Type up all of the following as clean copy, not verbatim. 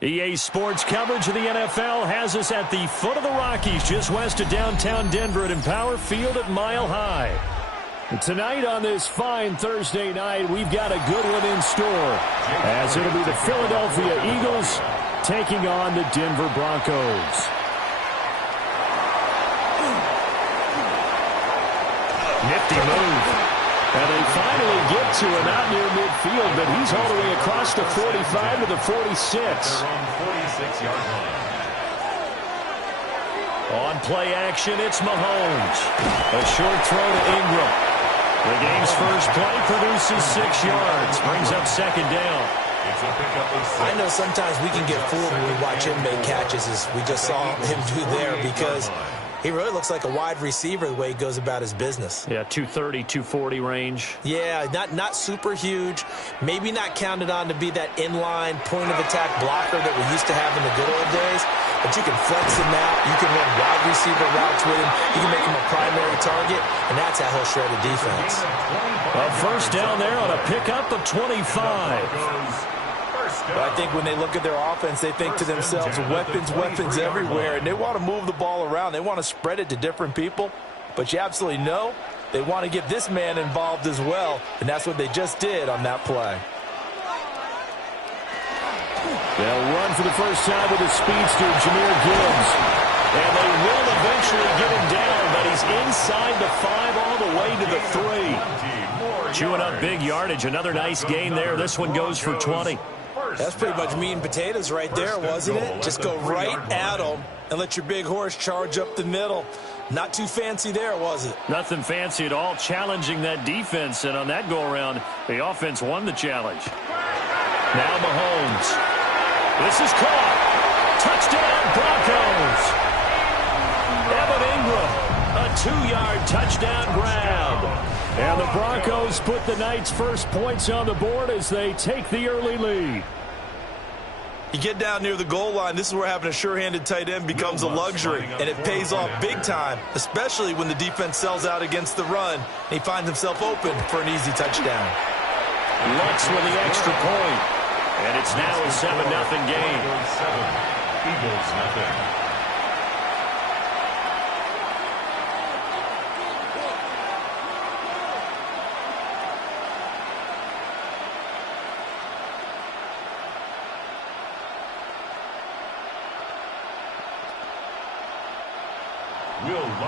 EA Sports coverage of the NFL has us at the foot of the Rockies, just west of downtown Denver at Empower Field at Mile High. And tonight on this fine Thursday night, we've got a good one in store, as it'll be the Philadelphia Eagles taking on the Denver Broncos. Nifty move. And they finally get to him out near midfield, but he's all the way across the 45 to the 46. On play action, it's Mahomes. A short throw to Ingram. The game's first play produces 6 yards, brings up second down. I know sometimes we can get fooled when we watch him make catches, as we just saw him do there, because he really looks like a wide receiver the way he goes about his business. Yeah, 230, 240 range. Yeah, not super huge. Maybe not counted on to be that inline point-of-attack blocker that we used to have in the good old days. But you can flex him out. You can run wide receiver routes with him. You can make him a primary target, and that's how he'll shred a defense. A first down there on a pickup of 25. But I think when they look at their offense, they think to themselves, weapons everywhere, and they want to move the ball around. They want to spread it to different people, but you absolutely know they want to get this man involved as well, and that's what they just did on that play. They'll run for the first time with the speedster, Jahmyr Gibbs. And they will eventually get him down, but he's inside the 5 all the way to the 3. Chewing up big yardage. Another nice gain there. This one goes for 20. That's pretty much meat and potatoes right there, wasn't it? Just go right at them and let your big horse charge up the middle. Not too fancy there, was it? Nothing fancy at all, challenging that defense. And on that go-around, the offense won the challenge. Now Mahomes. This is caught. Touchdown, Broncos. Evan Ingram, a 2-yard touchdown grab. And the Broncos put the night's first points on the board as they take the early lead. You get down near the goal line, this is where having a sure-handed tight end becomes a luxury, and it pays off big time, especially when the defense sells out against the run, and he finds himself open for an easy touchdown. Lutz with the extra point, and it's now a 7-0 game. Eagles nothing.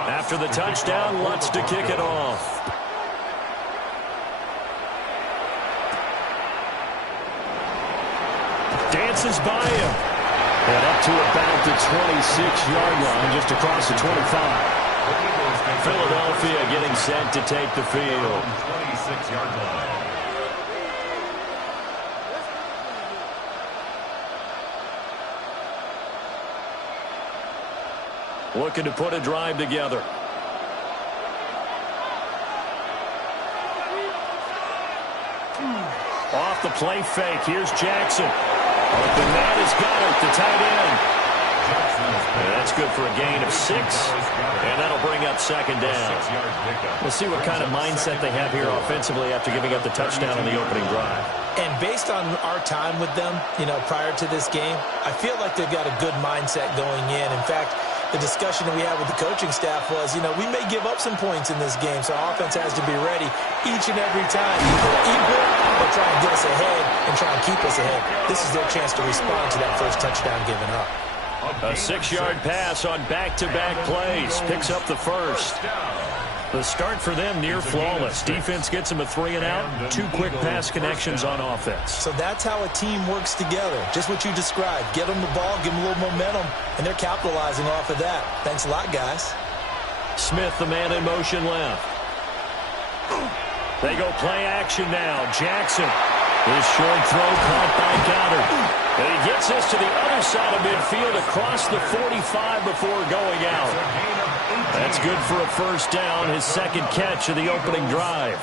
After the touchdown, Lutz to kick it off. Dances by him. And up to about the 26-yard line, just across the 25. Philadelphia getting set to take the field. 26-yard line. Looking to put a drive together. Off the play fake. Here's Jackson. Open man has got it. The tight end. And that's good for a gain of 6. And that'll bring up second down. We'll see what kind of mindset they have here offensively after giving up the touchdown on the opening drive. And based on our time with them, prior to this game, I feel like they've got a good mindset going in. In fact, the discussion that we had with the coaching staff was, we may give up some points in this game, so our offense has to be ready each and every time. Either equal or try and get us ahead and try and keep us ahead. This is their chance to respond to that first touchdown given up. A 6-yard pass on back-to-back plays. Picks up the first. The start for them near flawless. Defense gets them a 3-and-out. 2 quick pass connections on offense. So that's how a team works together. Just what you described. Get them the ball, give them a little momentum, and they're capitalizing off of that. Thanks a lot, guys. Smith, the man in motion left. They go play action now. Jackson. His short throw caught by Goddard. And he gets us to the other side of midfield across the 45 before going out. That's good for a first down, his second catch of the opening drive.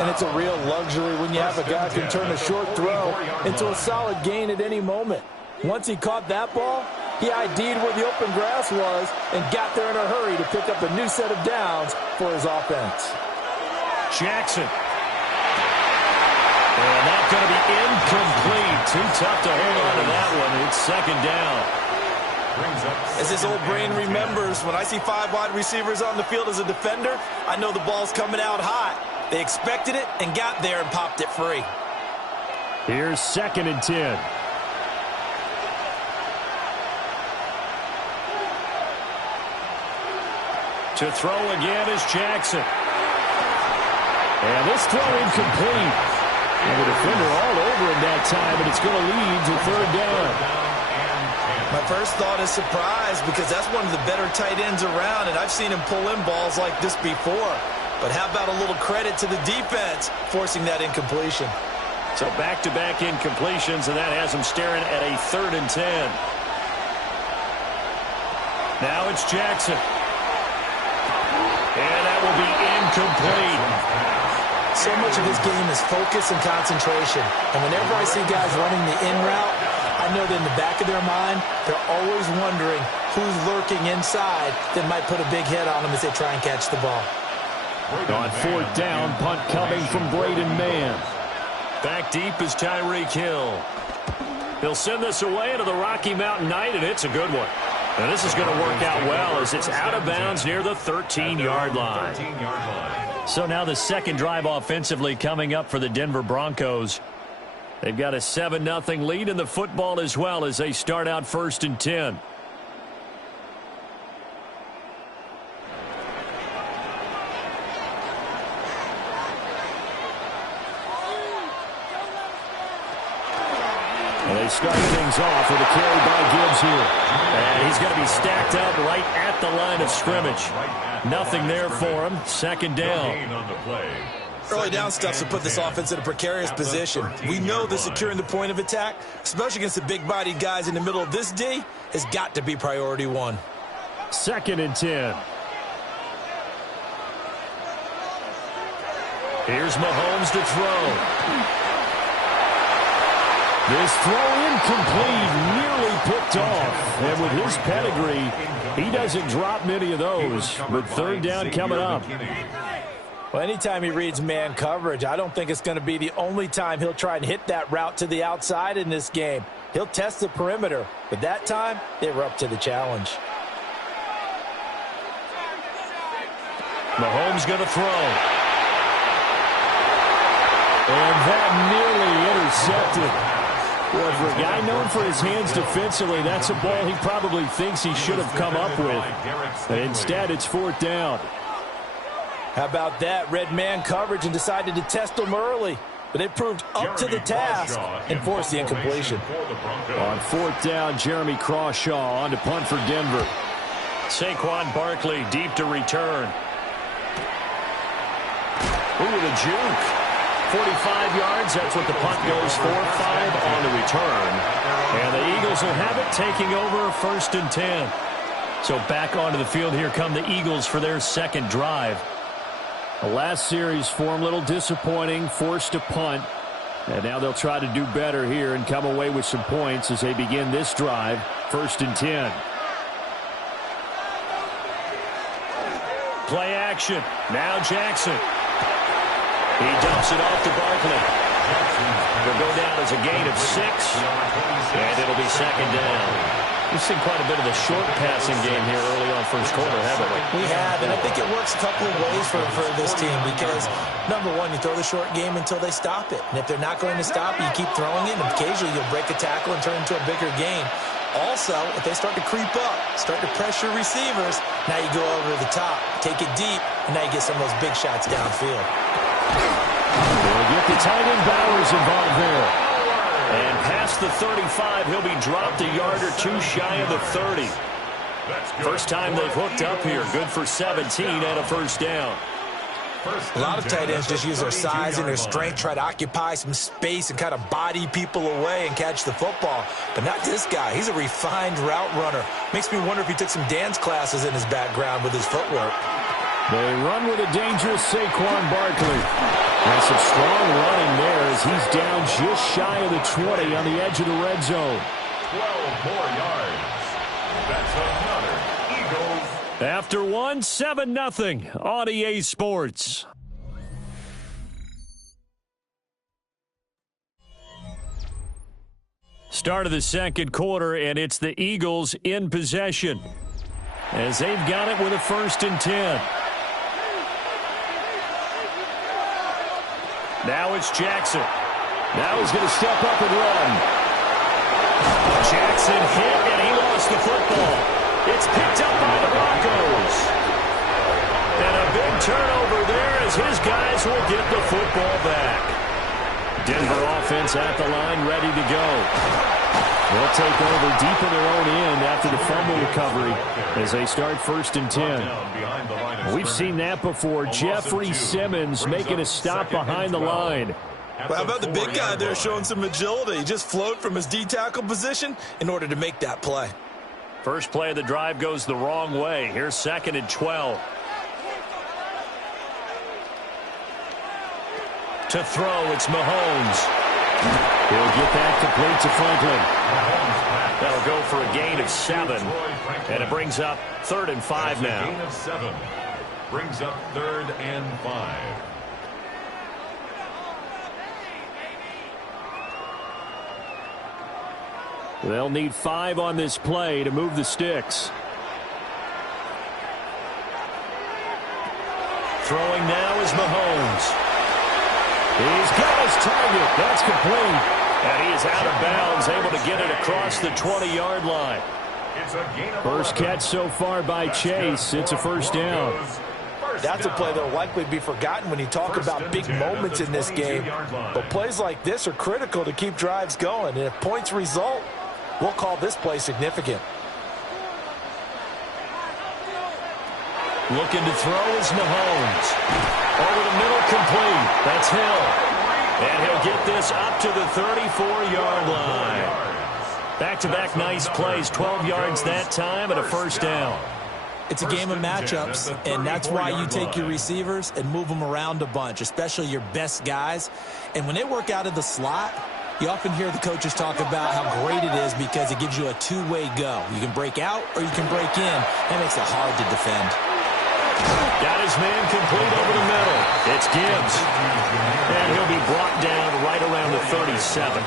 And it's a real luxury when you have a guy who can turn a short throw into a solid gain at any moment. Once he caught that ball, he ID'd where the open grass was and got there in a hurry to pick up a new set of downs for his offense. Jackson. And that going to be incomplete. Too tough to hold on to that one. It's second down. As his old brain remembers, when I see 5 wide receivers on the field as a defender, I know the ball's coming out hot. They expected it and got there and popped it free. Here's 2nd and 10. To throw again is Jackson. And this throw incomplete. And the defender all over him that time, and it's going to lead to 3rd down. My first thought is surprise because that's one of the better tight ends around, and I've seen him pull in balls like this before. But how about a little credit to the defense forcing that incompletion? So back-to-back incompletions, and that has him staring at a 3rd and 10. Now it's Jackson. And that will be incomplete. So much of his game is focus and concentration. And whenever I see guys running the in route, I know that in the back of their mind, they're always wondering who's lurking inside that might put a big hit on them as they try and catch the ball. On 4th down, punt coming from Braden Mann. Back deep is Tyreek Hill. He'll send this away into the Rocky Mountain Night, and it's a good one. And this is going to work out well as it's out of bounds near the 13-yard line. So now the second drive offensively coming up for the Denver Broncos. They've got a 7-0 lead in the football as well as they start out 1st and 10. And they start things off with a carry by Gibbs here. And he's going to be stacked up right at the line of scrimmage. Nothing there for him. 2nd down. Early down stuff to put this offense in a precarious position. We know that securing the point of attack, especially against the big-bodied guys in the middle of this D, has got to be priority 1. 2nd and 10. Here's Mahomes to throw. This throw incomplete, nearly picked off. And with his pedigree, he doesn't drop many of those. But 3rd down coming up. Well, anytime he reads man coverage, I don't think it's going to be the only time he'll try and hit that route to the outside in this game. He'll test the perimeter, but that time, they were up to the challenge. Mahomes going to throw. And that nearly intercepted. Well, for a guy known for his hands defensively, that's a ball he probably thinks he should have come up with. And instead, it's 4th down. How about that? Red man coverage and decided to test him early. But they proved up to the task and forced the incompletion. On 4th down, Jeremy Crawshaw on to punt for Denver. Saquon Barkley deep to return. Ooh, the juke. 45 yards, that's what the punt goes for. 5 on the return. And the Eagles will have it, taking over 1st and 10. So back onto the field, here come the Eagles for their 2nd drive. The last series for them, a little disappointing, forced to punt. And now they'll try to do better here and come away with some points as they begin this drive, 1st and 10. Play action. Now Jackson. He dumps it off to Barkley. Will go down as a gain of 6. And it'll be 2nd down. We've seen quite a bit of the short passing game here early on first quarter, haven't we? We have, and I think it works a couple of ways for this team because, number one, you throw the short game until they stop it. And if they're not going to stop it, you keep throwing it, and occasionally you'll break a tackle and turn it into a bigger gain. Also, if they start to creep up, start to pressure receivers, now you go over the top, take it deep, and now you get some of those big shots downfield. They'll get the tight end Bowers involved there. And past the 35, he'll be dropped a yard or two shy of the 30. First time they've hooked up here. Good for 17 and a 1st down. A lot of tight ends just use their size and their strength, try to occupy some space and kind of body people away and catch the football. But not this guy. He's a refined route runner. Makes me wonder if he took some dance classes in his background with his footwork. They run with a dangerous Saquon Barkley. And some strong running there as he's down just shy of the 20 on the edge of the red zone. 12 more yards. That's another Eagles. After one, 7-0 on EA Sports. Start of the second quarter, and it's the Eagles in possession as they've got it with a 1st and 10. Now it's Jackson. Now he's going to step up and run. Jackson hit, and he lost the football. It's picked up by the Broncos. And a big turnover there as his guys will get the football back. Denver offense at the line, ready to go. They'll take over deep in their own end after the fumble recovery as they start 1st and 10. We've seen that before. Jeffrey Simmons making a stop behind the line. Well, how about the big guy there showing some agility? He just float from his D-tackle position in order to make that play. First play of the drive goes the wrong way. Here's 2nd and 12. To throw, it's Mahomes. He'll get that complete to Franklin. That'll go for a gain of 7. And it brings up 3rd and 5 now. Gain of 7. Brings up 3rd and 5. They'll need 5 on this play to move the sticks. Throwing now is Mahomes. He's got his target. That's complete. And he is out of bounds, able to get it across the 20-yard line. First catch so far by Chase. It's a 1st down. That's a play that will likely be forgotten when you talk about big moments in this game. But plays like this are critical to keep drives going. And if points result, we'll call this play significant. Looking to throw is Mahomes. Over the middle, complete. That's Hill. And he'll get this up to the 34-yard line. Back-to-back nice plays, 12 yards that time and a 1st down. It's a game of matchups, and that's why you take your receivers and move them around a bunch, especially your best guys. And when they work out of the slot, you often hear the coaches talk about how great it is because it gives you a two-way go. You can break out or you can break in. That makes it hard to defend. Got his man complete over the middle. It's Gibbs. And he'll be brought down right around the 37.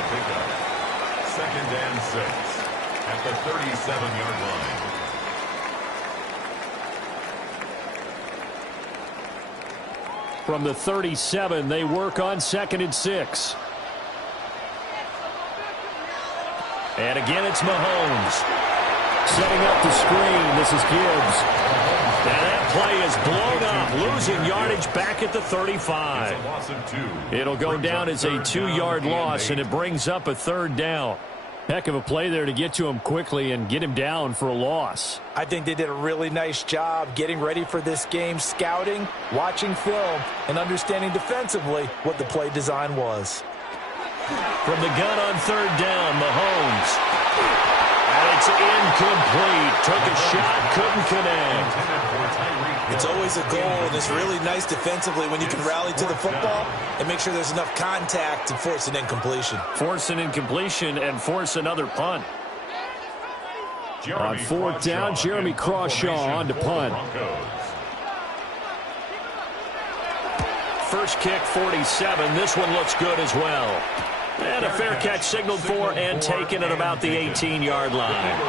2nd and 6 at the 37-yard line. From the 37, they work on 2nd and 6. And again, it's Mahomes. Setting up the screen. This is Gibbs. And that play is blown up, losing yardage back at the 35. It'll go down as a 2-yard loss, and it brings up a 3rd down. Heck of a play there to get to him quickly and get him down for a loss. I think they did a really nice job getting ready for this game, scouting, watching film, and understanding defensively what the play design was. From the gun on 3rd down, Mahomes. And it's incomplete. Took a shot, couldn't connect. It's always a goal, and it's really nice defensively when you can rally to the football and make sure there's enough contact to force an incompletion. Force an incompletion and force another punt. On 4th down, Jeremy Crawshaw on to punt. First kick, 47. This one looks good as well. And a fair catch signaled for and taken at about the 18-yard line.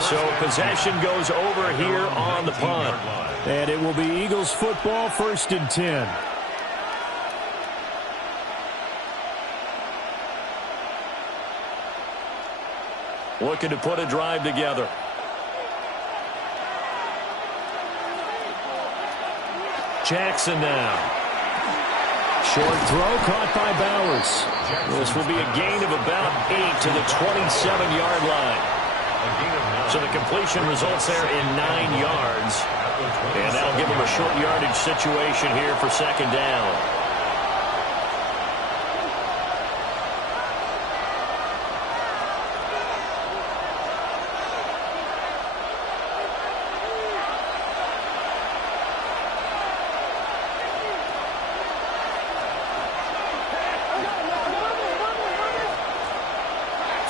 So possession goes over here on the punt. And it will be Eagles football, 1st and 10. Looking to put a drive together. Jackson now. Short throw caught by Bowers. This will be a gain of about 8 to the 27-yard line. So the completion results there in 9 yards. And that'll give them a short yardage situation here for 2nd down.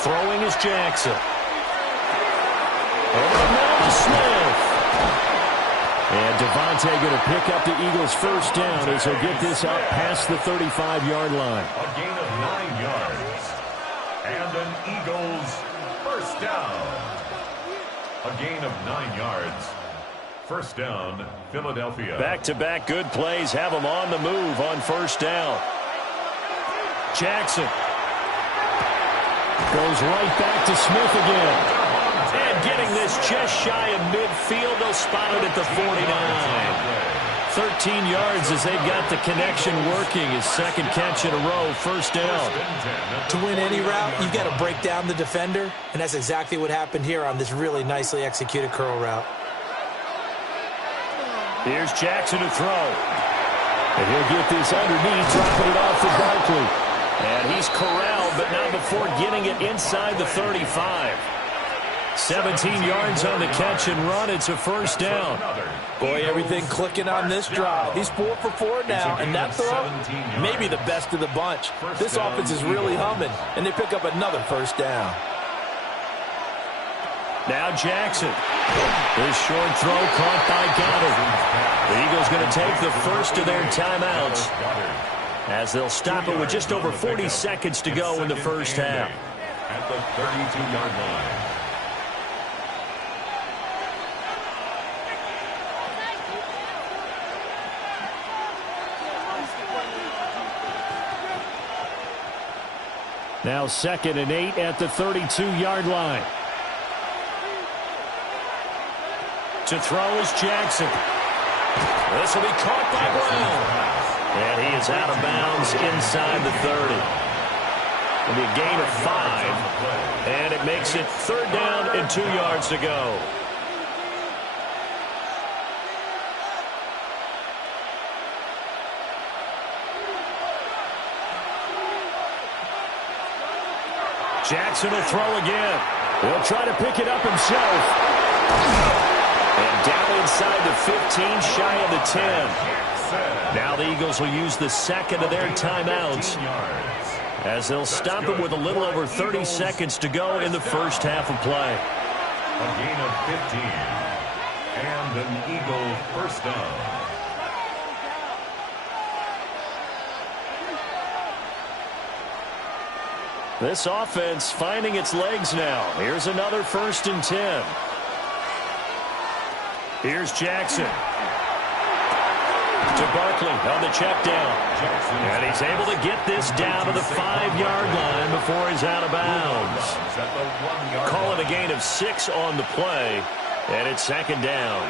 Throwing is Jackson. Over the middle to Smith. And Devontae going to pick up the Eagles' 1st down as he'll get this out past the 35-yard line. A gain of 9 yards. And an Eagles first down. A gain of 9 yards. First down, Philadelphia. Back-to-back good plays have them on the move on first down. Jackson goes right back to Smith again. And getting this just shy of midfield, they'll spot it at the 49. 13 yards as they've got the connection working. His second catch in a row, first down. To win any route, you've got to break down the defender, and that's exactly what happened here on this really nicely executed curl route. Here's Jackson to throw. And he'll get this underneath, dropping it off for Barkley. And he's corralled, but not before getting it inside the 35. 17 yards on the catch and run. It's a first down. Boy, everything clicking on this drive. He's 4 for 4 now, and that throw, maybe the best of the bunch. This offense is really humming, and they pick up another first down. Now Jackson. This short throw caught by Goddard. The Eagles going to take the first of their timeouts as they'll stop it with just over 40 seconds to go in the first half. At the 32-yard line. Now 2nd and 8 at the 32-yard line. To throw is Jackson. This will be caught by Brown. And he is out of bounds inside the 30. It'll be a gain of 5. And it makes it 3rd down and 2 yards to go. Jackson will throw again. He'll try to pick it up himself. And down inside the 15, shy of the 10. Now the Eagles will use the second of their timeouts as they'll stop it with a little over 30 seconds to go in the first half of play. A gain of 15. And an Eagle first down. This offense finding its legs now. Here's another 1st and 10. Here's Jackson. To Barkley on the check down. And he's able to get this down to the 5-yard line before he's out of bounds. Call it a gain of 6 on the play. And it's 2nd down.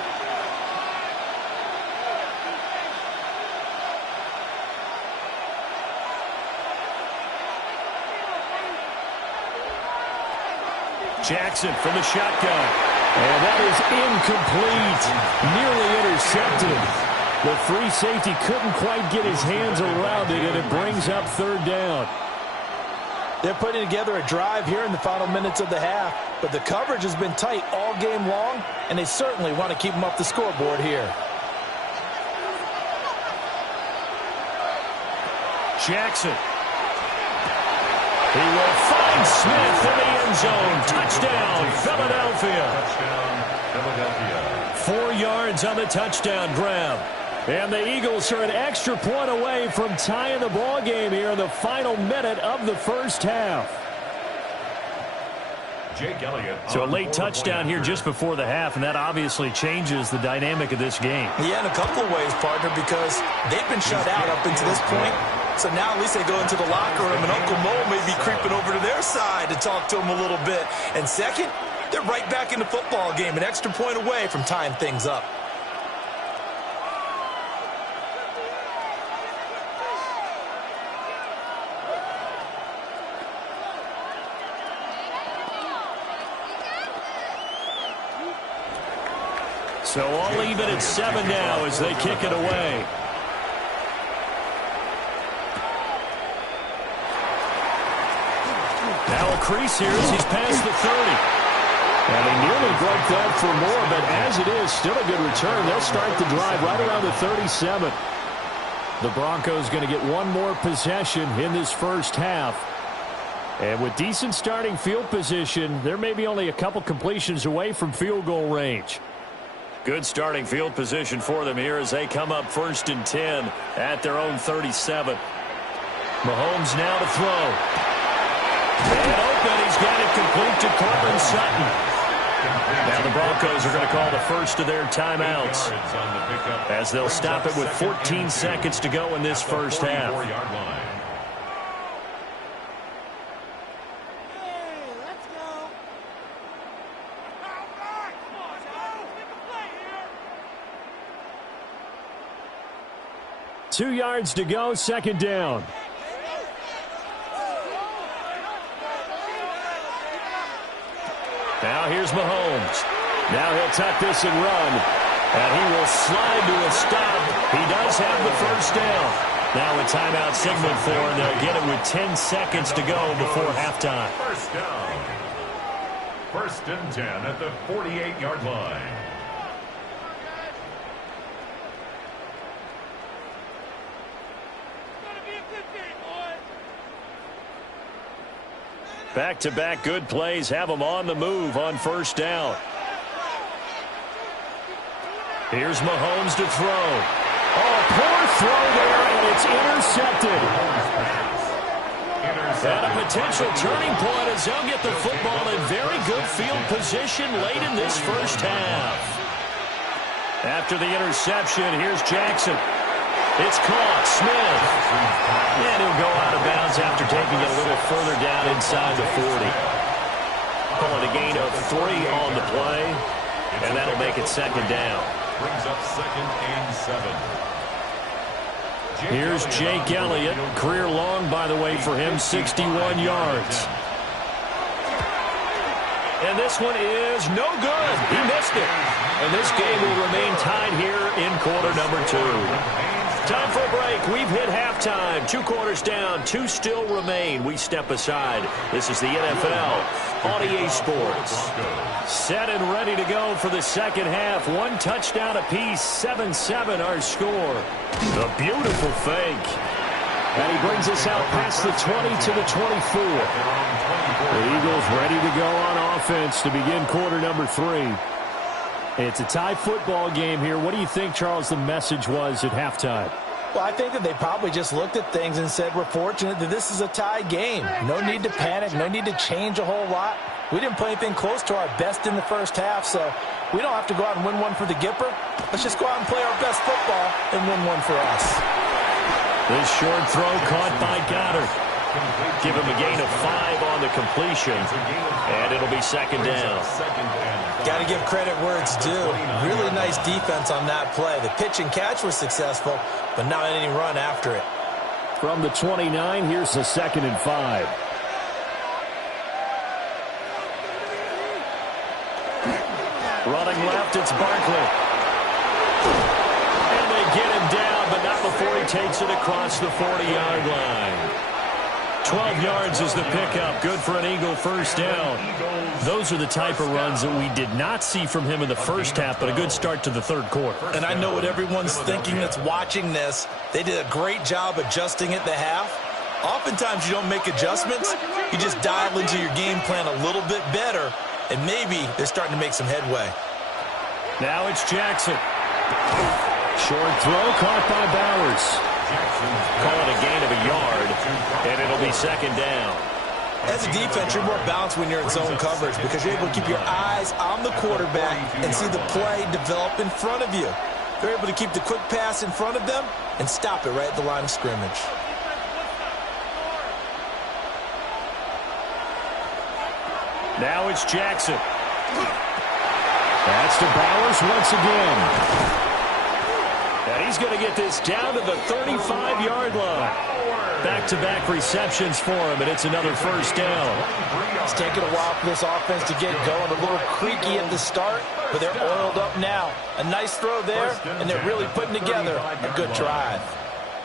Jackson from the shotgun. And that is incomplete. Nearly intercepted. The free safety couldn't quite get his hands around it, and it brings up 3rd down. They're putting together a drive here in the final minutes of the half, but the coverage has been tight all game long, and they certainly want to keep them up the scoreboard here. Jackson. He will find Smith in the end zone. Touchdown, Philadelphia. Touchdown, Philadelphia. 4 yards on the touchdown grab. And the Eagles are an extra point away from tying the ball game here in the final minute of the first half. Jake Elliott. So a late touchdown here just before the half, and that obviously changes the dynamic of this game. Yeah, in a couple of ways, partner, because they've been shut out up until this point. So now at least they go into the locker room, and Uncle Mo may be creeping over to their side to talk to them a little bit. And second, they're right back in the football game, an extra point away from tying things up. So all even at 7 now as they kick it away. Now a crease here as he's past the 30. And he nearly broke that for more, but as it is, still a good return. They'll start the drive right around the 37. The Broncos going to get one more possession in this first half. And with decent starting field position, they're maybe only a couple completions away from field goal range. Good starting field position for them here as they come up 1st and 10 at their own 37. Mahomes now to throw. And open, he's got it complete to Courtland Sutton. Now the Broncos are going to call the first of their timeouts as they'll stop it with 14 seconds to go in this first half. Let's go. 2 yards to go, second down. Now here's Mahomes. Now he'll tuck this and run. And he will slide to a stop. He does have the first down. Now a timeout signal for, and they'll get it with 10 seconds to go before halftime. First down. First and 10 at the 48-yard line. Back-to-back good plays have them on the move on first down. Here's Mahomes to throw. Oh, poor throw there, and it's intercepted. And a potential turning point as they'll get the football in very good field position late in this first half. After the interception, here's Jackson. It's caught. Smith. And he'll go out of bounds after taking it a little further down inside the 40. Calling a gain of 3 on the play, and that'll make it second down. Brings up second and 7. Here's Jake Elliott. Career long, by the way, for him, 61 yards. And this one is no good. He missed it. And this game will remain tied here in quarter number 2. Time for a break. We've hit halftime. 2 quarters down. 2 still remain. We step aside. This is the NFL on EA Sports. Set and ready to go for the second half. 1 touchdown apiece. 7-7 our score. The beautiful fake. And he brings us out past the 20 to the 24. The Eagles ready to go on offense to begin quarter number 3. It's a tie football game here. What do you think, Charles, the message was at halftime? Well, I think that they probably just looked at things and said, we're fortunate that this is a tie game. No need to panic. No need to change a whole lot. We didn't play anything close to our best in the first half, so we don't have to go out and win one for the Gipper. Let's just go out and play our best football and win one for us. This short throw caught by Goddard. Give him a gain of 5 on the completion, and it'll be second down. Got to give credit where it's due. Really nice defense on that play. The pitch and catch was successful, but not any run after it. From the 29, here's the second and 5. Running left, it's Barkley. And they get him down, but not before he takes it across the 40-yard line. 12 yards is the pickup. Good for an Eagle first down. Those are the type of runs that we did not see from him in the first half, but a good start to the third quarter. And I know what everyone's thinking that's watching this. They did a great job adjusting at the half. Oftentimes you don't make adjustments. You just dial into your game plan a little bit better, and maybe they're starting to make some headway. Now it's Jackson. Short throw caught by Bowers. Call it a gain of a yard, and it'll be second down. As a defense, you're more balanced when you're in zone coverage because you're able to keep your eyes on the quarterback and see the play develop in front of you. They're able to keep the quick pass in front of them and stop it right at the line of scrimmage. Now it's Jackson. That's to Bowers once again. And he's going to get this down to the 35-yard line. Back-to-back receptions for him, and it's another first down. It's taken a while for this offense to get going. A little creaky at the start, but they're oiled up now. A nice throw there, and they're really putting together a good drive.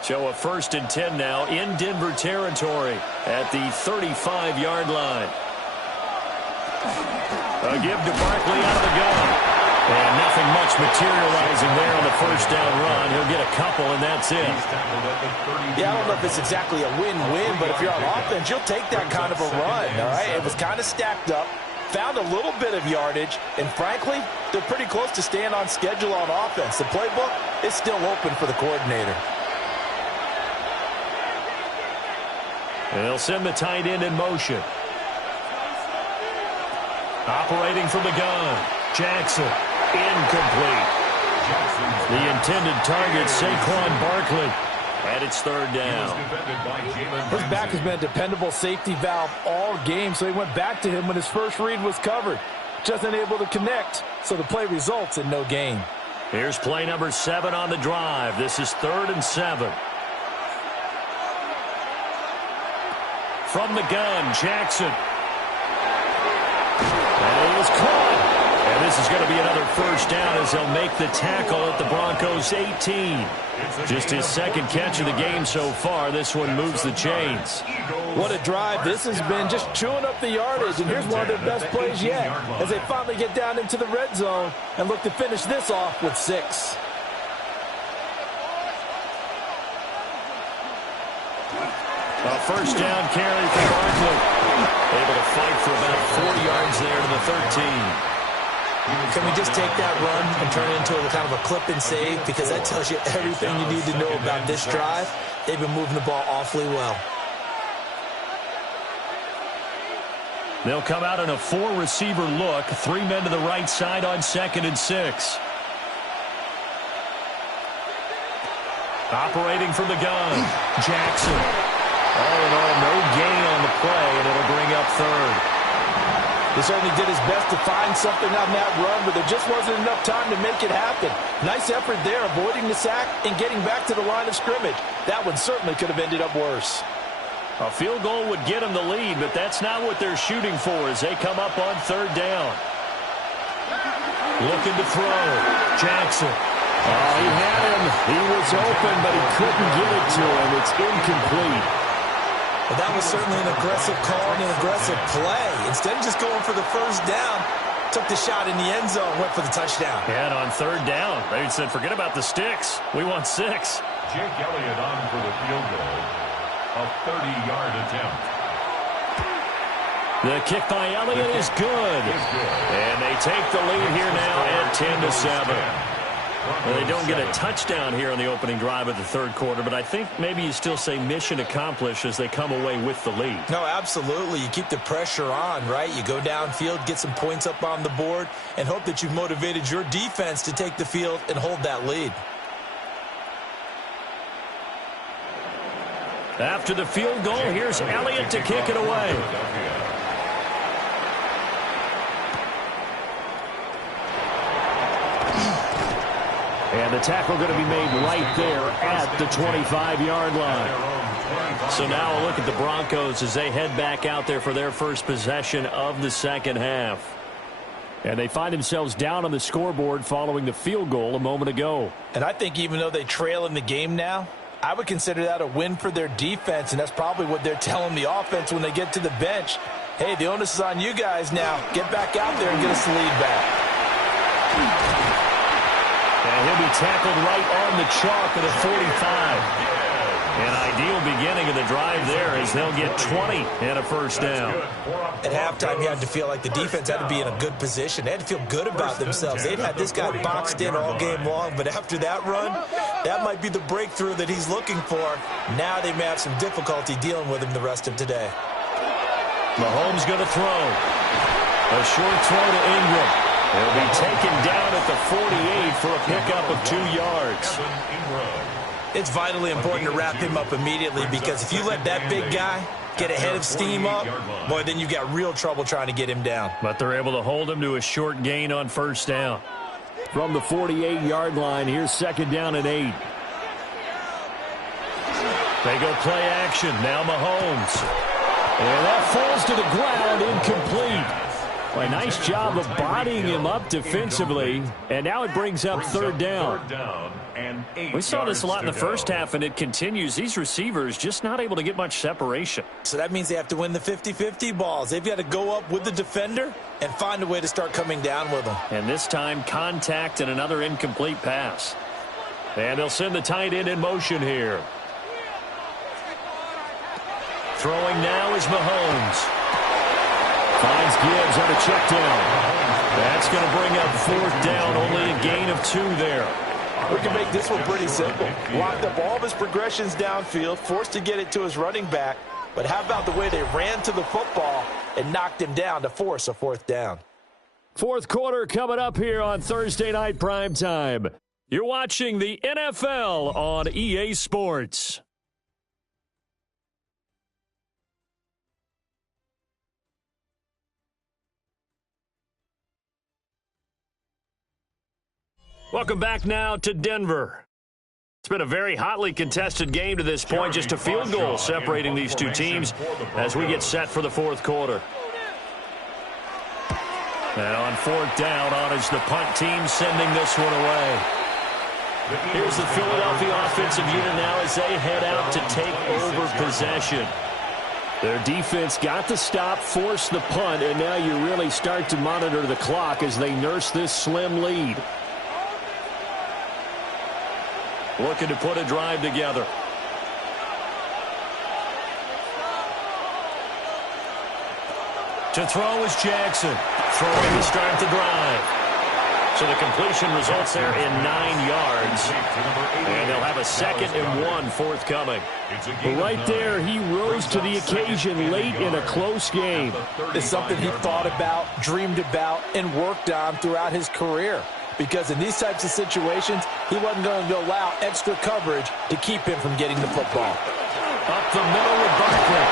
So a 1st and 10 now in Denver territory at the 35-yard line. A give to Barkley out of the gun. And nothing much materializing there on the first down run. He'll get a couple, and that's it. Yeah, I don't know if it's exactly a win-win, but if you're on offense, you'll take that kind of a run, all right? It was kind of stacked up, found a little bit of yardage, and frankly, they're pretty close to staying on schedule on offense. The playbook is still open for the coordinator. And they'll send the tight end in motion. Operating from the gun. Jackson. Incomplete. The intended target, Saquon Barkley. And it's third down. His back has been a dependable safety valve all game, so he went back to him when his first read was covered. Just unable to connect, so the play results in no gain. Here's play number 7 on the drive. This is 3rd and 7. From the gun, Jackson. And he is caught. And this is going to be another first down as they'll make the tackle at the Broncos' 18. Just his second catch of the game so far. This one moves the chains. What a drive. This has been just chewing up the yardage, and here's one of their best plays yet as they finally get down into the red zone and look to finish this off with 6. A first down carry for Barkley. Able to fight for about 4 yards there to the 13. Can we just take that run and turn it into a kind of a clip and save? Because that tells you everything you need to know about this drive. They've been moving the ball awfully well. They'll come out in a 4-receiver look. 3 men to the right side on 2nd and 6. Operating from the gun, Jackson. All in all, no gain on the play, and it'll bring up 3rd. He certainly did his best to find something on that run, but there just wasn't enough time to make it happen. Nice effort there, avoiding the sack and getting back to the line of scrimmage. That one certainly could have ended up worse. A field goal would get them the lead, but that's not what they're shooting for as they come up on 3rd down. Looking to throw. Jackson. Oh, he had him. He was open, but he couldn't get it to him. It's incomplete. Well, that was certainly an aggressive call and an aggressive play. Instead of just going for the first down, took the shot in the end zone, went for the touchdown. And on 3rd down, they said, forget about the sticks. We want 6. Jake Elliott on for the field goal. A 30-yard attempt. The kick by Elliott is good. And they take the lead here now at 10-7. Well, they don't get a touchdown here on the opening drive of the 3rd quarter, but I think maybe you still say mission accomplished as they come away with the lead. No, absolutely. You keep the pressure on, right? You go downfield, get some points up on the board, and hope that you've motivated your defense to take the field and hold that lead. After the field goal, here's Elliott to kick it away. And the tackle going to be made right there at the 25-yard line. So now a look at the Broncos as they head back out there for their first possession of the second half. And they find themselves down on the scoreboard following the field goal a moment ago. And I think even though they trail in the game now, I would consider that a win for their defense, and that's probably what they're telling the offense when they get to the bench. Hey, the onus is on you guys now. Get back out there and get us the lead back. And he'll be tackled right on the chalk at the 45. An ideal beginning of the drive there as they'll get 20 and a first down. At halftime, you had to feel like the defense had to be in a good position. They had to feel good about themselves. They'd had this guy boxed in all game long, but after that run, that might be the breakthrough that he's looking for. Now they may have some difficulty dealing with him the rest of today. Mahomes going to throw. A short throw to Ingram. He'll be taken down at the 48 for a pickup of 2 yards. It's vitally important to wrap him up immediately because if you let that big guy get ahead of steam up, boy, then you've got real trouble trying to get him down. But they're able to hold him to a short gain on first down. From the 48-yard line, here's 2nd down and 8. They go play action. Now Mahomes. And that falls to the ground, incomplete. Well, a nice job of bodying him up defensively, and now it brings up 3rd down. We saw this a lot in the first half, and it continues. These receivers just not able to get much separation. So that means they have to win the 50-50 balls. They've got to go up with the defender and find a way to start coming down with them. And this time, contact and another incomplete pass. And they'll send the tight end in motion here. Throwing now is Mahomes. Finds Gibbs on a check down. That's going to bring up 4th down. Only a gain of 2 there. We can make this one pretty simple. Locked up all of his progressions downfield, forced to get it to his running back. But how about the way they ran to the football and knocked him down to force a 4th down? Fourth quarter coming up here on Thursday Night Primetime. You're watching the NFL on EA Sports. Welcome back now to Denver. It's been a very hotly contested game to this point, just a field goal separating these two teams as we get set for the fourth quarter. And on fourth down, on is the punt team sending this one away. Here's the Philadelphia offensive unit now as they head out to take over possession. Their defense got the stop, forced the punt, and now you really start to monitor the clock as they nurse this slim lead. Looking to put a drive together. To throw is Jackson. Throwing to start the drive. So the completion results there in 9 yards. And they'll have a 2nd and 1 forthcoming. Right there, he rose to the occasion late in a close game. It's something he thought about, dreamed about, and worked on throughout his career. Because in these types of situations, he wasn't going to allow extra coverage to keep him from getting the football. Up the middle with Barkley.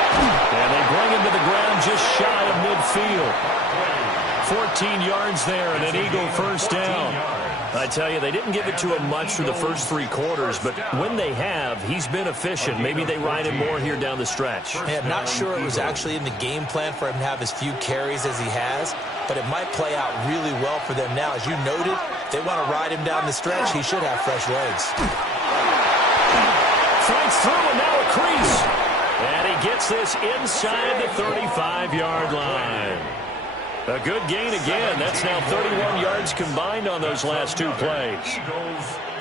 And they bring him to the ground just shy of midfield. 14 yards there and an Eagle first down. I tell you, they didn't give it to him much for the first 3 quarters, but when they have, he's been efficient. Maybe they ride him more here down the stretch. Man, not sure it was actually in the game plan for him to have as few carries as he has, but it might play out really well for them now. As you noted, if they want to ride him down the stretch, he should have fresh legs. Fights through and now a crease. And he gets this inside the 35-yard line. A good gain again. That's now 31 yards combined on those last 2 plays.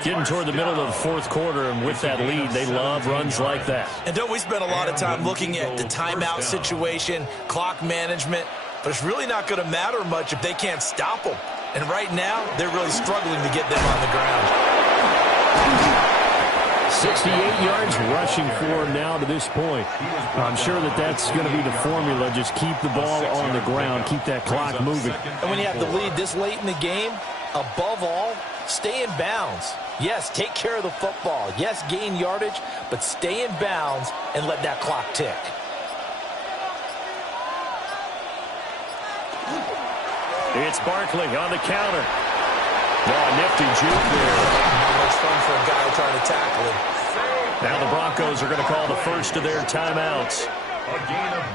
Getting toward the middle of the fourth quarter, and with that lead, they love runs like that. And don't we spend a lot of time looking at the timeout situation, clock management, but it's really not going to matter much if they can't stop them. And right now, they're really struggling to get them on the ground. 68 yards rushing for him now to this point. I'm sure that's going to be the formula. Just keep the ball on the ground, keep that clock moving. And when you have the lead this late in the game, above all, stay in bounds. Yes, take care of the football. Yes, gain yardage, but stay in bounds and let that clock tick. It's Barkley on the counter. Oh, nifty juke there. Not much fun for a guy trying to tackle him. Now the Broncos are going to call the first of their timeouts.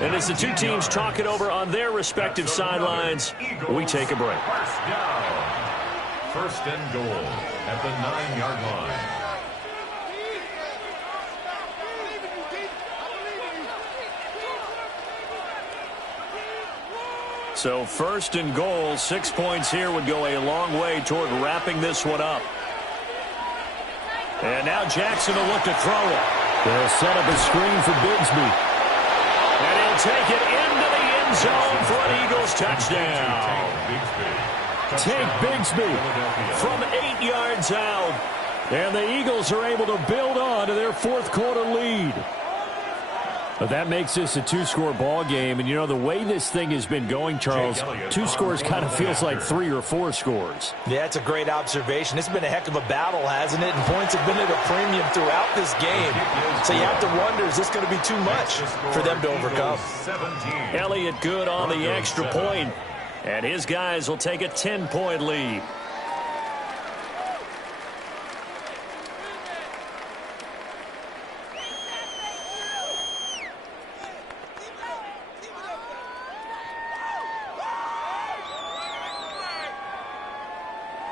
And as the two teams talk it over on their respective sidelines, we take a break. First and goal at the 9-yard line. So first and goal, 6 points here would go a long way toward wrapping this one up. And now Jackson will look to throw it. They'll set up a screen for Bigsby. And he'll take it into the end zone for an Eagles touchdown. Take Bigsby From 8 yards out. and the Eagles are able to build on to their fourth quarter lead. But that makes this a 2-score ball game. And, you know, the way this thing has been going, Charles, 2 scores kind of feels like 3 or 4 scores. Yeah, it's a great observation. It's been a heck of a battle, hasn't it? And points have been at a premium throughout this game. So you have to wonder, is this going to be too much for them to overcome? Elliott good on the extra point, and his guys will take a 10-point lead.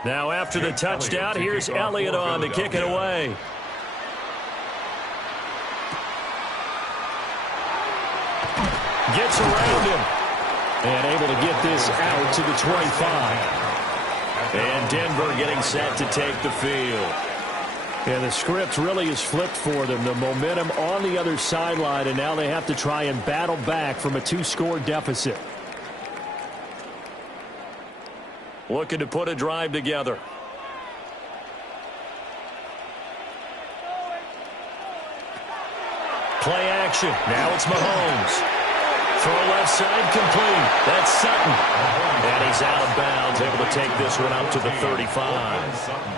Now after the touchdown, here's Elliott on to kick it away. Gets around him. And able to get this out to the 25. And Denver getting set to take the field. And the script really is flipped for them. The momentum on the other sideline, and now they have to try and battle back from a 2-score deficit. Looking to put a drive together. Play action. Now it's Mahomes. Throw left side complete. That's Sutton. And he's out of bounds, able to take this one up to the 35.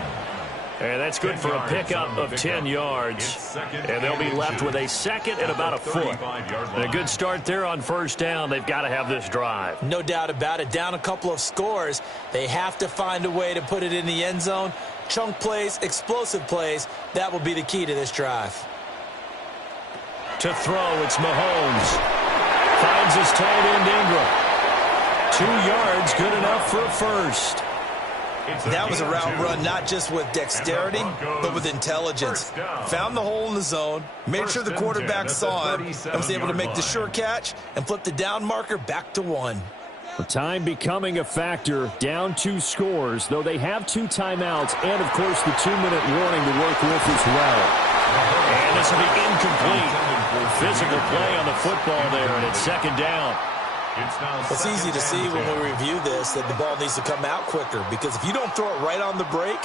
And that's good for a pickup of 10 yards. And they'll be left with a second and about a foot. And a good start there on first down. They've got to have this drive. No doubt about it. Down a couple of scores. They have to find a way to put it in the end zone. Chunk plays, explosive plays. That will be the key to this drive. To throw, it's Mahomes. Finds his tight end Ingram. 2 yards, good enough for a first. That was a route run not just with dexterity, but with intelligence. Found the hole in the zone, made sure the quarterback saw him, and was able to make the sure catch and flip the down marker back to 1. The time becoming a factor, down 2 scores, though they have 2 timeouts and, of course, the 2-minute warning to work with as well. And this will be incomplete. Physical play on the football there, and it's second down. It's easy to see when we review this that the ball needs to come out quicker, because if you don't throw it right on the break,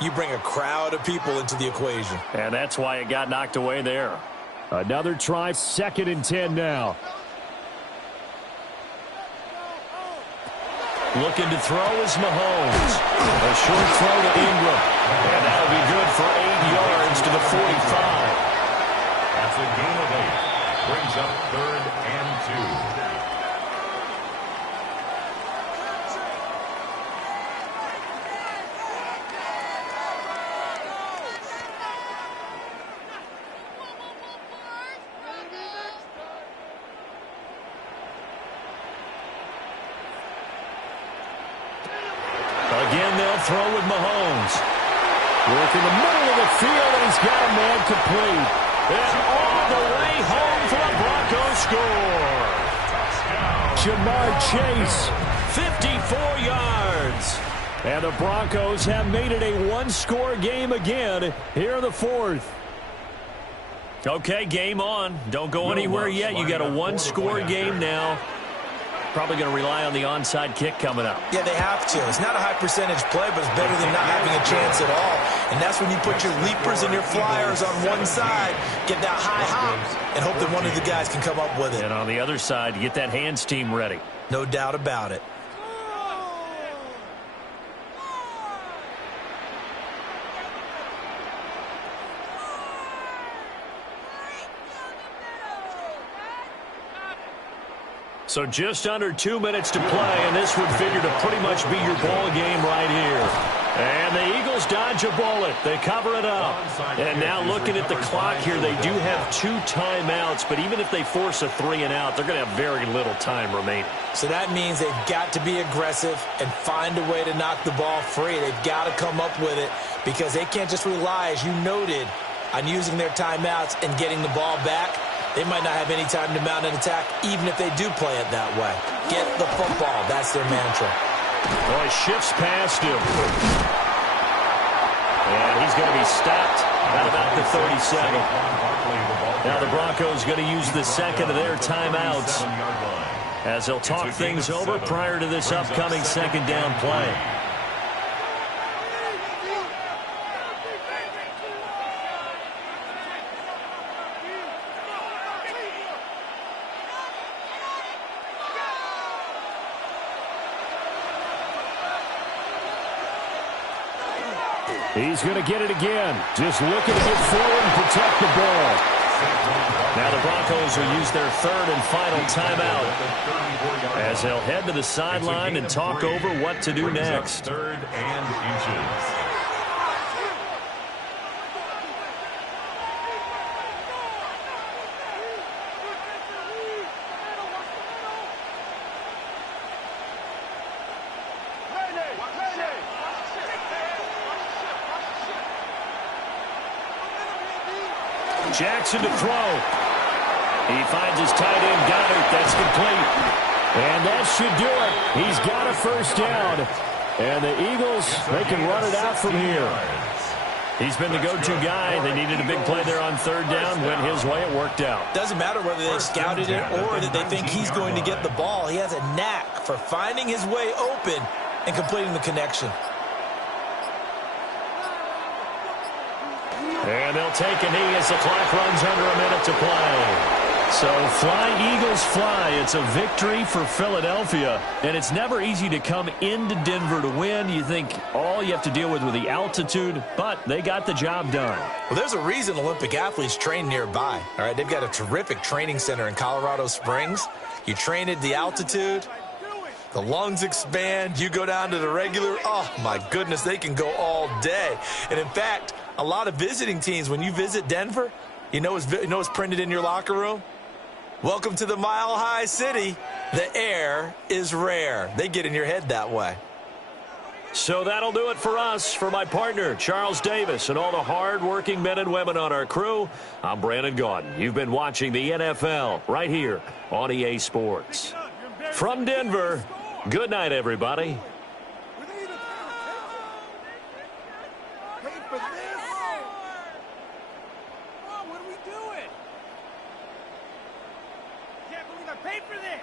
you bring a crowd of people into the equation. And that's why it got knocked away there. Another try, 2nd and 10 now. Looking to throw is Mahomes. A short throw to Ingram. And that'll be good for 8 yards to the 45. That's a gain of 8. Brings up 3rd and 2. Again, they'll throw with Mahomes. Work in the middle of the field, and he's got a man complete. And all the way home for a Broncos score. Jamar Chase, 54 yards. and the Broncos have made it a one-score game again here in the 4th. Okay, game on. Don't go anywhere yet. You got a one-score game now. Probably going to rely on the onside kick coming up. Yeah, they have to. It's not a high percentage play, but it's better than not having a chance at all. And that's when you put your leapers and your flyers on one side, get that high hop, and hope that one of the guys can come up with it. And on the other side, get that hands team ready. No doubt about it. So just under 2 minutes to play, and this would figure to pretty much be your ball game right here. And the Eagles dodge a bullet. They cover it up. And now looking at the clock here, they do have 2 timeouts, but even if they force a 3 and out, they're going to have very little time remaining. So that means they've got to be aggressive and find a way to knock the ball free. They've got to come up with it because they can't just rely, as you noted, on using their timeouts and getting the ball back. They might not have any time to mount an attack, even if they do play it that way. Get the football. That's their mantra. Oh, he shifts past him. And he's going to be stopped at about the 37. Now the Broncos going to use the second of their timeouts as they'll talk things over prior to this upcoming second down play. He's going to get it again. Just looking to get forward and protect the ball. Now the Broncos will use their third and final timeout as they'll head to the sideline and talk over what to do next. 3rd and inches. Jackson to throw. He finds his tight end, Goddard. That's complete. And that should do it. He's got a first down. And the Eagles, they can run it out from here. He's been the go-to guy. They needed a big play there on third down. Went his way. It worked out. Doesn't matter whether they scouted it or that they think he's going to get the ball. He has a knack for finding his way open and completing the connection. And they'll take a knee as the clock runs under a minute to play. So fly, Eagles, fly. It's a victory for Philadelphia, and it's never easy to come into Denver to win. You think all you have to deal with the altitude, but they got the job done. Well, there's a reason Olympic athletes train nearby. All right, they've got a terrific training center in Colorado Springs. You train at the altitude, the lungs expand, you go down to the regular. Oh, my goodness, they can go all day. And, in fact, a lot of visiting teams, when you visit Denver, you know what's printed in your locker room? Welcome to the Mile High City. The air is rare. They get in your head that way. So that'll do it for us. For my partner, Charles Davis, and all the hard-working men and women on our crew, I'm Brandon Gaudin. You've been watching the NFL right here on EA Sports. From Denver, good night, everybody. Paid for this!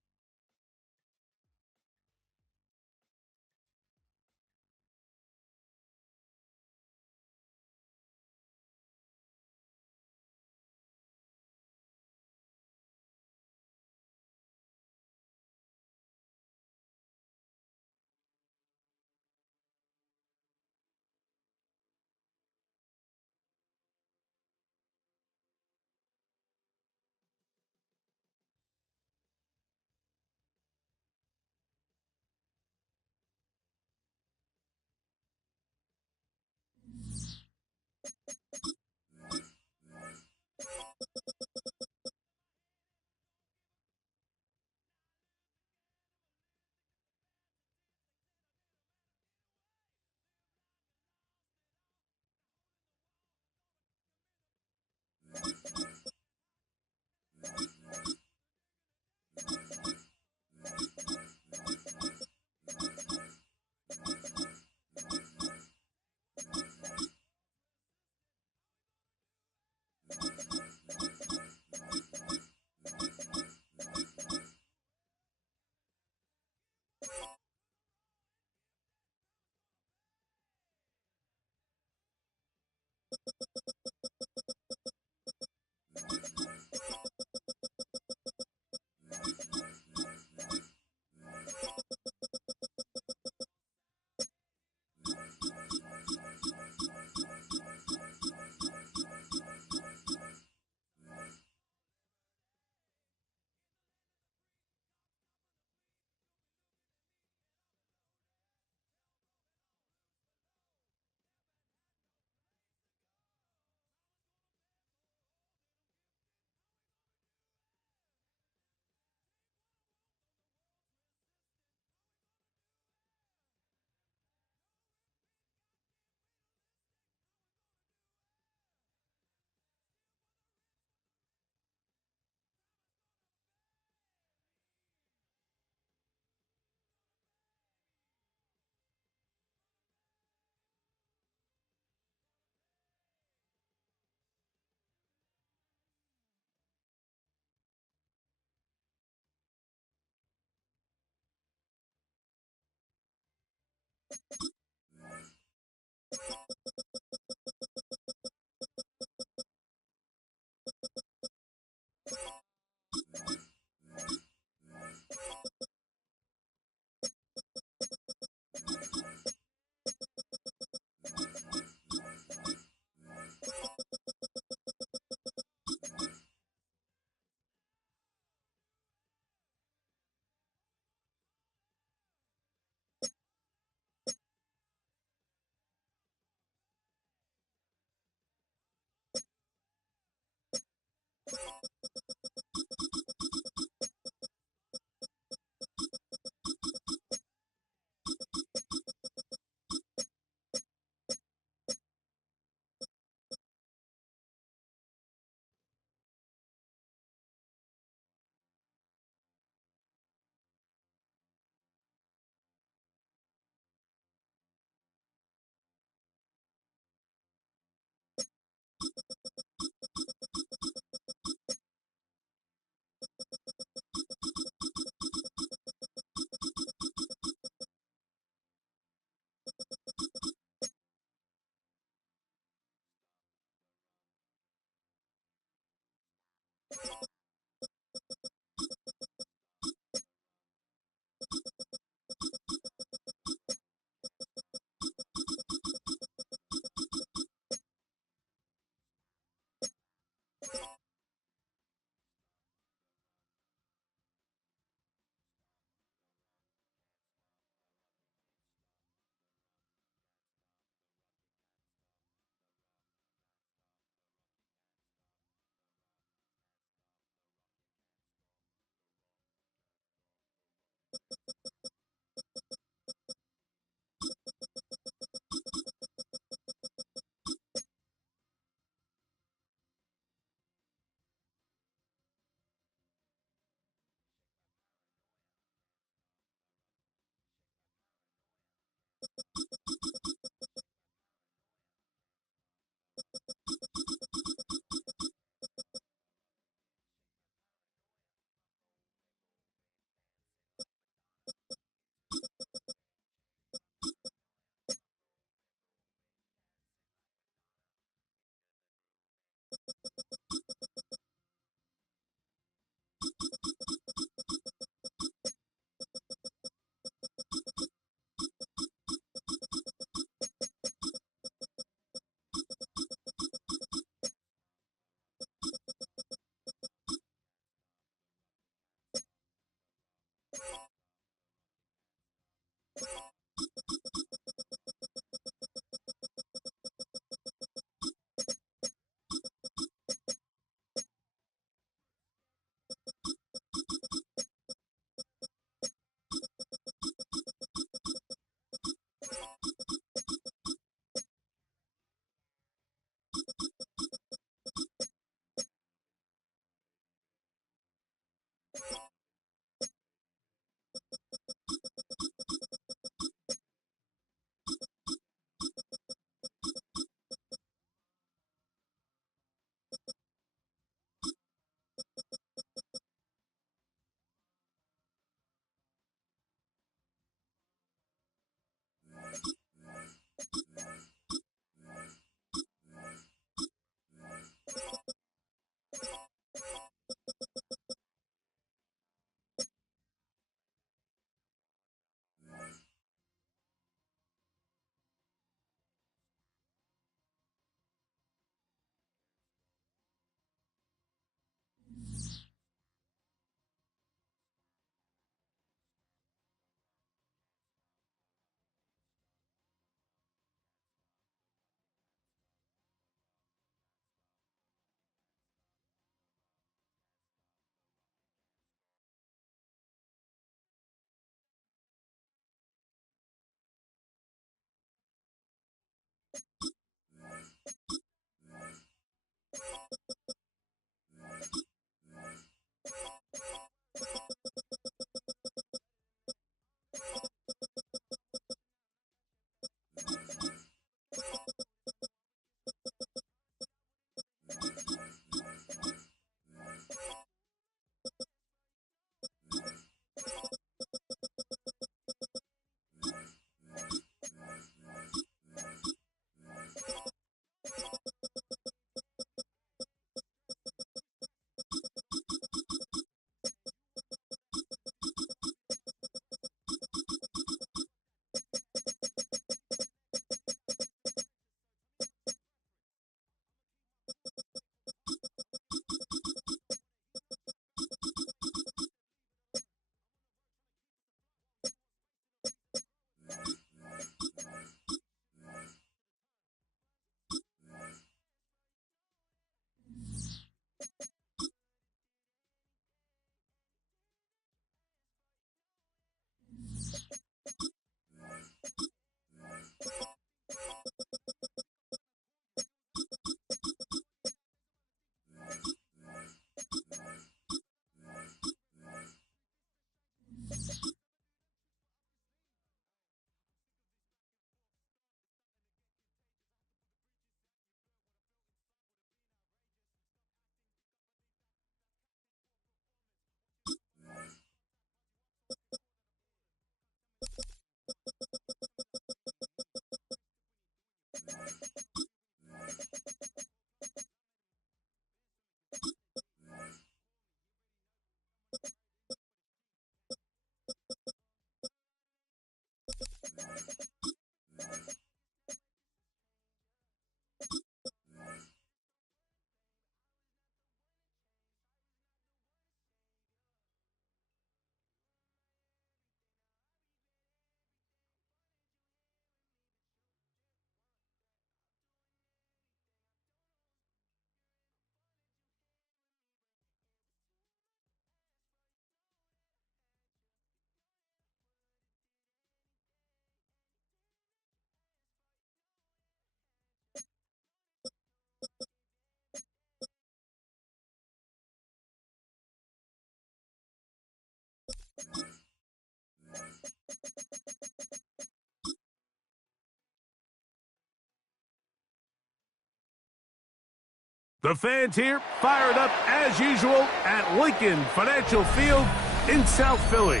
The fans here fired up as usual at Lincoln Financial Field in South Philly.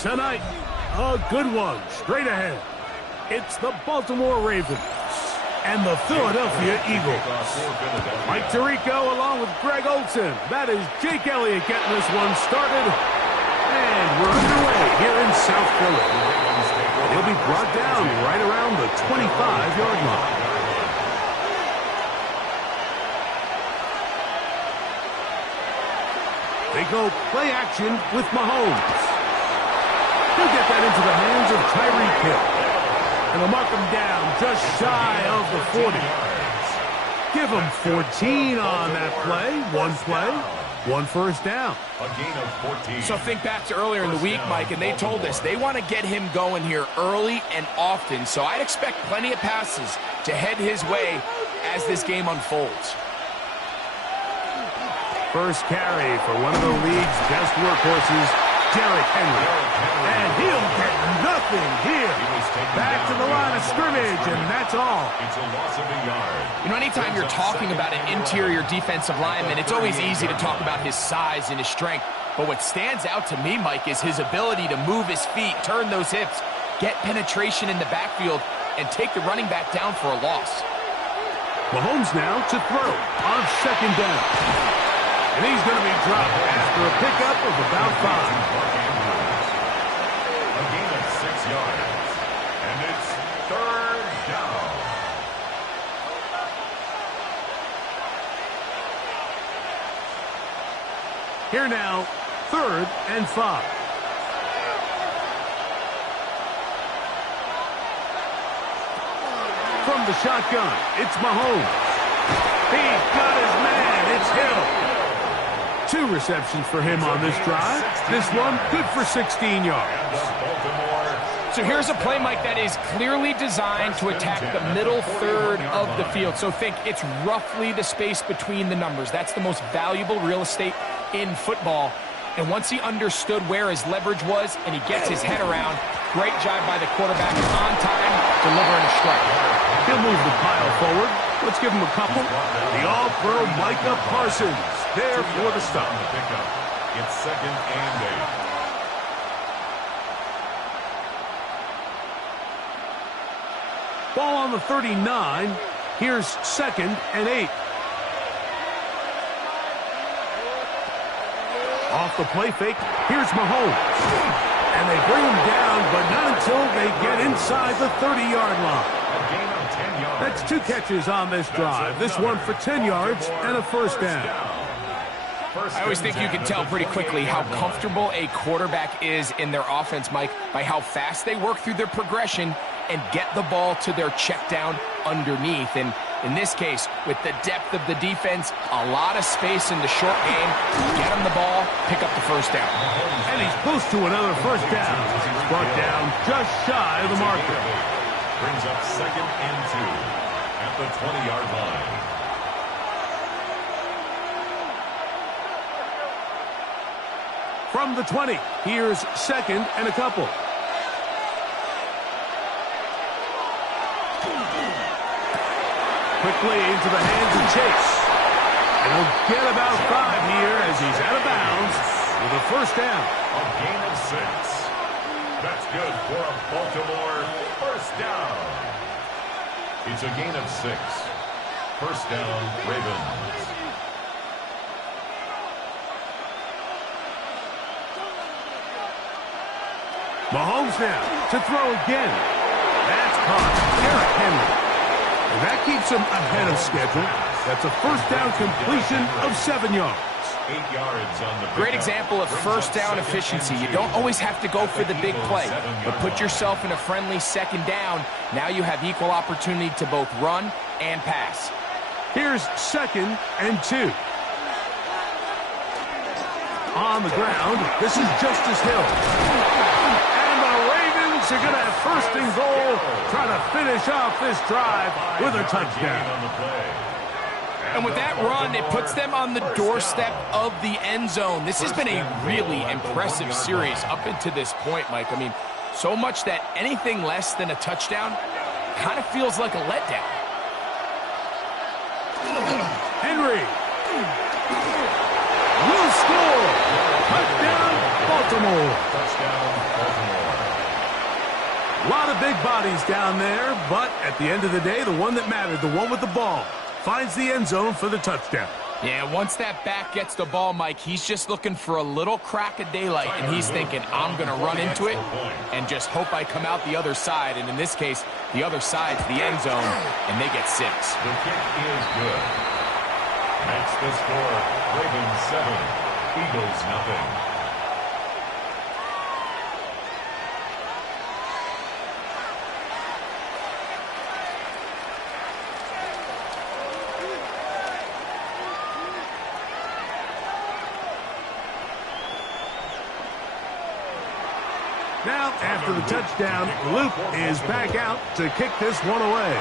Tonight, a good one straight ahead. It's the Baltimore Ravens and the Philadelphia Eagles. Mike Tirico along with Greg Olsen. That is Jake Elliott getting this one started. And we're underway here in South Philly. He'll be brought down right around the 25-yard line. They go play action with Mahomes. He'll get that into the hands of Tyreek Hill. And they'll mark him down just shy of the 40. Give him 14 on that play. One first down. A gain of 14. So think back to earlier in the week, Mike, and they told us they want to get him going here early and often. So I'd expect plenty of passes to head his way as this game unfolds. First carry for one of the league's best workhorses, Derrick Henry. And he'll get nothing here. Back to the line of scrimmage, and that's all. It's a loss of a yard. You know, anytime you're talking about an interior defensive lineman, it's always easy to talk about his size and his strength. But what stands out to me, Mike, is his ability to move his feet, turn those hips, get penetration in the backfield, and take the running back down for a loss. Mahomes now to throw on second down. And he's going to be dropped after a pickup of about 5. A gain of 6 yards. And it's third down. Here now, 3rd and 5. From the shotgun, it's Mahomes. He's got his man. It's Hill. 2 receptions for him on this drive. This one good for 16 yards. So here's a play, Mike, that is clearly designed to attack the middle third of the field. So think it's roughly the space between the numbers. That's the most valuable real estate in football. And once he understood where his leverage was and he gets his head around, great job by the quarterback on time, delivering a strike. He'll move the pile forward. Let's give him a couple. The all-pro Micah Parsons there for the stop. It's 2nd and 8. Ball on the 39. Here's 2nd and 8. Off the play fake, here's Mahomes. And they bring him down, but not until they get inside the 30-yard line. A gain of 10 yards. That's 2 catches on this drive. This one for 10 yards and a first down. I always think you can tell pretty quickly how comfortable a quarterback is in their offense, Mike, by how fast they work through their progression and get the ball to their check down underneath. And in this case, with the depth of the defense, a lot of space in the short game, get him the ball, pick up the first down. And he's close to another first down. Brought down just shy of the marker. Brings up 2nd and 2 at the 20-yard line. From the 20, here's 2nd and a couple. Quickly into the hands of Chase. And he'll get about 5 here as he's out of bounds with a first down. A gain of 6. That's good for a Baltimore first down. It's a gain of 6. First down, Ravens. Mahomes now to throw again. That's caught. Derrick Henry. And that keeps him ahead of schedule. That's a first down completion of 7 yards. 8 yards on the Great example of first down efficiency. You don't always have to go for the big play, but put yourself in a friendly second down. Now you have equal opportunity to both run and pass. Here's 2nd and 2. On the ground, this is Justice Hill. And the Ravens are going to have first and goal, trying to finish off this drive with a touchdown. And with that run, it puts them on the doorstep of the end zone. This has been a really impressive series up until this point, Mike. I mean, so much that anything less than a touchdown kind of feels like a letdown. Henry three. Will score. Touchdown, Baltimore. Touchdown, Baltimore. A lot of big bodies down there, but at the end of the day, the one that mattered, the one with the ball, finds the end zone for the touchdown. Yeah, once that back gets the ball, Mike, he's just looking for a little crack of daylight, and he's thinking, I'm going to run into it and just hope I come out the other side. And in this case, the other side's the end zone, and they get 6. The kick is good. That's the score. Ravens 7, Eagles nothing. Now, after the touchdown, Luke is back out to kick this one away.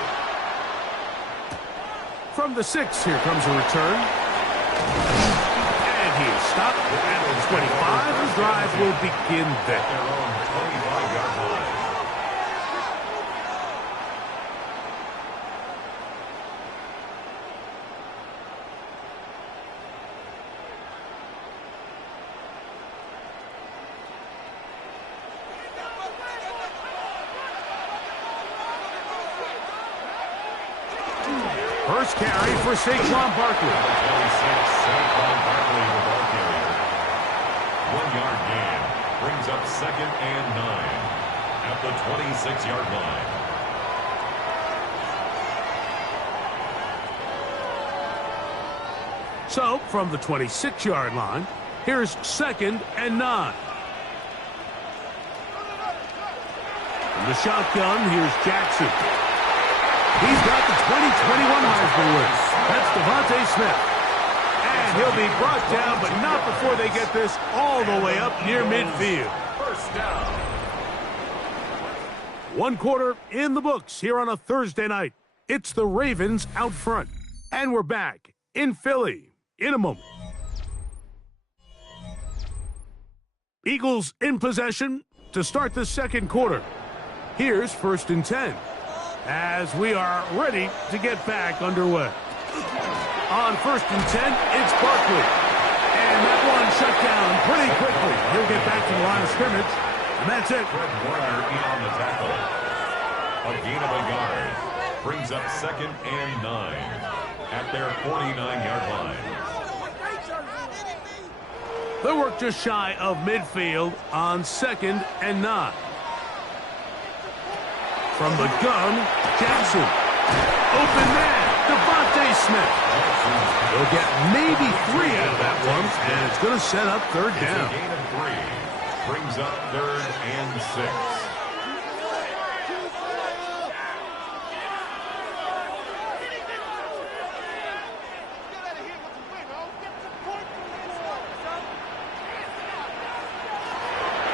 From the 6, here comes a return. And he is stopped at the 25. The drive will begin there. Their own 25-yard line. First carry for Saquon Barkley. 26, Saquon Barkley, the ball carrier. 1-yard gain. Brings up 2nd and 9 at the 26-yard line. So, from the 26-yard line, here's 2nd and 9. From the shotgun, here's Jackson. He's got the 2021 Heisman winner. That's Devontae Smith. And he'll be brought down, but not before they get this all the way up near midfield. First down. 1 quarter in the books here on a Thursday night. It's the Ravens out front. And we're back in Philly in a moment. Eagles in possession to start the 2nd quarter. Here's 1st and 10. As we are ready to get back underway. On 1st and 10, it's Barkley. And that one shut down pretty quickly. He'll get back to the line of scrimmage, and that's it. Fred Warner in on the tackle. A gain of a yard. Brings up 2nd and 9 at their 49-yard line. They work just shy of midfield on 2nd and 9. From the gun, Jackson. Open man, Devontae Smith. They'll get maybe 3 out of that one, and it's going to set up 3rd down. It's a gain of 3. Brings up 3rd and 6.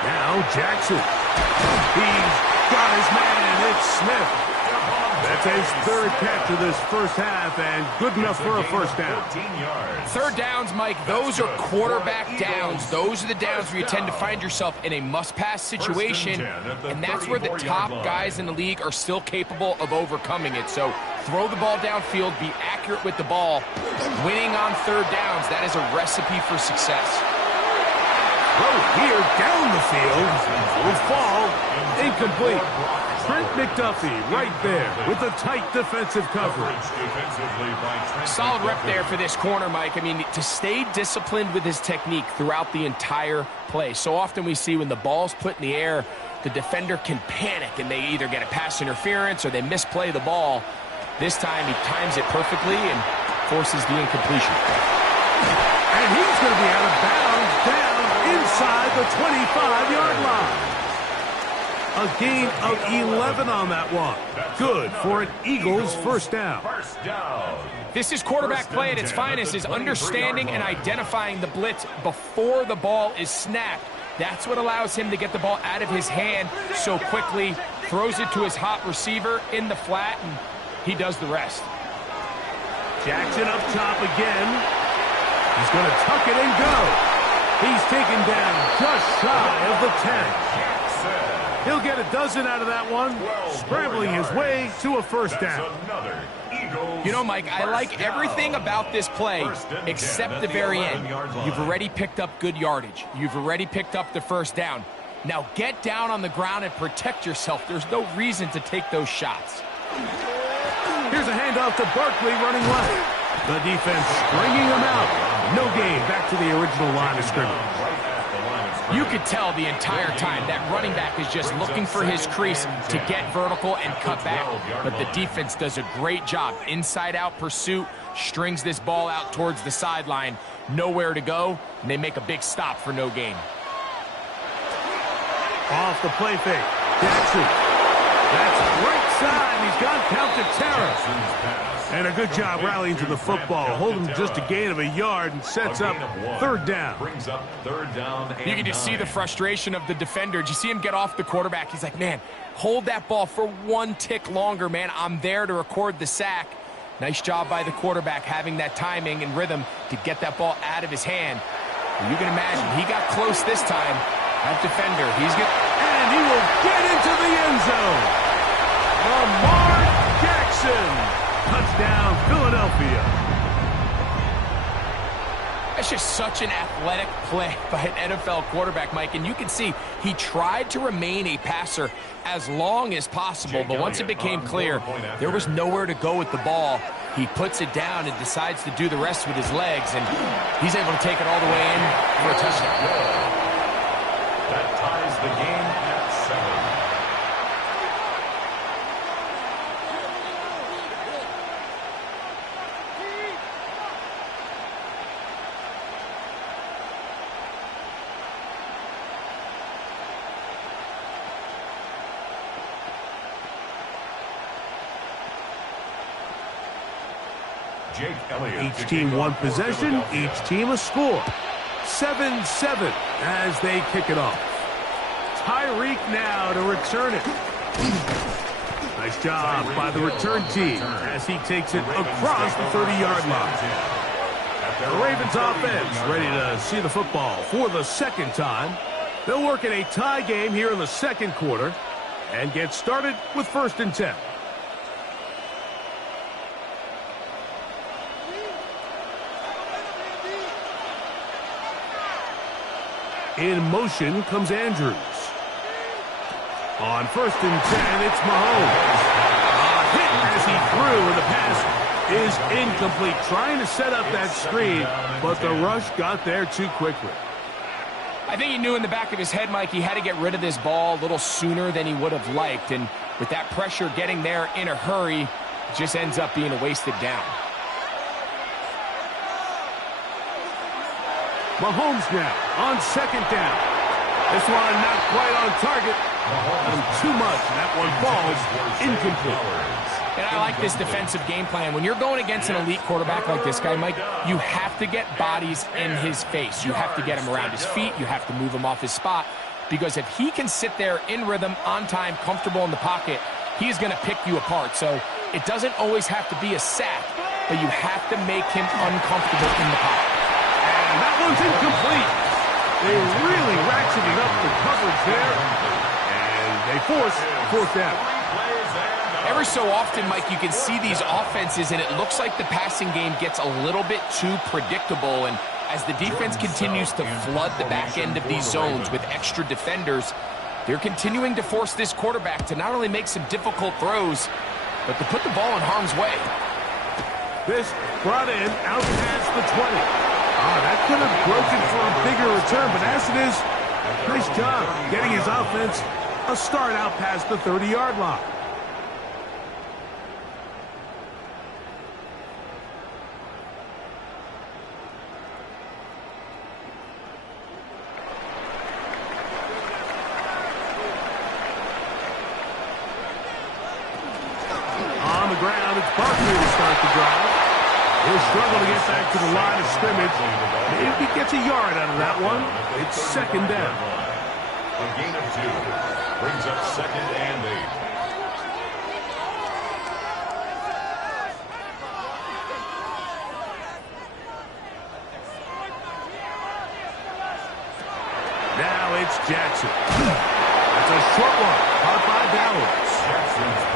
Now Jackson. He's got his man. It's Smith. That's his 3rd catch of this first half, and good enough for a first down. 3rd downs, Mike, those are quarterback downs. Those are the downs where you tend to find yourself in a must-pass situation, and that's where the top guys in the league are still capable of overcoming it. So throw the ball downfield, be accurate with the ball. Winning on 3rd downs, that is a recipe for success. Throw here down the field will fall incomplete. Trent McDuffie right there with the tight defensive coverage. Solid rep there for this corner, Mike. I mean, to stay disciplined with his technique throughout the entire play. So often we see when the ball's put in the air, the defender can panic and they either get a pass interference or they misplay the ball. This time he times it perfectly and forces the incompletion. And he's going to be out of bounds down inside the 25-yard line. A gain of 11 on that one. Good for an Eagles first down. This is quarterback play at its finest, is understanding and identifying the blitz before the ball is snapped. That's what allows him to get the ball out of his hand so quickly, throws it to his hot receiver in the flat, and he does the rest. Jackson up top again. He's going to tuck it and go. He's taken down just shy of the 10. He'll get a dozen out of that one, scrambling his way to a first down. You know, Mike, I like everything about this play except the very end. You've already picked up good yardage. You've already picked up the first down. Now get down on the ground and protect yourself. There's no reason to take those shots. Here's a handoff to Barkley running left. The defense stringing him out. No gain. Back to the original line of scrimmage. You could tell the entire time that running back is just looking for his crease to get vertical and cut back. But the defense does a great job. Inside-out pursuit, strings this ball out towards the sideline. Nowhere to go, and they make a big stop for no gain. Off the play fake. Jackson. That's right side. He's got count to terror. And a good job rallying to the football. Holding just a gain of a yard and sets up third down. You can just see the frustration of the defender. Did you see him get off the quarterback? He's like, man, hold that ball for one tick longer, man. I'm there to record the sack. Nice job by the quarterback having that timing and rhythm to get that ball out of his hand. Well, you can imagine, he got close this time. That defender, and he will get into the end zone. Lamar Jackson. Touchdown, Philadelphia. That's just such an athletic play by an NFL quarterback, Mike. And you can see he tried to remain a passer as long as possible. But once it became clear there was nowhere to go with the ball, he puts it down and decides to do the rest with his legs. And he's able to take it all the way in for a touchdown. That ties the game at 7. Each team one possession, each team a score. 7-7 as they kick it off. Tyreek now to return it. Nice job by the return team as he takes it across the 30-yard line. The Ravens offense ready to see the football for the second time. They'll work in a tie game here in the second quarter and get started with 1st and 10. In motion comes Andrews. On 1st and 10, it's Mahomes. Hit as he threw, and the pass is incomplete. Trying to set up that screen, but the rush got there too quickly. I think he knew in the back of his head, Mike, he had to get rid of this ball a little sooner than he would have liked. And with that pressure getting there in a hurry, it just ends up being a wasted down. Mahomes now on 2nd down. This one not quite on target. Too much. That one falls incomplete. And I like this defensive game plan. When you're going against an elite quarterback like this guy, Mike, you have to get bodies in his face. You have to get him around his feet. You have to move him off his spot. Because if he can sit there in rhythm, on time, comfortable in the pocket, he's going to pick you apart. So it doesn't always have to be a sack, but you have to make him uncomfortable in the pocket. And that one's incomplete. They really ratcheted up the coverage there. And they force 4th down. Every so often, Mike, you can see these offenses, and it looks like the passing game gets a little bit too predictable. And as the defense continues to flood the back end of these zones with extra defenders, they're continuing to force this quarterback to not only make some difficult throws, but to put the ball in harm's way. This brought in out past the 20. That could have broken for a bigger return, but as it is, nice job getting his offense a start out past the 30-yard line. On the ground, it's Barkley to start the drive. He'll struggle to get back to the line of scrimmage. Maybe he gets a yard out of that one. It's 2nd down. A gain of 2 brings up 2nd and 8. Now it's Jackson. That's a short one, caught by Bowers.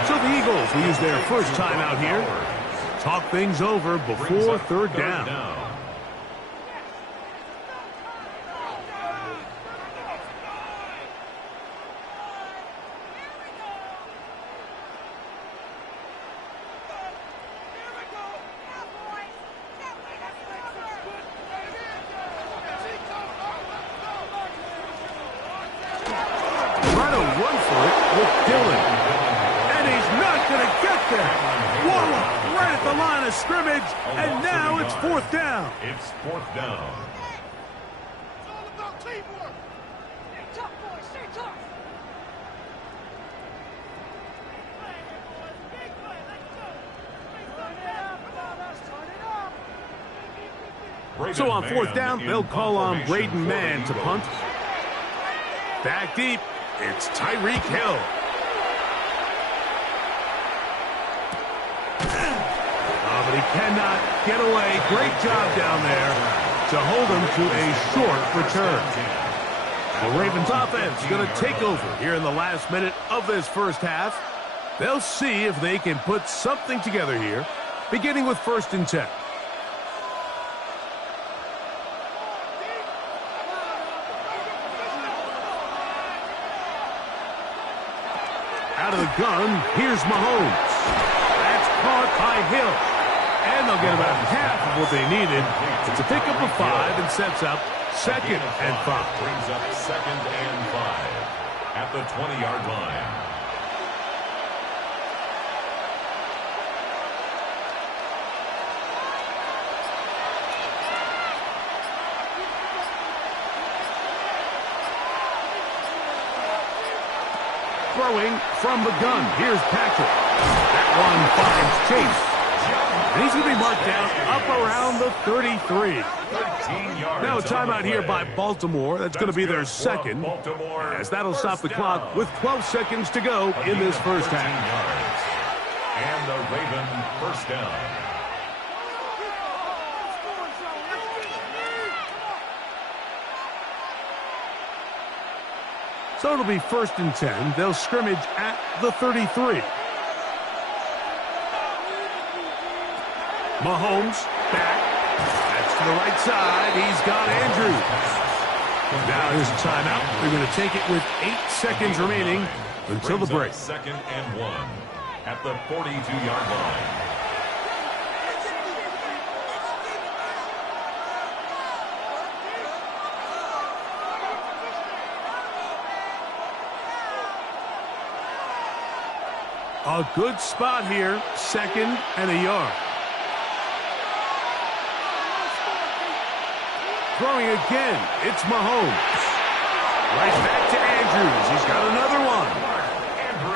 So the Eagles will use their first timeout here. Talk things over before third down. Trying to run for it with Dillon. And he's not going to get there. Waller right at the line of scrimmage, and now it's fourth down. It's fourth down. It's all about teamwork. Stay tough, boys. Stay tough. Big play. Let's go. Turn it up. Come on, let's turn it up. So on fourth down, they'll call on Braden Mann to punt. Back deep, it's Tyreek Hill. Oh, but he cannot get away. Great job down there to hold him to a short return. The Ravens offense going to take over here in the last minute of this first half. They'll see if they can put something together here, beginning with 1st and 10. Out of the gun, here's Mahomes. That's caught by Hill. And they'll get about half of what they needed. It's a pickup of 5 and sets up 2nd and 5. Brings up 2nd and 5 at the 20-yard line. Throwing from the gun. Here's Patrick. That one finds Chase. And he's going to be marked down up around the 33. Now a timeout here by Baltimore. That's going to be their second, as that'll stop the clock with 12 seconds to go in this first half. And the Raven first down. So it'll be 1st and 10. They'll scrimmage at the 33. Mahomes back. That's to the right side. He's got Andrews. Now here's a timeout. They're going to take it with 8 seconds remaining until the break. 2nd and 1 at the 42-yard line. A good spot here, 2nd and a yard. Throwing again, it's Mahomes. Right back to Andrews. He's got another one.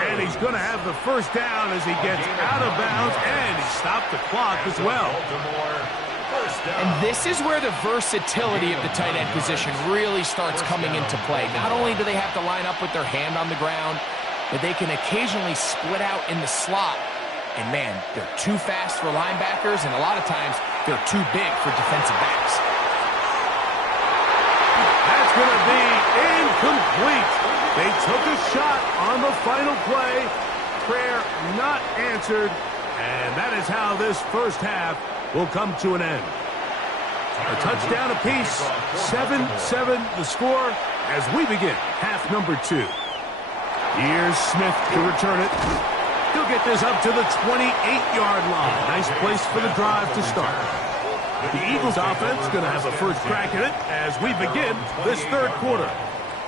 And he's going to have the first down as he gets out of bounds, and he stopped the clock as well. And this is where the versatility of the tight end position really starts coming into play. Not only do they have to line up with their hand on the ground, but they can occasionally split out in the slot. And, man, they're too fast for linebackers, and a lot of times they're too big for defensive backs. That's going to be incomplete. They took a shot on the final play. Prayer not answered, and that is how this first half will come to an end. A touchdown apiece, 7-7 the score as we begin half number 2. Here's Smith to return it. He'll get this up to the 28-yard line. Nice place for the drive to start. The Eagles offense going to have the first crack at it as we begin this third quarter.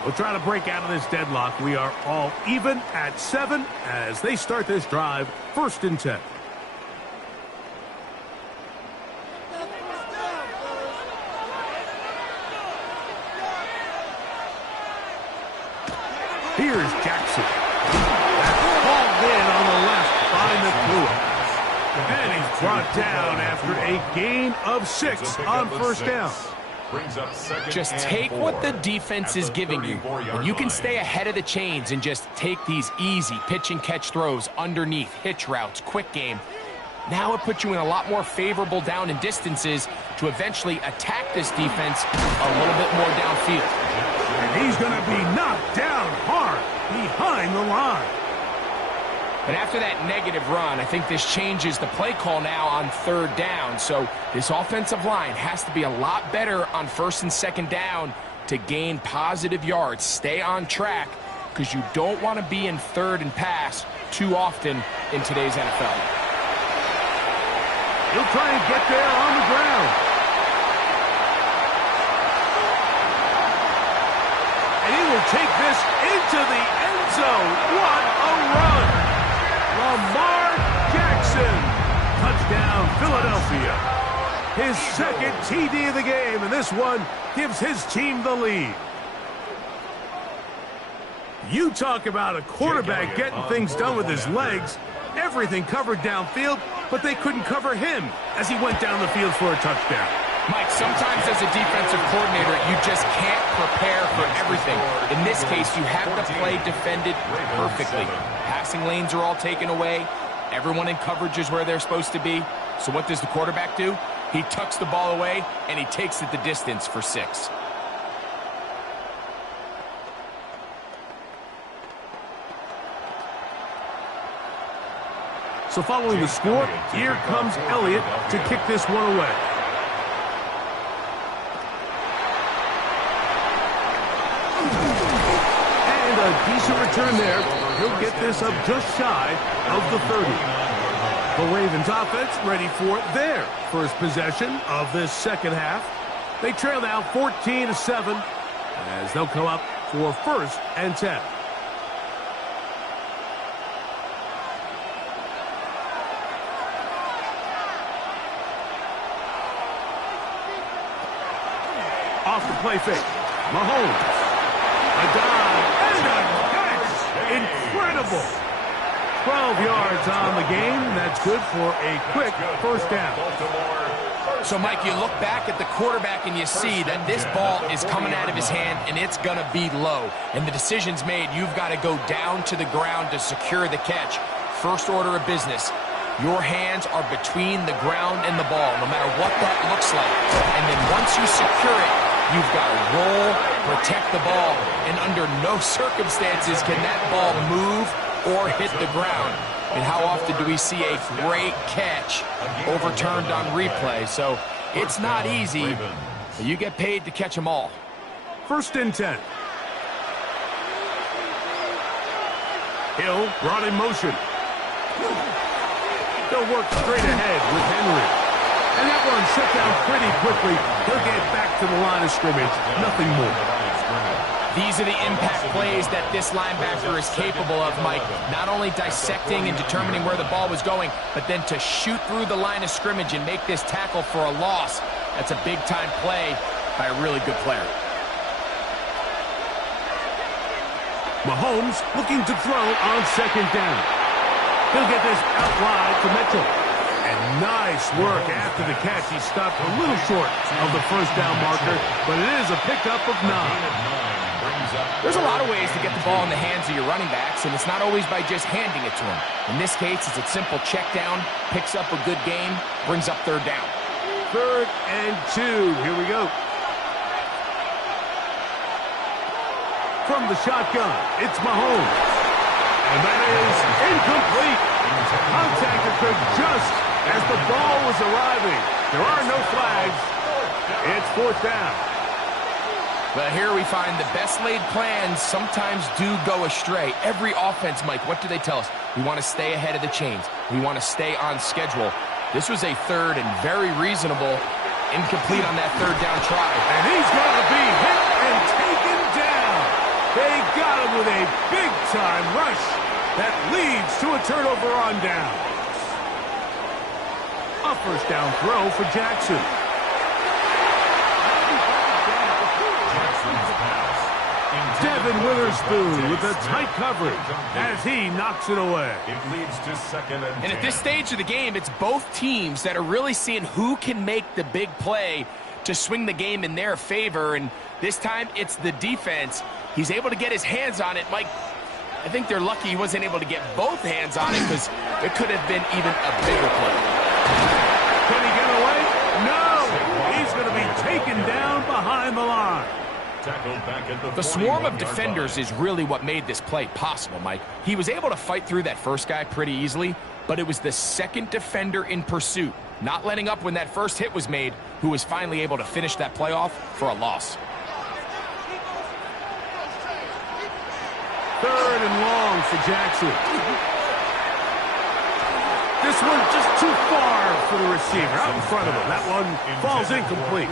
We'll try to break out of this deadlock. We are all even at 7 as they start this drive, 1st and 10. Here's Jackson. That's hauled in on the left by McClure. And he's brought down after a gain of 6 on first down. Just take what the defense is giving you. And you can stay ahead of the chains and just take these easy pitch and catch throws underneath, hitch routes, quick game. Now it puts you in a lot more favorable down and distances to eventually attack this defense a little bit more downfield. And he's going to be knocked down hard. behind the line. And after that negative run, I think this changes the play call now on third down. So this offensive line has to be a lot better on first and second down to gain positive yards. Stay on track because you don't want to be in third and pass too often in today's NFL. He'll try and get there on the ground. And he will take this into the end zone. What a run! Lamar Jackson. Touchdown, Philadelphia. His second TD of the game, and this one gives his team the lead. You talk about a quarterback getting things done with his legs. Everything covered downfield, but they couldn't cover him as he went down the field for a touchdown. Mike, sometimes as a defensive coordinator, you just can't prepare for everything. In this case, you have the play defended perfectly. Passing lanes are all taken away. Everyone in coverage is where they're supposed to be. So what does the quarterback do? He tucks the ball away, and he takes it the distance for 6. So following the score, here comes Elliott to kick this one away. And a decent return there. He'll get this up just shy of the 30. The Ravens offense ready for their first possession of this second half. They trail now 14-7 as they'll come up for 1st and 10. Off the play fake. Mahomes. A dive and a catch. Incredible. 12 yards on the game. That's good for a quick first down. So, Mike, you look back at the quarterback and you see that this ball is coming out of his hand and it's going to be low. And the decision's made. You've got to go down to the ground to secure the catch. First order of business. Your hands are between the ground and the ball, no matter what that looks like. And then once you secure it, you've got to roll, protect the ball, and under no circumstances can that ball move or hit the ground. And how often do we see a great catch overturned on replay? So it's not easy, but you get paid to catch them all. 1st and 10. Hill brought in motion. They'll work straight ahead with Henry. And that one shut down pretty quickly. He'll get back to the line of scrimmage. Nothing more. These are the impact plays that this linebacker is capable of, Mike. Not only dissecting and determining where the ball was going, but then to shoot through the line of scrimmage and make this tackle for a loss. That's a big-time play by a really good player. Mahomes looking to throw on 2nd down. He'll get this out wide to Mitchell. And nice work after the catch. He stopped a little short of the first down marker, but it is a pickup of 9. There's a lot of ways to get the ball in the hands of your running backs, and it's not always by just handing it to them. In this case, it's a simple check down, picks up a good gain, brings up 3rd down. 3rd and 2. Here we go. From the shotgun, it's Mahomes. And that is incomplete. Contact occurred just as the ball was arriving. There are no flags. It's 4th down. But here we find the best laid plans sometimes do go astray. Every offense, Mike, what do they tell us? We want to stay ahead of the chains. We want to stay on schedule. This was a 3rd and very reasonable, incomplete on that 3rd down try. And he's going to be hit and taken down. They got him with a big-time rush that leads to a turnover on down. A 1st down throw for Jackson. Devin Witherspoon with a tight coverage as he knocks it away. It leads to 2nd and 10. And at this stage of the game, it's both teams that are really seeing who can make the big play to swing the game in their favor. And this time, it's the defense. He's able to get his hands on it. Mike, I think they're lucky he wasn't able to get both hands on it because it could have been even a bigger play. Can he get away? No! He's going to be taken down behind the line. Tackled back at The swarm of defenders is really what made this play possible, Mike. He was able to fight through that first guy pretty easily, but it was the second defender in pursuit, not letting up when that first hit was made, who was finally able to finish that play off for a loss. 3rd and long for Jackson. This one just too far for the receiver, out in front of him. That one falls incomplete.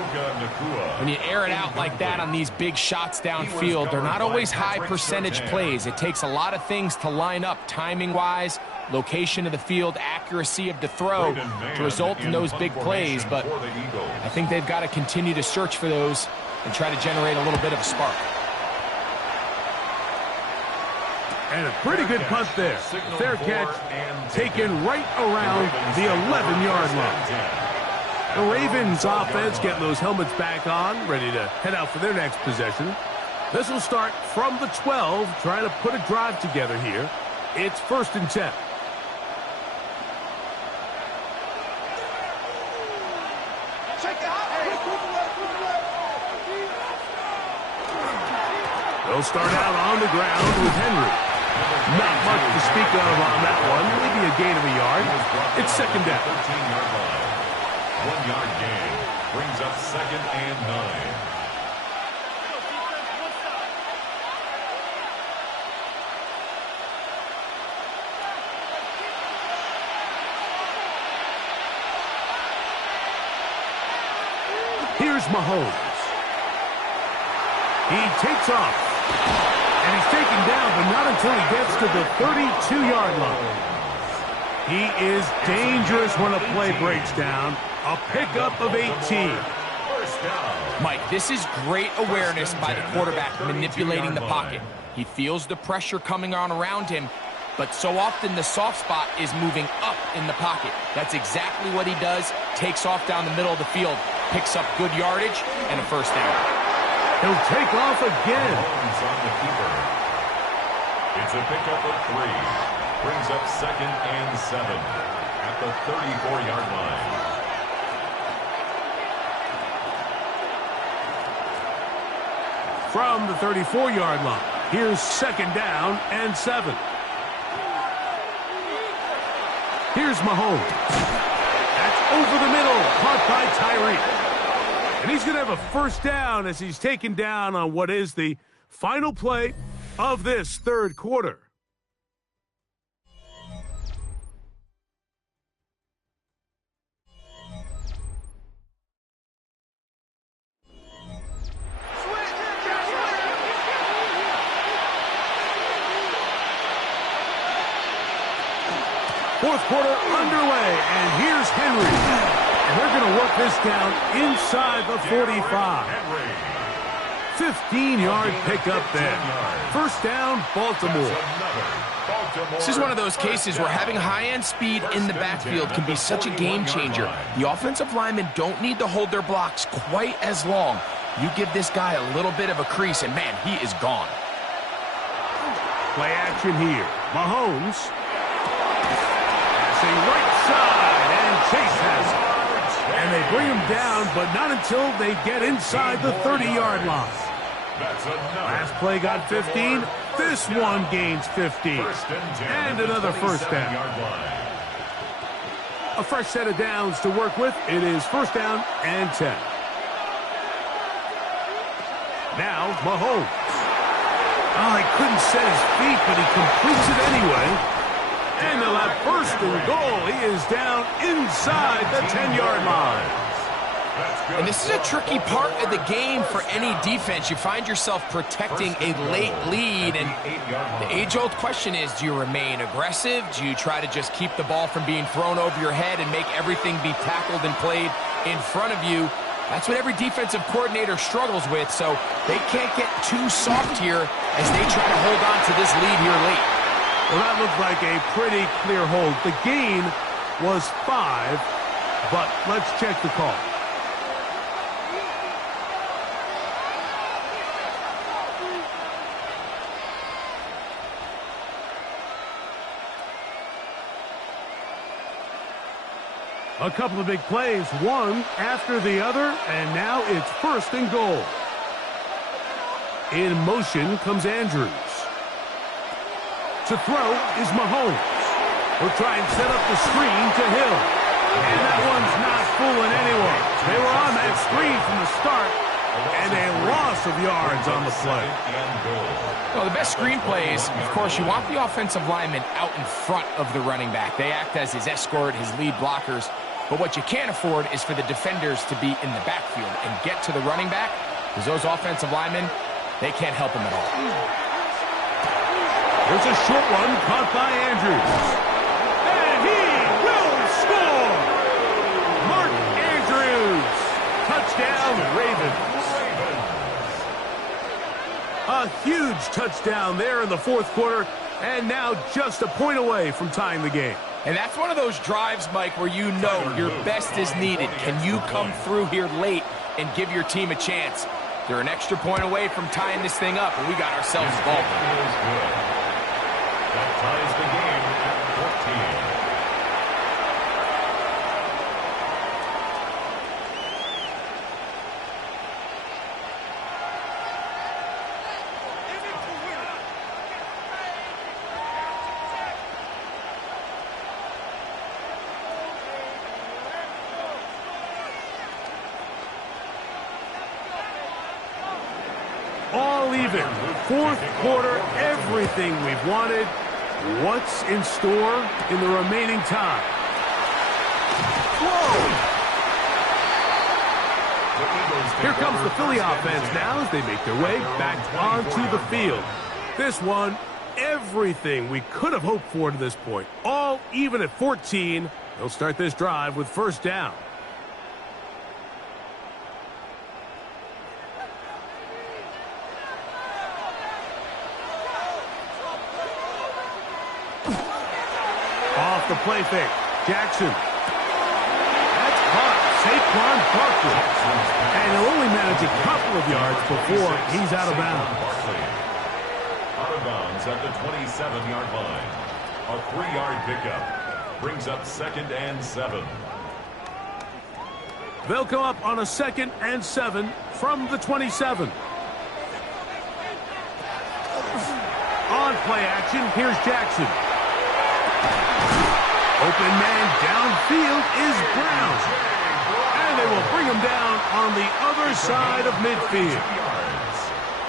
When you air it out like that on these big shots downfield, they're not always high percentage plays. It takes a lot of things to line up timing-wise, location of the field, accuracy of the throw to result in those big plays, but I think they've got to continue to search for those and try to generate a little bit of a spark. And a pretty good punt there. Fair catch, taken right around the 11-yard line. The Ravens offense getting those helmets back on, ready to head out for their next possession. This will start from the 12, trying to put a drive together here. It's 1st and 10. They'll start out on the ground with Henry. Not much to speak of on that one. Maybe a gain of a yard. It's 2nd down. 13-yard line. 1-yard gain. Brings up 2nd and 9. Here's Mahomes. He takes off. And he's taken down, but not until he gets to the 32-yard line. He is dangerous when a play breaks down. A pickup of 18. Mike, this is great awareness by the quarterback manipulating the pocket. He feels the pressure coming on around him, but so often the soft spot is moving up in the pocket. That's exactly what he does. Takes off down the middle of the field, picks up good yardage, and a 1st down. He'll take off again. On the keeper. It's a pickup of 3. Brings up 2nd and 7 at the 34-yard line. From the 34-yard line, here's 2nd down and 7. Here's Mahomes. That's over the middle, caught by Tyreek. And he's going to have a 1st down as he's taken down on what is the final play of this 3rd quarter. Fourth quarter underway, and here's Henry. And they're going to work this down inside the 45. 15-yard pickup there. 1st down, Baltimore. This is one of those cases where having high-end speed in the backfield can be such a game changer. The offensive linemen don't need to hold their blocks quite as long. You give this guy a little bit of a crease, and man, he is gone. Play action here. Mahomes. Passing right side, and Chase has it. And they bring him down, but not until they get inside the 30-yard line. Last play got 15. This one gains 15. And another 1st down. A fresh set of downs to work with. It is 1st down and 10. Now, Mahomes. Oh, he couldn't set his feet, but he completes it anyway. And they'll have 1st and goal. He is down inside the 10-yard line. And this is a tricky part of the game for any defense. You find yourself protecting a late lead, and the age-old question is, do you remain aggressive? Do you try to just keep the ball from being thrown over your head and make everything be tackled and played in front of you? That's what every defensive coordinator struggles with, so they can't get too soft here as they try to hold on to this lead here late. Well, that looked like a pretty clear hold. The gain was 5, but let's check the call. A couple of big plays, one after the other, and now it's 1st and goal. In motion comes Andrews. To throw is Mahomes. He'll try and set up the screen to Hill. And that one's not fooling anyone. They were on that screen from the start, and a loss of yards on the play. Well, the best screenplay is, of course, you want the offensive lineman out in front of the running back. They act as his escort, his lead blockers. But what you can't afford is for the defenders to be in the backfield and get to the running back, because those offensive linemen, they can't help him at all. There's a short one caught by Andrews. And he will score! Mark Andrews! Touchdown, Ravens. A huge touchdown there in the fourth quarter, and now just a point away from tying the game. And that's one of those drives, Mike, where you know your best is needed. Can you come through here late and give your team a chance? They're an extra point away from tying this thing up, and we got ourselves a ball. That ties the game at 14. All even. Fourth quarter, everything we've wanted. What's in store in the remaining time? Whoa! Here comes the Philly offense now as they make their way back onto the field. This one, everything we could have hoped for to this point. All even at 14. They'll start this drive with first down. Off the play fake. Jackson. That's caught. Saquon Barkley. And he'll only manage a couple of yards before he's out of bounds. Out of bounds at the 27-yard line. A 3-yard pickup. Brings up 2nd and 7. They'll come up on a 2nd and 7 from the 27. On play action, here's Jackson. Open man downfield is Brown. And they will bring him down on the other side of midfield.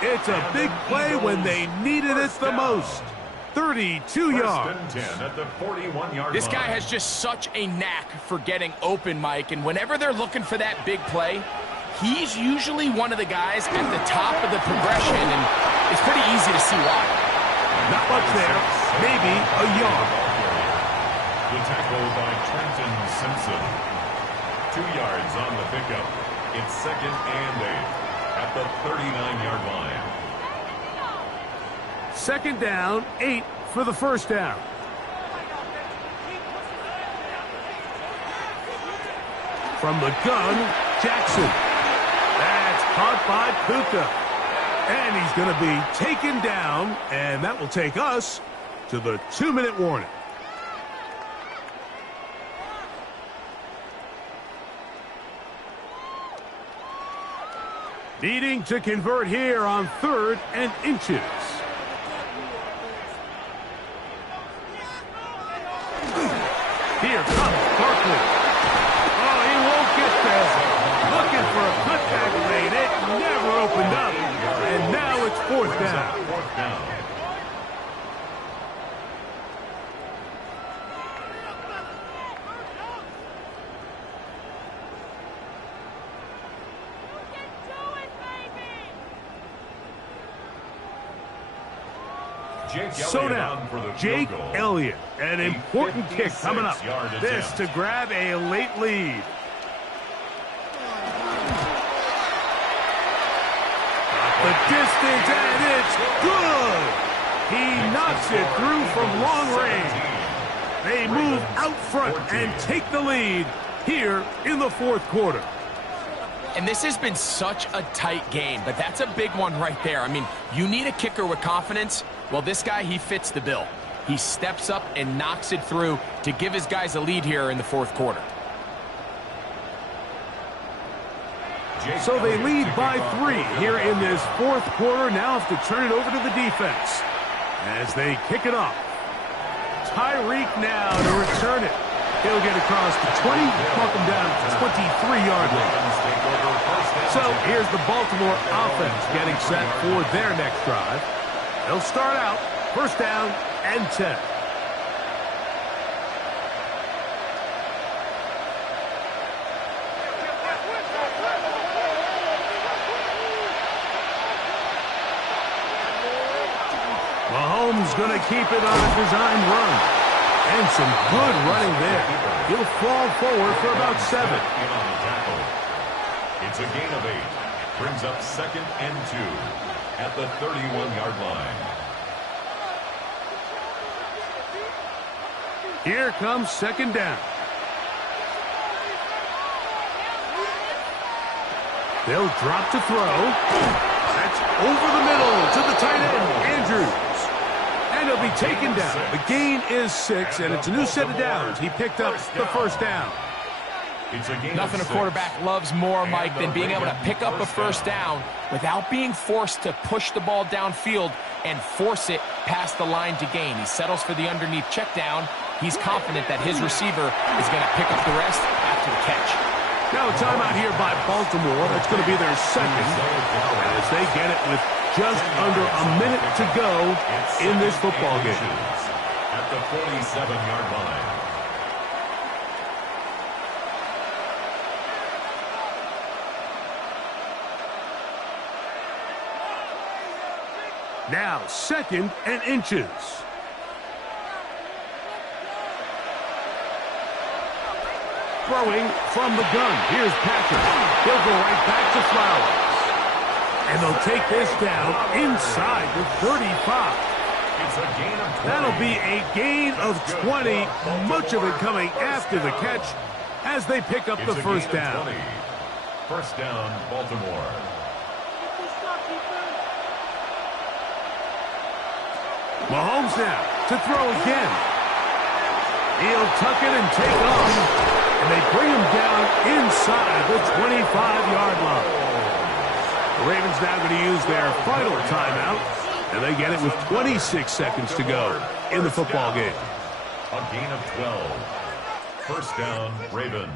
It's a big play when they needed it the most. 32 yards. At the 41-yard This guy line. has just such a knack for getting open, Mike, and whenever they're looking for that big play, he's usually one of the guys at the top of the progression, and it's pretty easy to see why. Not much there. Maybe a yard. The tackle by Trenton Simpson. 2 yards on the pickup. It's 2nd and 8 at the 39-yard line. 2nd down, 8 for the first down. From the gun, Jackson. That's caught by Puka. And he's going to be taken down, and that will take us to the 2-minute warning. Needing to convert here on 3rd and inches. Here comes Barkley. Oh, he won't get there. Looking for a cutback lane. It never opened up. And now it's 4th down. 4th down. So now, Jake Elliott, an important kick coming up. This to grab a late lead. Got the distance, and it's good. He knocks it through from long range. They move out front and take the lead here in the fourth quarter. And this has been such a tight game, but that's a big one right there. I mean, you need a kicker with confidence. Well, this guy, he fits the bill. He steps up and knocks it through to give his guys a lead here in the fourth quarter. So they lead by 3 here in this fourth quarter. Now have to turn it over to the defense as they kick it off. Tyreek now to return it. He'll get across the 20, mark him down at the 23-yard line. So here's the Baltimore offense getting set for their next drive. They'll start out first down and 10. Mahomes going to keep it on a designed run. And some good running there. He'll fall forward for about 7. It's a gain of 8. Brings up 2nd and 2 at the 31-yard line. Here comes 2nd down. They'll drop to throw. That's over the middle to the tight end, Andrews. And he'll be taken down. The gain is 6, and it's a new set of downs. He picked up the first down. Nothing a quarterback loves more, Mike, than being able to pick up a first down without being forced to push the ball downfield and force it past the line to gain. He settles for the underneath check down. He's confident that his receiver is going to pick up the rest after the catch. Now a timeout here by Baltimore. That's going to be their second as they get it with just under a minute to go in this football game. At the 47-yard line. Now 2nd and inches. Throwing from the gun. Here's Patrick. He'll go right back to Flowers. And they'll take this down inside the 35. It's a gain of 20. That'll be a gain of 20. Much of it coming after the catch as they pick up the first down. First down, Baltimore. Mahomes now to throw again. He'll tuck it and take off. And they bring him down inside the 25-yard line. The Ravens now going to use their final timeout. And they get it with 26 seconds to go in the football game. A gain of 12. First down, Ravens.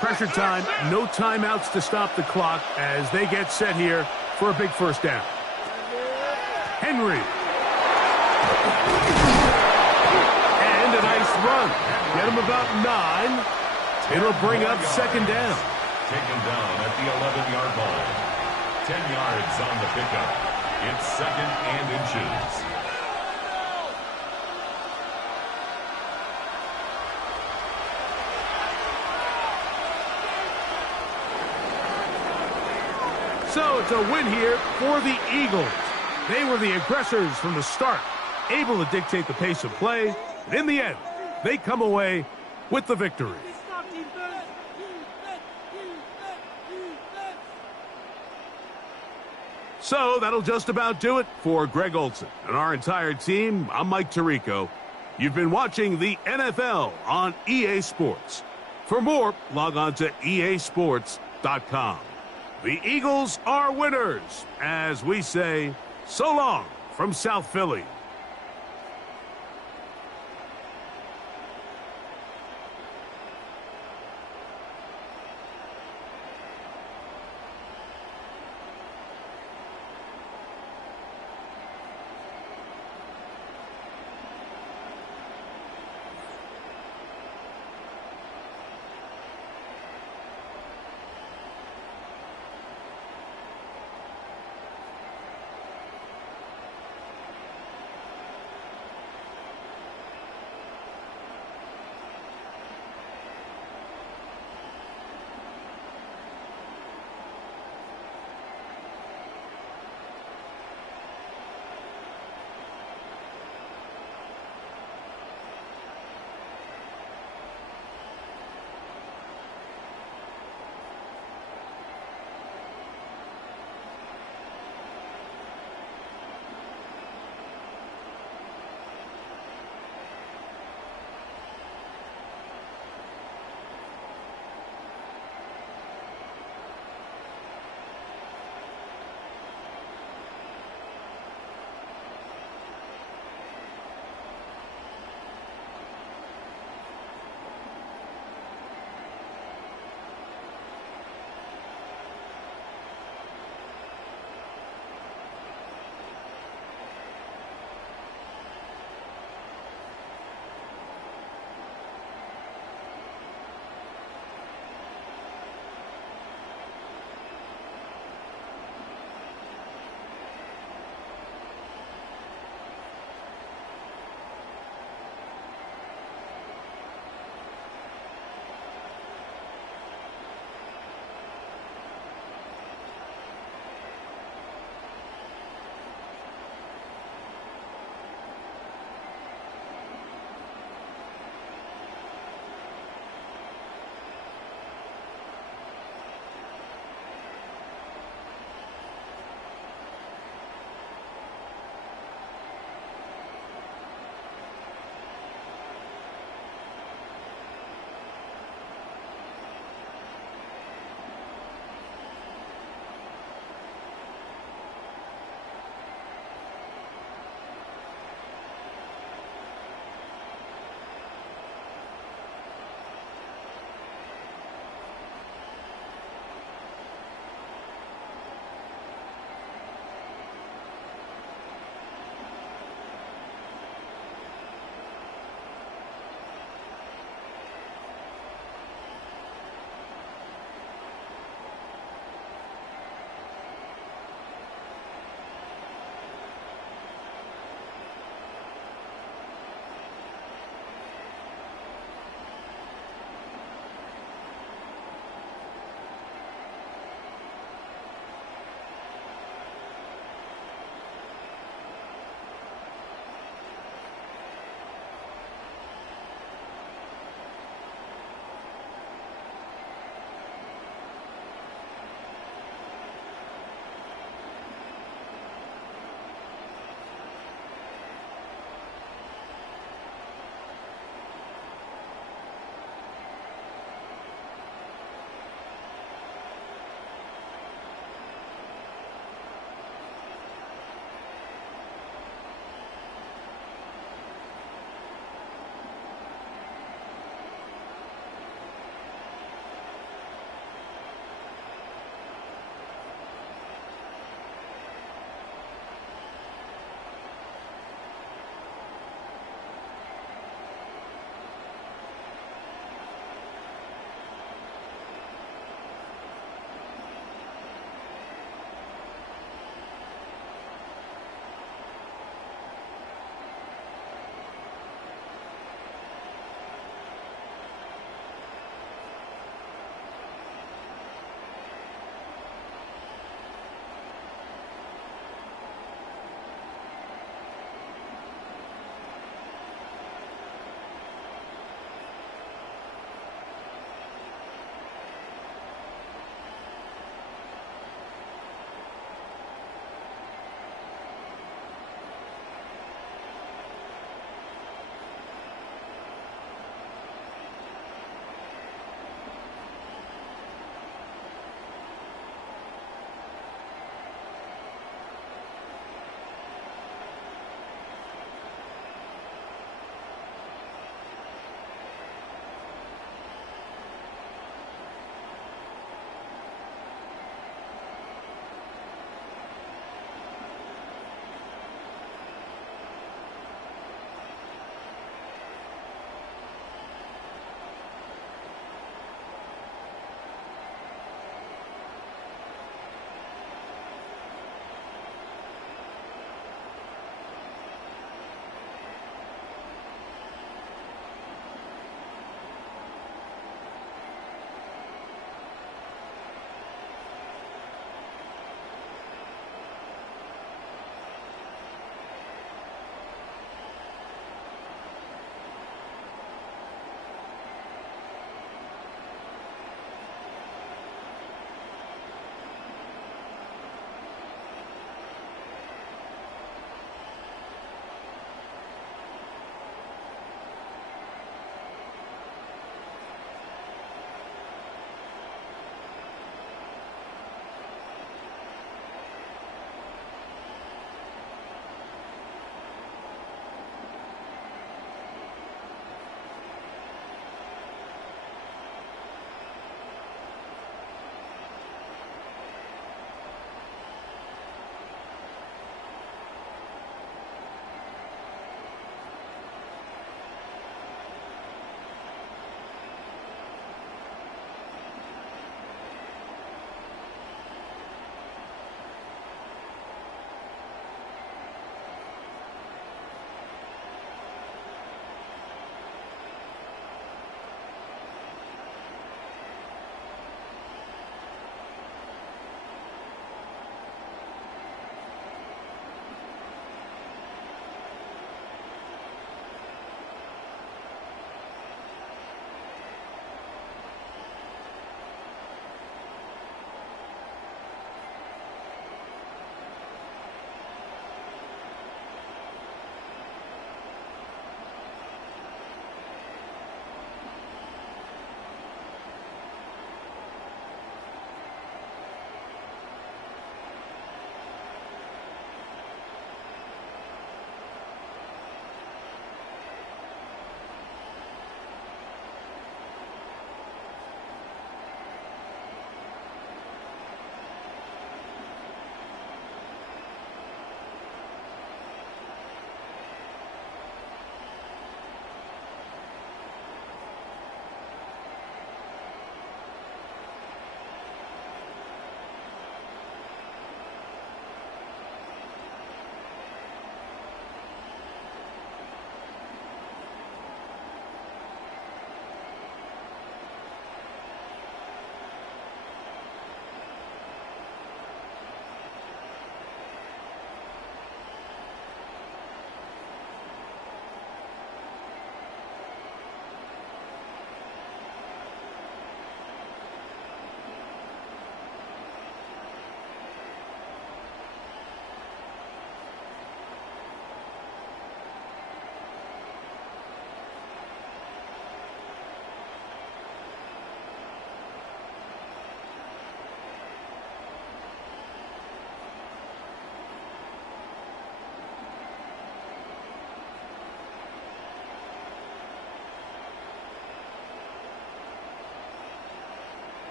Pressure time, no timeouts to stop the clock as they get set here for a big first down. Henry. And a nice run. Get him about 9. It'll bring up 2nd down. Taken down at the 11-yard line. 10 yards on the pickup. It's 2nd and inches. So it's a win here for the Eagles. They were the aggressors from the start, able to dictate the pace of play. And in the end, they come away with the victory. So that'll just about do it for Greg Olsen and our entire team. I'm Mike Tirico. You've been watching the NFL on EA Sports. For more, log on to easports.com. The Eagles are winners, as we say, so long from South Philly.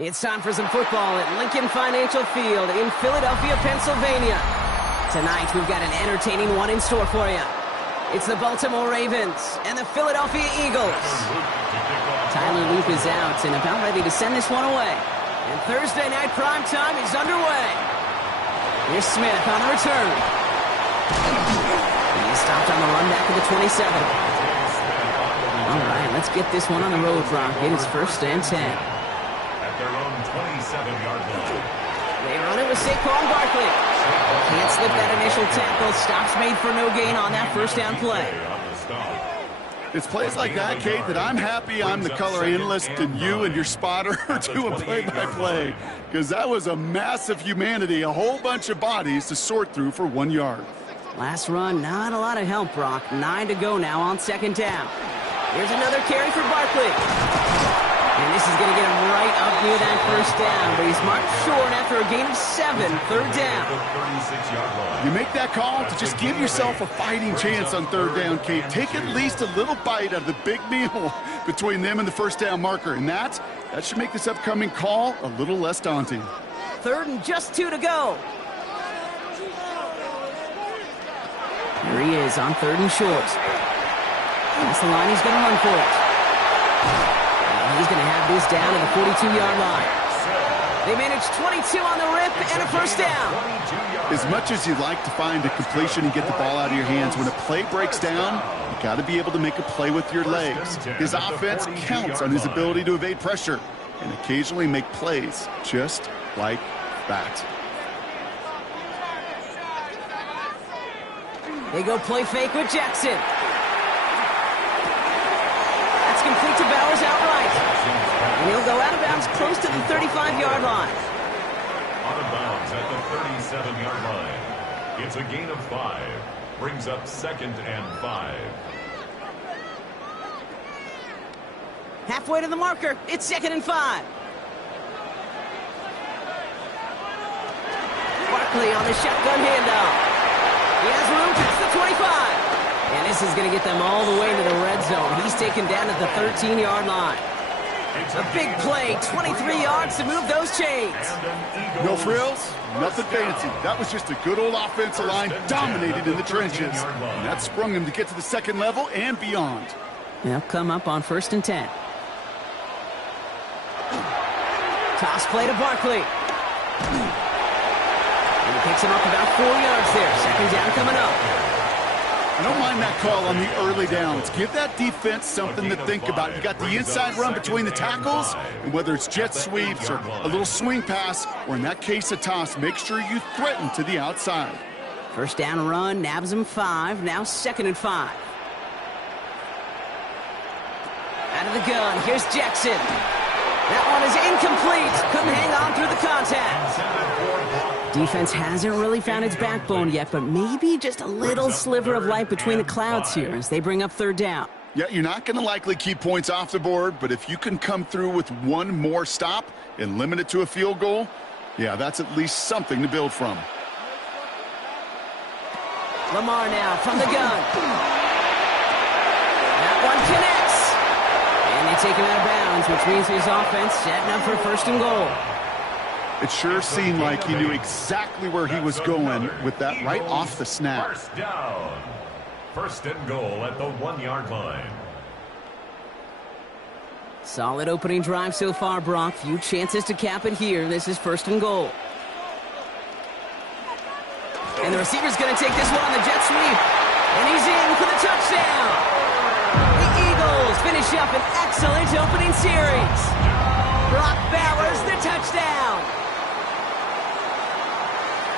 It's time for some football at Lincoln Financial Field in Philadelphia, Pennsylvania. Tonight, we've got an entertaining one in store for you. It's the Baltimore Ravens and the Philadelphia Eagles. Tyler Loop is out and about ready to send this one away. And Thursday night primetime is underway. Here's Smith on the return. He's stopped on the run back of the 27. All right, let's get this one on the road, Brock. It is 1st and 10. At their own 27-yard line. They run it with Saquon Barkley. Can't slip that initial tackle. Stops made for no gain on that first down play. It's plays like that, Kate, that I'm happy I'm the color analyst and you and your spotter are doing play-by-play. Because that was a massive humanity, a whole bunch of bodies to sort through for 1 yard. Last run, not a lot of help, Brock. 9 to go now on 2nd down. Here's another carry for Barkley. And this is going to get him right up near that first down. But he's marked short after a gain of 7, 3rd down. You make that call to just give yourself a fighting chance on 3rd down, Kate. Take at least a little bite out of the big meal between them and the first down marker. And that should make this upcoming call a little less daunting. 3rd and just 2 to go. Here he is on 3rd and short. That's the line. He's going to run for it. And he's going to have this down at the 42-yard line. They managed 22 on the rip and a first down. As much as you'd like to find a completion and get the ball out of your hands, when a play breaks down, you got to be able to make a play with your legs. His offense counts on his ability to evade pressure and occasionally make plays just like that. They go play fake with Jackson. That's complete to Bowers outright. And he'll go out of bounds close to the 35-yard line. Out of bounds at the 37-yard line. It's a gain of 5. Brings up 2nd and 5. Halfway to the marker. It's 2nd and 5. Barkley on the shotgun handoff. He has room to the 25. And this is going to get them all the way into the red zone. He's taken down at the 13-yard line. A big play, 23 yards to move those chains. No frills, nothing fancy. That was just a good old offensive line dominated in the trenches. And that sprung him to get to the 2nd level and beyond. They'll come up on 1st and 10. Toss play to Barkley. And he picks him up about 4 yards there. 2nd down coming up. I don't mind that call on the early downs. Give that defense something to think about. You got the inside run between the tackles, and whether it's jet sweeps or a little swing pass, or in that case a toss, make sure you threaten to the outside. First down run, nabs him 5, now 2nd and 5. Out of the gun, here's Jackson. That one is incomplete. Couldn't hang on through the contact. Defense hasn't really found its backbone yet, but maybe just a little sliver of light between the clouds here as they bring up 3rd down. Yeah, you're not going to likely keep points off the board, but if you can come through with one more stop and limit it to a field goal, yeah, that's at least something to build from. Lamar now from the gun. That one connects. And they take him out of bounds, which means his offense setting up for 1st and goal. It sure seemed like he knew exactly where he was going with that right off the snap. First down. 1st and goal at the 1-yard line. Solid opening drive so far, Brock. Few chances to cap it here. This is 1st and goal. And the receiver's going to take this one on the jet sweep. And he's in for the touchdown. The Eagles finish up an excellent opening series. Brock Bowers, the touchdown.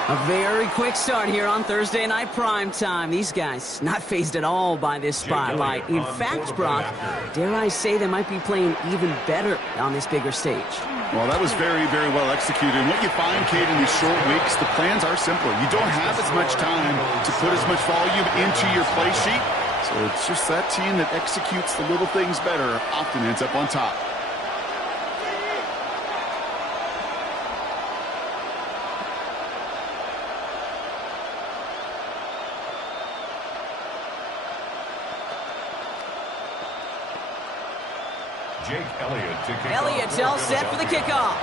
A very quick start here on Thursday night primetime. These guys not fazed at all by this spotlight. In fact, Brock, dare I say they might be playing even better on this bigger stage. Well, that was very, very well executed. And what you find, Kate, in these short weeks, the plans are simpler. You don't have as much time to put as much volume into your play sheet. So it's just that team that executes the little things better often ends up on top. Jake Elliott to kick Elliott's all set for the kickoff.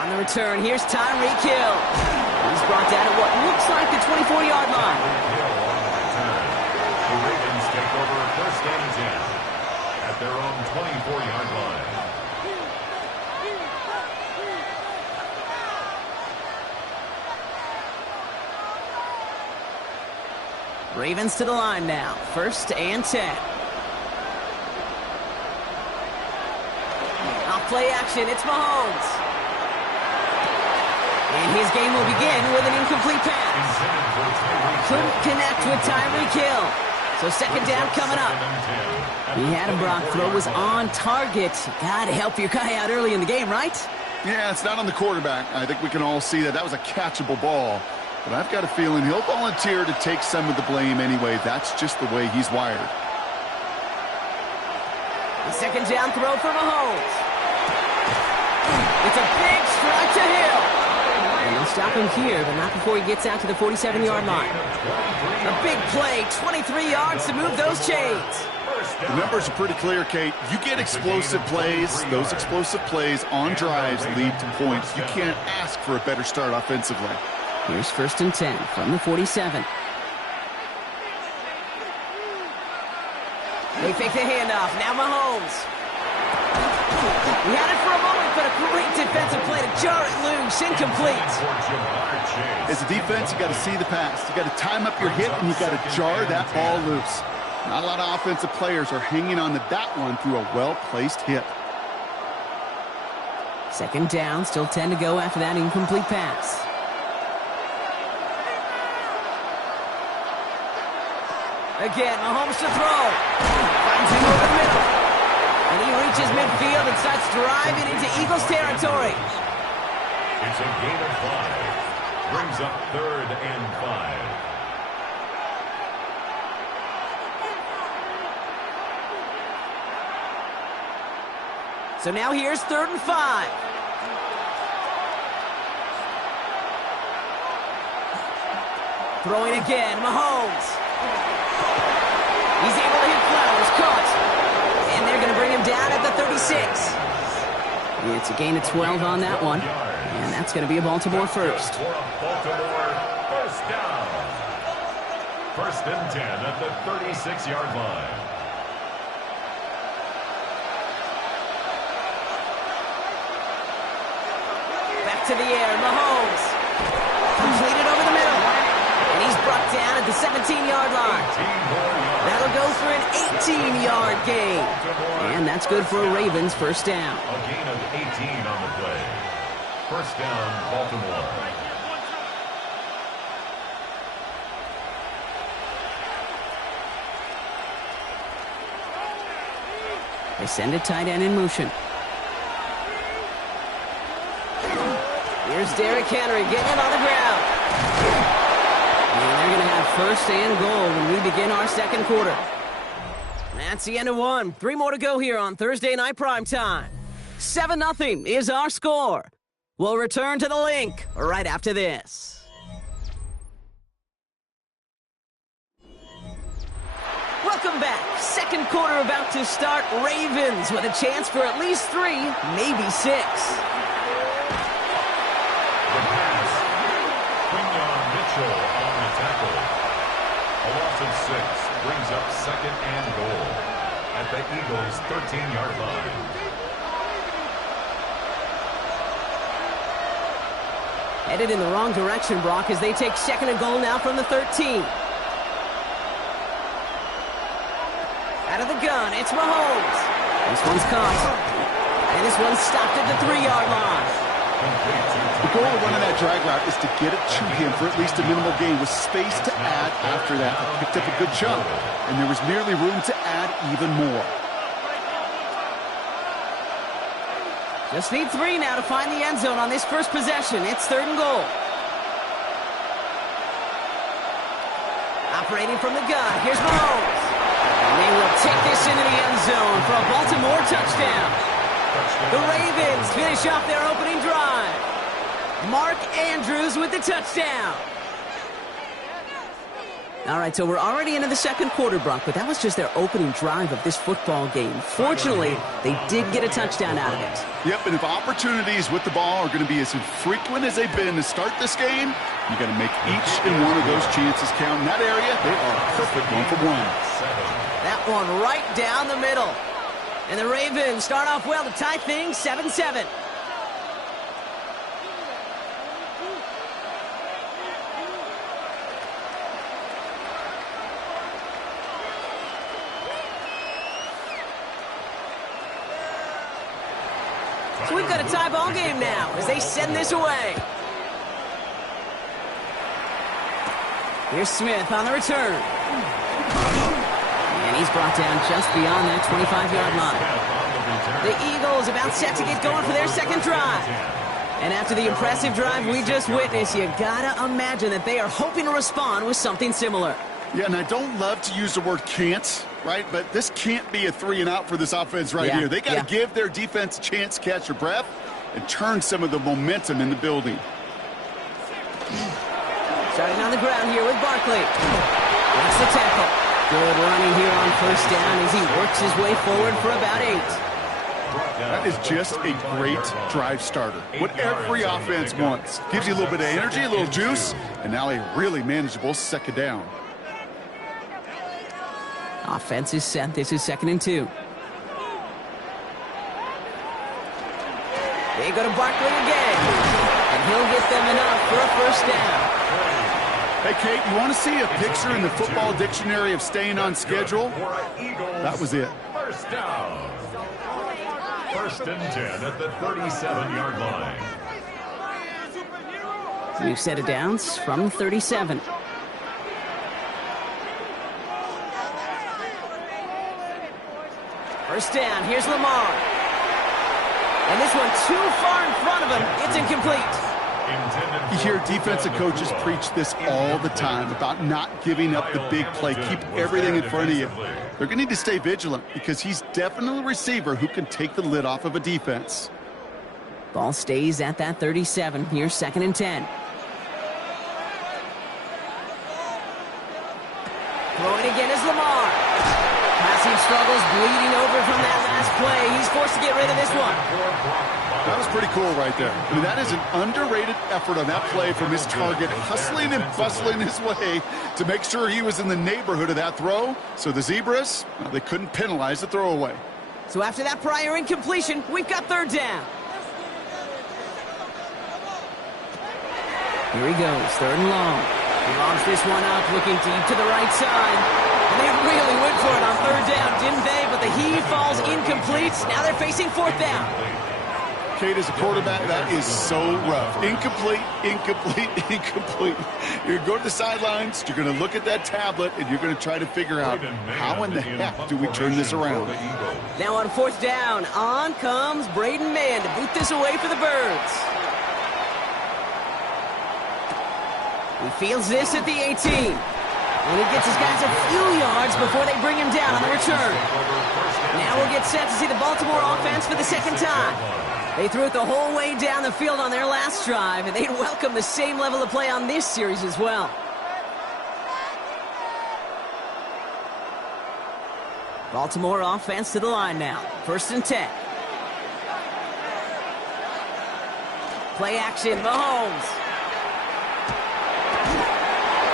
On the return, here's Tyreek Hill. He's brought down at what looks like the 24-yard line. The Ravens take over first and 10 at their own 24-yard line. Ravens to the line now. First and 10. Off play action, it's Mahomes. And his game will begin with an incomplete pass. Couldn't connect with Tyreek Hill. So second down coming up. He had him, Brock. Throw was on target. Got to help your guy out early in the game, right? Yeah, it's not on the quarterback. I think we can all see that was a catchable ball. But I've got a feeling he'll volunteer to take some of the blame anyway. That's just the way he's wired. The second down throw for Mahomes. It's a big strike to Hill. And they'll stop him here, but not before he gets out to the 47-yard line. A big play, 23 yards to move those chains. The numbers are pretty clear, Kate. You get explosive plays. Those explosive plays on drives lead to points. You can't ask for a better start offensively. Here's first and 10 from the 47. They fake the handoff. Now Mahomes. He had it for a moment, but a great defensive play to jar it loose. Incomplete. As a defense, you got to see the pass. You got to time up your hit, and you got to jar that ball loose. Not a lot of offensive players are hanging on to that one through a well-placed hit. Second down, still 10 to go after that incomplete pass. Again, Mahomes to throw. Finds him over the middle. And he reaches midfield and starts driving into Eagles territory. It's a gain of 5. Brings up third and 5. So now here's third and 5. Throwing again, Mahomes. He's able to hit Flowers, caught. And they're going to bring him down at the 36. It's a gain of 12 on that one. And that's going to be a Baltimore first. Baltimore first down. First and 10 at the 36-yard line. Back to the air, Mahomes. Completed over the middle. And he's brought down at the 17-yard line. That'll go for an 18-yard gain. And that's good for a Ravens first down. A gain of 18 on the play. First down, Baltimore. They send a tight end in motion. Here's Derrick Henry getting it on the ground. And they're going to have first and goal when we begin our second quarter. That's the end of one. 3 more to go here on Thursday Night Primetime. 7-0 is our score. We'll return to the link right after this. Welcome back. Second quarter about to start. Ravens with a chance for at least 3, maybe 6. A loss of 6 brings up second and goal at the Eagles' 13-yard line. Headed in the wrong direction, Brock, as they take second and goal now from the 13. Out of the gun, it's Mahomes. This one's caught. And this one's stopped at the 3-yard line. The goal of running that drag route is to get it to him for at least a minimal gain with space to add after that. He picked up a good chunk, and there was merely room to add even more. Just need 3 now to find the end zone on this first possession. It's third and goal. Operating from the gun, here's Mahomes. And they will take this into the end zone for a Baltimore touchdown. The Ravens finish off their opening drive. Mark Andrews with the touchdown. All right, so we're already into the second quarter, Brock, but that was just their opening drive of this football game. Fortunately, they did get a touchdown out of it. Yep, and if opportunities with the ball are going to be as infrequent as they've been to start this game, you got to make each and one of those chances count. In that area, they are a perfect 1-for-1. That one right down the middle. And the Ravens start off well to tie things 7-7. So we've got a tie ball game now as they send this away. Here's Smith on the return. And he's brought down just beyond that 25-yard line. The Eagles about set to get going for their second drive. And after the impressive drive we just witnessed, you gotta imagine that they are hoping to respond with something similar. Yeah, and I don't love to use the word can't, right? But this can't be a 3-and-out for this offense right here. They got to give their defense a chance to catch their breath and turn some of the momentum in the building. Starting on the ground here with Barkley. That's the tackle. Good running here on first down as he works his way forward for about 8. That is just a great drive starter. What every offense wants. Gives you a little bit of energy, a little juice, and now a really manageable second down. Offense is set. This is 2nd and 2. They go to Barkley again. And he'll get them enough for a first down. Hey, Kate, you want to see a picture in the football dictionary of staying on schedule? That was it. First down. 1st and 10 at the 37-yard line. New set of downs from 37. First down, here's Lamar. And this one too far in front of him. It's incomplete. You hear defensive coaches preach this all the time about not giving up the big play. Keep everything in front of you. They're going to need to stay vigilant because he's definitely a receiver who can take the lid off of a defense. Ball stays at that 37. Here's 2nd and 10. Throwing again is Lamar. Passing struggles, bleeding over from that last play. He's forced to get rid of this one. That was pretty cool right there. I mean, that is an underrated effort on that play from his target, hustling and bustling his way to make sure he was in the neighborhood of that throw. So the Zebras, well, they couldn't penalize the throwaway. So after that prior incompletion, we've got 3rd down. Here he goes, 3rd and long. He launches this one up, looking deep to the right side. And they really went for it on 3rd down, didn't they? But the heave falls incomplete. Now they're facing 4th down. Kate, as a quarterback, that is so rough. Incomplete, incomplete, incomplete. You're going to go to the sidelines, you're going to look at that tablet, and you're going to try to figure out how in the heck do we turn this around. Now on 4th down, on comes Braden Mann to boot this away for the Birds. He fields this at the 18. And he gets his guys a few yards before they bring him down on the return. Now we'll get set to see the Baltimore offense for the 2nd time. They threw it the whole way down the field on their last drive, and they'd welcome the same level of play on this series as well. Baltimore offense to the line now. 1st and 10. Play action, Mahomes.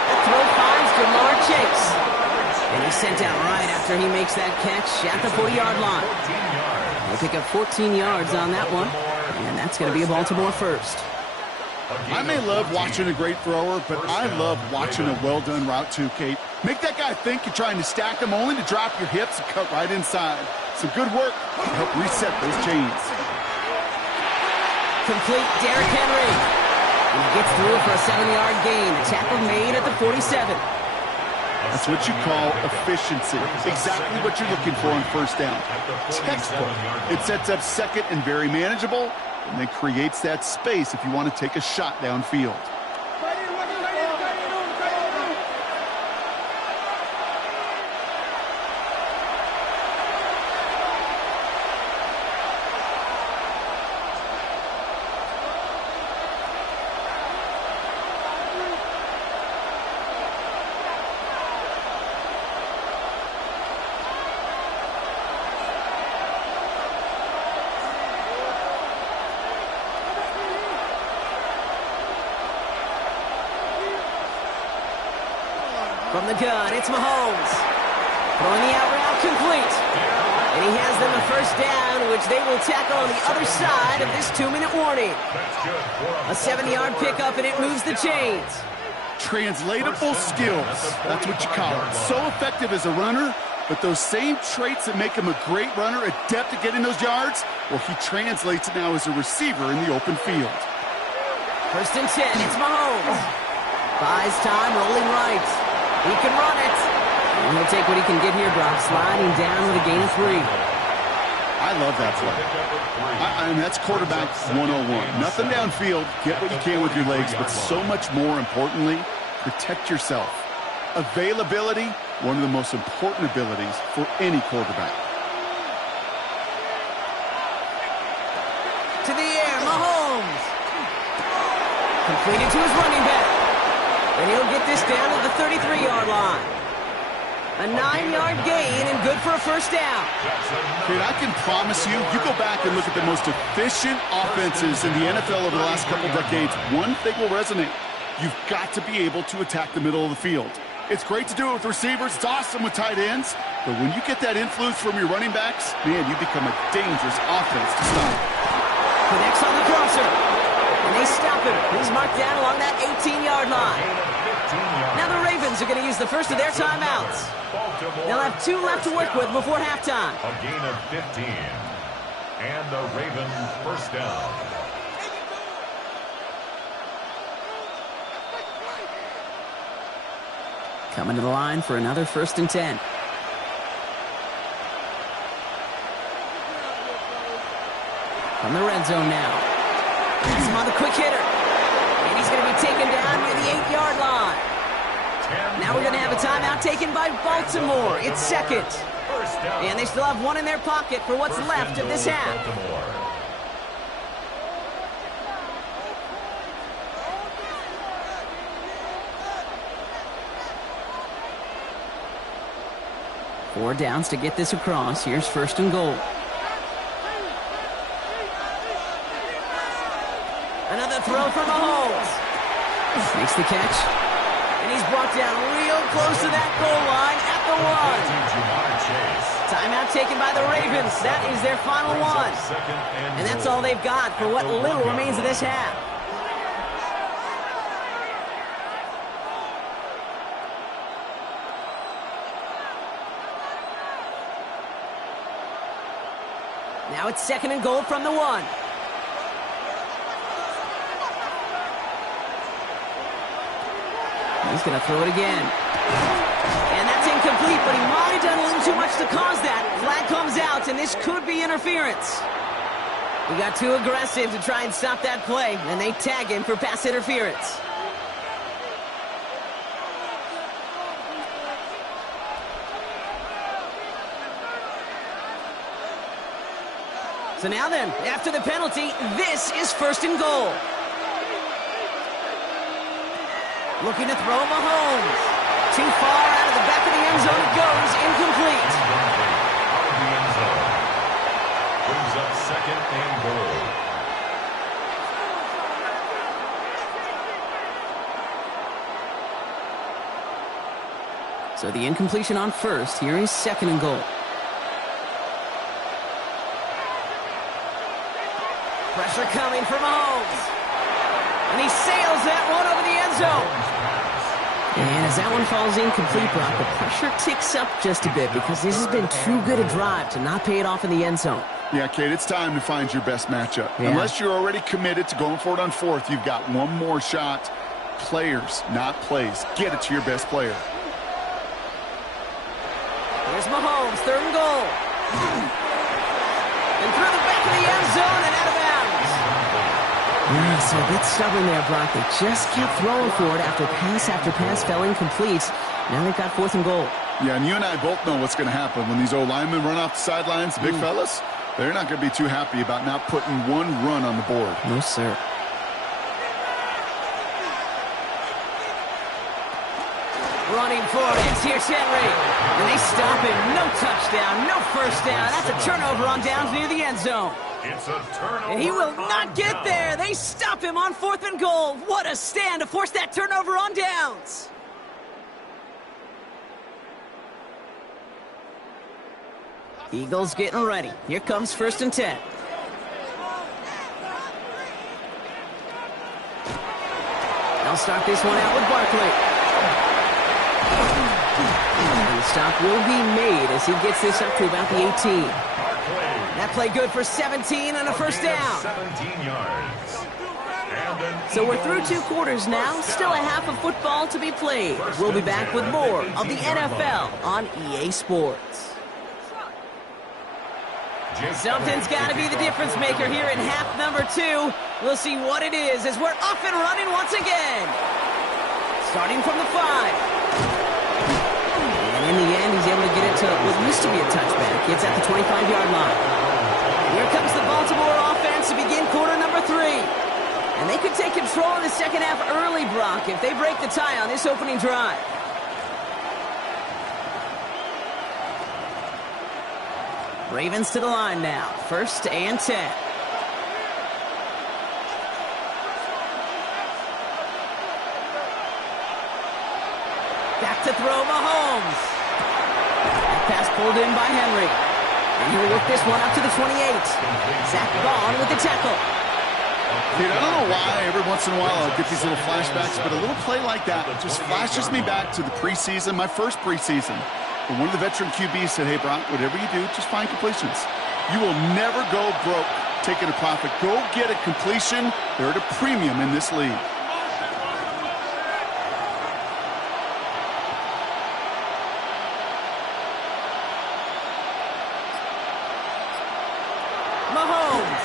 The throw finds Jamar Chase. And he's sent out right after he makes that catch at the 40-yard line. They'll pick up 14 yards on that one, and that's going to be a Baltimore first. I may love watching a great thrower, but I love watching a well-done route too, Kate. Make that guy think you're trying to stack him only to drop your hips and cut right inside. Some good work to help reset those chains. Complete Derrick Henry. And he gets through for a 7-yard gain. The tackle made at the 47. That's what you call efficiency. Exactly what you're looking for on 1st down. Textbook. It sets up 2nd and very manageable, and then creates that space if you want to take a shot downfield. From the gun, it's Mahomes. Throwing the out route complete. And he has them a first down, which they will tackle on the other side of this 2-minute warning. A 7-yard pickup, and it moves the chains. Translatable skills. That's what you call it. So effective as a runner, but those same traits that make him a great runner, adept at getting those yards, well, he translates it now as a receiver in the open field. First and 10, it's Mahomes. Buys time, rolling right. He can run it. And he'll take what he can get here, Brock, sliding down with a gain of 3. I love that play. I mean, that's quarterback 101. Nothing downfield, get what you can with your legs, but so much more importantly, protect yourself. Availability, one of the most important abilities for any quarterback. To the air, Mahomes. Completed to his running back. And he'll get this down to the 33-yard line. A 9-yard gain and good for a first down. Kid, I can promise you, you go back and look at the most efficient offenses in the NFL over the last couple decades, one thing will resonate. You've got to be able to attack the middle of the field. It's great to do it with receivers. It's awesome with tight ends. But when you get that influence from your running backs, man, you become a dangerous offense to stop. Connects on the crosser. And they stop him. He's marked down along that 18-yard line. Now the Ravens are going to use the first of their timeouts. They'll have 2 left to work with before halftime. A gain of 15. And the Ravens first down. Coming to the line for another first and 10. From the red zone now. He's on the quick hitter. And he's going to be taken down near the 8-yard line. Now we're going to have a timeout taken by Baltimore. It's second. And they still have 1 in their pocket for what's left of this half. Four downs to get this across. Here's first and goal. Another throw from Mahomes. Makes the catch. And he's brought down real close to that goal line at the 1. Timeout taken by the Ravens. That is their final one. And that's all they've got for what little remains of this half. Now it's second and goal from the 1. He's going to throw it again. And that's incomplete, but he might have done a little too much to cause that. Flag comes out, and this could be interference. He got too aggressive to try and stop that play, and they tag him for pass interference. So now then, after the penalty, this is first and goal. Looking to throw Mahomes. Too far out of the back of the end zone it goes. Incomplete. Out of the end zone. Brings up second and goal. So the incompletion on first. Here is second and goal. Pressure coming for Mahomes. And he sails that one over the end zone. And as that one falls incomplete, Brock, the pressure ticks up just a bit because this has been too good a drive to not pay it off in the end zone. Yeah, Kate, it's time to find your best matchup. Yeah. Unless you're already committed to going for it on fourth, you've got one more shot. Players, not plays. Get it to your best player. Here's Mahomes, third and goal. And through the back of the end zone and out of bounds. Yeah, so a bit stubborn there, Brock. They just kept throwing for it after pass fell incomplete. Now they've got fourth and goal. Yeah, and you and I both know what's going to happen when these old linemen run off the sidelines, big fellas. They're not going to be too happy about not putting one run on the board. No, sir. Running for it. Here's Henry. And they stop him. No touchdown, no first down. That's a turnover on downs near the end zone. It's a turnover. And he will not get there. They stop him on fourth and goal. What a stand to force that turnover on downs. Eagles getting ready. Here comes 1st and 10. They'll start this one out with Barkley. And the stop will be made as he gets this up to about the 18. That play good for 17 and a first down. 17 yards. So we're through 2 quarters now. Still a half of football to be played. We'll be back with more of the NFL on EA Sports. Something's got to be the difference maker here in half number 2. We'll see what it is as we're off and running once again. Starting from the 5. And in the end, he's able to get it to what used to be a touchback. It's at the 25-yard line. Here comes the Baltimore offense to begin quarter number 3. And they could take control in the second half early, Brock, if they break the tie on this opening drive. Ravens to the line now. 1st and 10. Back to throw, Mahomes. That pass pulled in by Henry. And he'll work this one up to the 28. Zach Bond with the tackle. Dude, I don't know why every once in a while I'll get these little flashbacks, but a little play like that just flashes me back to the preseason, my first preseason. And one of the veteran QBs said, hey, Brock, whatever you do, just find completions. You will never go broke taking a profit. Go get a completion. They're at a premium in this league. Mahomes.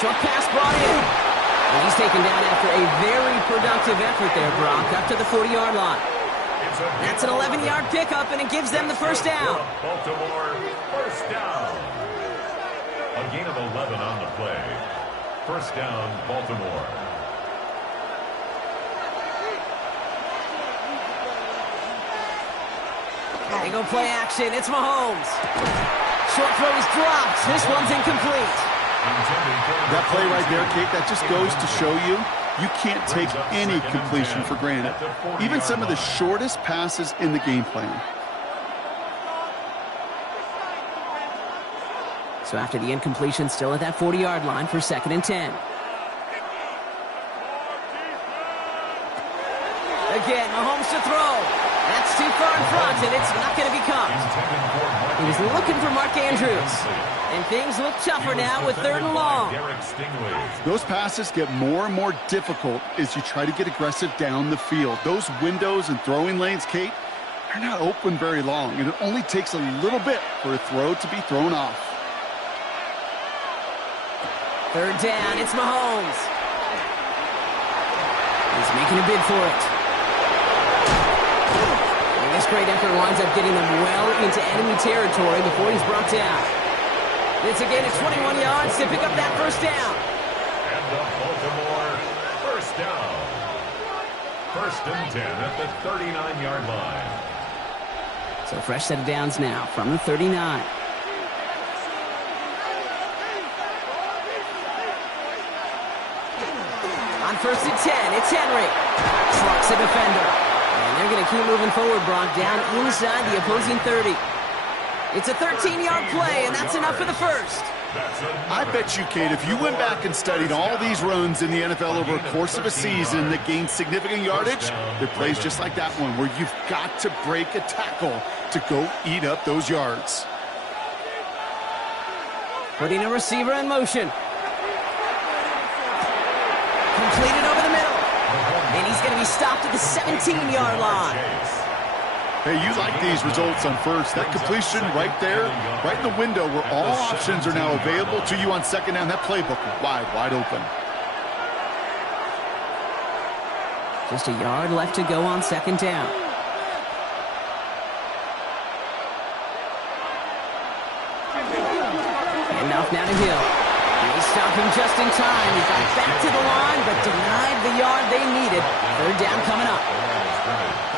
Short pass brought in. And he's taken down after a very productive effort there, Brock, up to the 40-yard line. That's an 11-yard pickup, and it gives them the first down. Baltimore, first down. A gain of 11 on the play. First down, Baltimore. They go play action. It's Mahomes. Short throw is dropped. This one's incomplete. That play right there, Kate, that just goes to show you can't take any completion for granted. Even some of the shortest passes in the game plan. So after the incompletion, still at that 40-yard line for 2nd and 10. Again, Mahomes to throw. That's too far in front, and it's not going to be caught. He was looking for Mark Andrews. And things look tougher now with 3rd and long. Those passes get more and more difficult as you try to get aggressive down the field. Those windows and throwing lanes, Kate, they're not open very long, and it only takes a little bit for a throw to be thrown off. 3rd down, it's Mahomes. He's making a bid for it. And this great effort winds up getting them well into enemy territory before he's brought down. It's again at 21 yards to pick up that first down. And the Baltimore first down. 1st and 10 at the 39-yard line. So fresh set of downs now from the 39. On 1st and 10, it's Henry. Trucks a defender. And they're going to keep moving forward, Brock, down inside the opposing 30. It's a 13-yard play, and that's enough for the first. I bet you, Kate, if you went back and studied all these runs in the NFL over a course of a season that gained significant yardage, there are plays just like that one where you've got to break a tackle to go eat up those yards. Putting a receiver in motion. Completed over the middle. And he's going to be stopped at the 17-yard line. Hey, you like these results on first. That completion right there, right in the window where all options are now available to you on 2nd down. That playbook wide open. Just a yard left to go on 2nd down. And off now to Hill. They stop him just in time. He got back to the line, but denied the yard they needed. 3rd down coming up.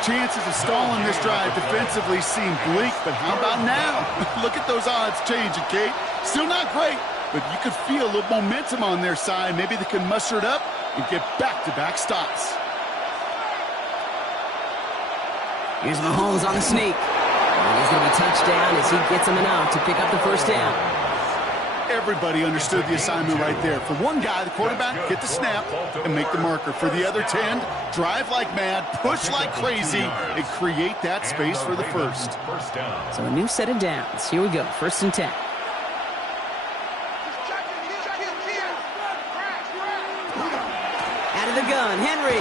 Chances of stalling this drive defensively seem bleak, but how about now? Look at those odds changing, Kate. Still not great, but you could feel a little momentum on their side. Maybe they can muster it up and get back-to-back stops. Here's Mahomes on the sneak. And he's going to be touchdown as he gets him enough to pick up the first down. Everybody understood the assignment right there. For one guy, the quarterback, get the snap and make the marker. For the other 10, drive like mad, push like crazy, and create that space for the first. So a new set of downs. Here we go, 1st and 10. Out of the gun, Henry.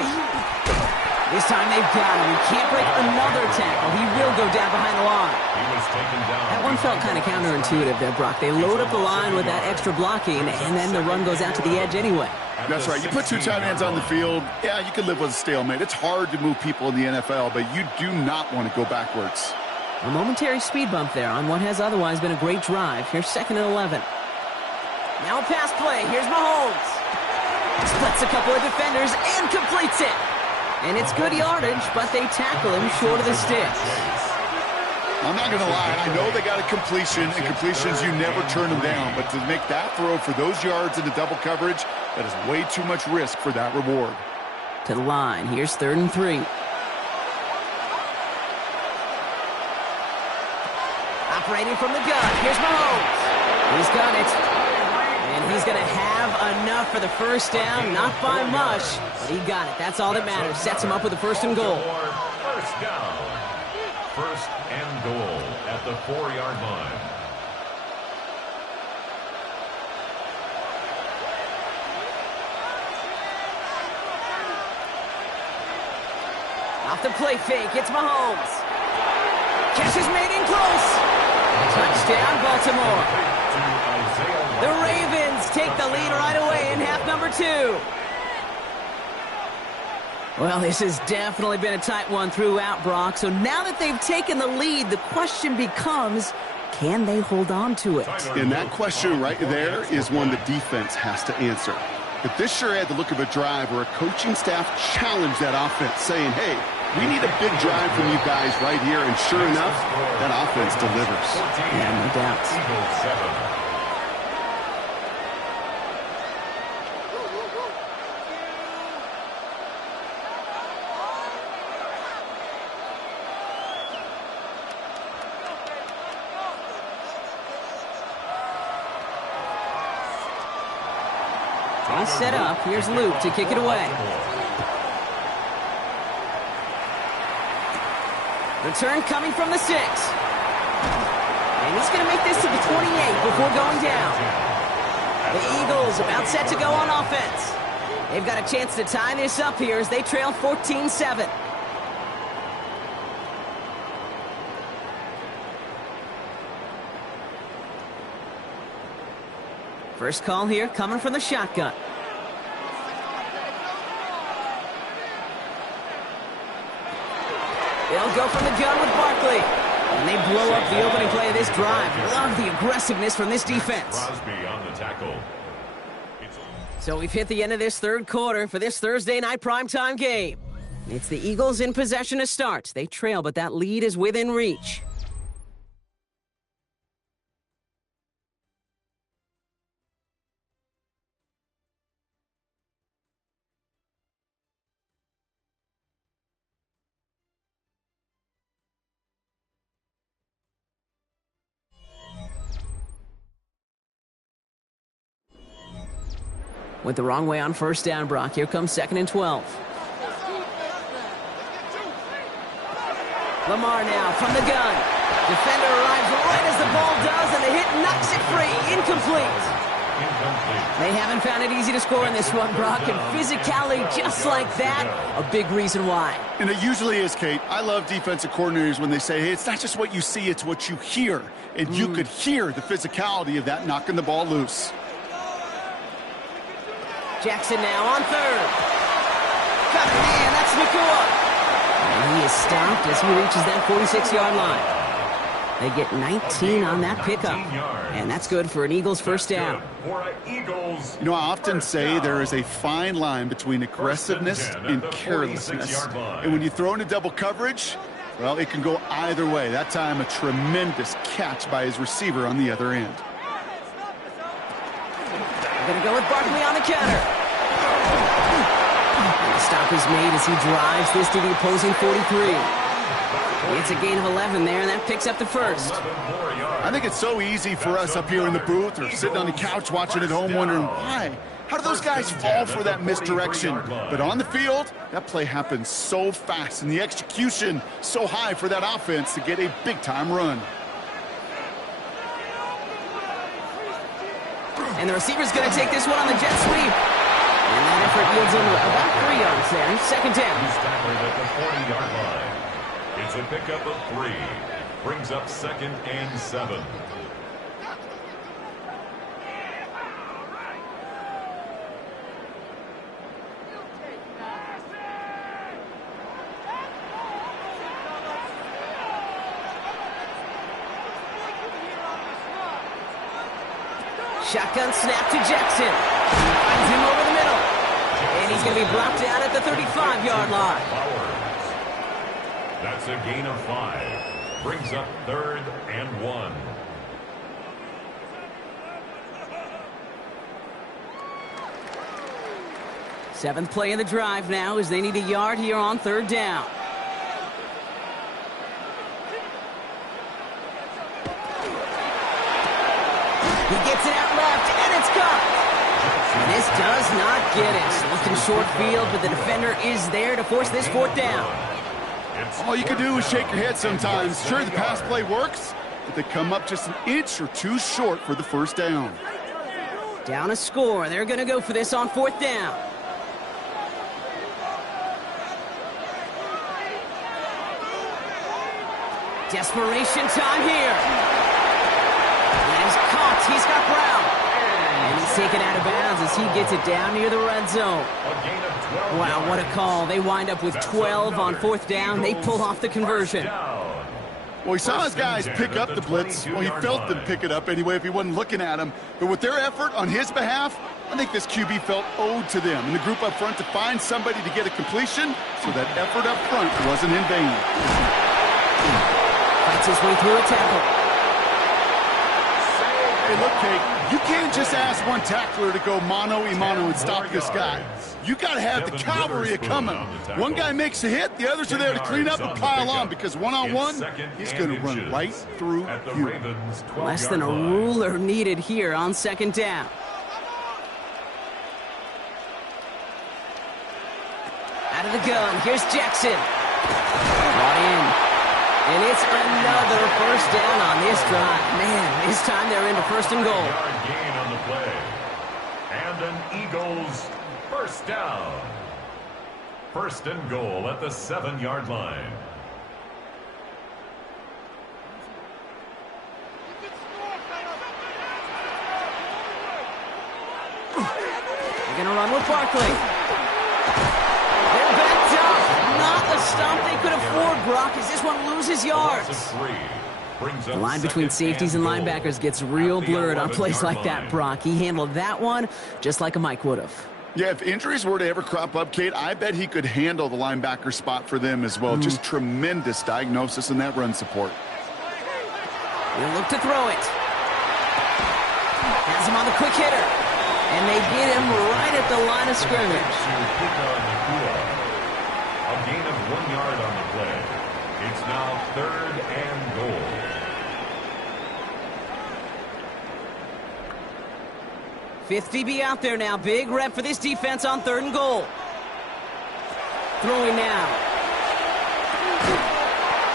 This time they've got him. He can't break another tackle. He will go down behind the line. That one felt kind of counterintuitive there, Brock. They load up the line with that extra blocking, and then the run goes out to the edge anyway. That's right. You put 2 tight ends on the field, yeah, you can live with a stalemate. It's hard to move people in the NFL, but you do not want to go backwards. A momentary speed bump there on what has otherwise been a great drive. Here's 2nd and 11. Now a pass play. Here's Mahomes. Splits a couple of defenders and completes it. And it's good yardage, but they tackle him short of the sticks. I'm not going to lie. I know they got a completion, and completions, you never turn them down. But to make that throw for those yards into double coverage, that is way too much risk for that reward. To the line. Here's 3rd and 3. Operating from the gun. Here's Mahomes. He's got it. And he's going to have enough for the first down. Not by much, but he got it. That's all that matters. Sets him up with a 1st and goal. First down. 1st and goal at the 4-yard line. Off the play fake, it's Mahomes. Catch is made in close. Touchdown, Baltimore. The Ravens take the lead right away in half number 2. Well, this has definitely been a tight one throughout, Brock. So now that they've taken the lead, the question becomes, can they hold on to it? And that question right there is one the defense has to answer. But this sure had the look of a drive where a coaching staff challenged that offense, saying, hey, we need a big drive from you guys right here. And sure enough, that offense delivers. Yeah, no doubt. He's set up. Here's Luke to kick it away. Return coming from the 6. And he's going to make this to the 28 before going down. The Eagles about set to go on offense. They've got a chance to tie this up here as they trail 14-7. First call here coming from the shotgun. They'll go from the gun with Barkley. And they blow up the opening play of this drive. Love the aggressiveness from this defense. Crosby on the tackle. So we've hit the end of this 3rd quarter for this Thursday night primetime game. It's the Eagles in possession to start. They trail, but that lead is within reach. Went the wrong way on first down, Brock. Here comes 2nd and 12. Lamar now from the gun. Defender arrives right as the ball does, and the hit knocks it free. Incomplete. They haven't found it easy to score in this one, Brock, and physicality just like that, a big reason why. And it usually is, Kate. I love defensive coordinators when they say, hey, it's not just what you see, it's what you hear. And you could hear the physicality of that knocking the ball loose. Jackson now on 3rd. Got a man, that's Nakua. And he is stopped as he reaches that 46-yard line. They get 19 on that pickup. And that's good for an Eagles first down. You know, I often say there is a fine line between aggressiveness and carelessness. And when you throw into double coverage, well, it can go either way. That time, a tremendous catch by his receiver on the other end. Going to go with Barkley on the counter. And the stop is made as he drives this to the opposing 43. It's a gain of 11 there, and that picks up the first. I think it's so easy for us up here in the booth or sitting on the couch watching at home wondering why. How do those guys fall for that misdirection? But on the field, that play happens so fast, and the execution so high for that offense to get a big-time run. And the receiver's going to take this one on the jet sweep. And that effort yields him about 3 yards there. Second down. He's tackled at the 40-yard line. It's a pickup of 3. Brings up 2nd and 7. Shotgun snap to Jackson. Finds him over the middle. And he's going to be blocked out at the 35-yard line. That's a gain of 5. Brings up 3rd and 1. Seventh play of the drive now as they need a yard here on 3rd down. He gets it out left, and it's caught. And this does not get it. Looking short field, but the defender is there to force this 4th down. All you can do is shake your head sometimes. Sure, the pass play works, but they come up just an inch or 2 short for the 1st down. Down a score. They're going to go for this on 4th down. Desperation time here. He's caught. He's got Brown. And he's taken out of bounds as he gets it down near the red zone. Wow, what a call. They wind up with 12 on 4th down. They pull off the conversion. Well, he saw his guys pick up the blitz. Well, he felt them pick it up anyway if he wasn't looking at him. But with their effort on his behalf, I think this QB felt owed to them and the group up front to find somebody to get a completion, so that effort up front wasn't in vain. Fights his way through a tackle. Hey, look, Kate, you can't just ask one tackler to go mano-a-mano and stop this guy. You got to have the cavalry coming. One guy makes a hit, the others are there to clean up and pile on, because one-on-one, he's going to run right through you. Less than a ruler needed here on 2nd down. Out of the gun, here's Jackson. Brought in. And it's another 1st down on this drive. Man, this time they're into 1st and goal. Gain on the play. And an Eagles 1st down. 1st and goal at the 7-yard line. They're going to run with Barkley. They're backed up. Not a stop they could afford, Brock, as this one loses yards. The line between safeties and linebackers gets real blurred on plays like that, Brock. He handled that one just like a Mike would have. Yeah, if injuries were to ever crop up, Kate, I bet he could handle the linebacker spot for them as well. Just tremendous diagnosis in that run support. He'll look to throw it. Has him on the quick hitter. And they get him right at the line of scrimmage. A gain of 1 yard on the play. It's now 3rd and goal. Fifth DB out there now. Big rep for this defense on 3rd and goal. Throwing now.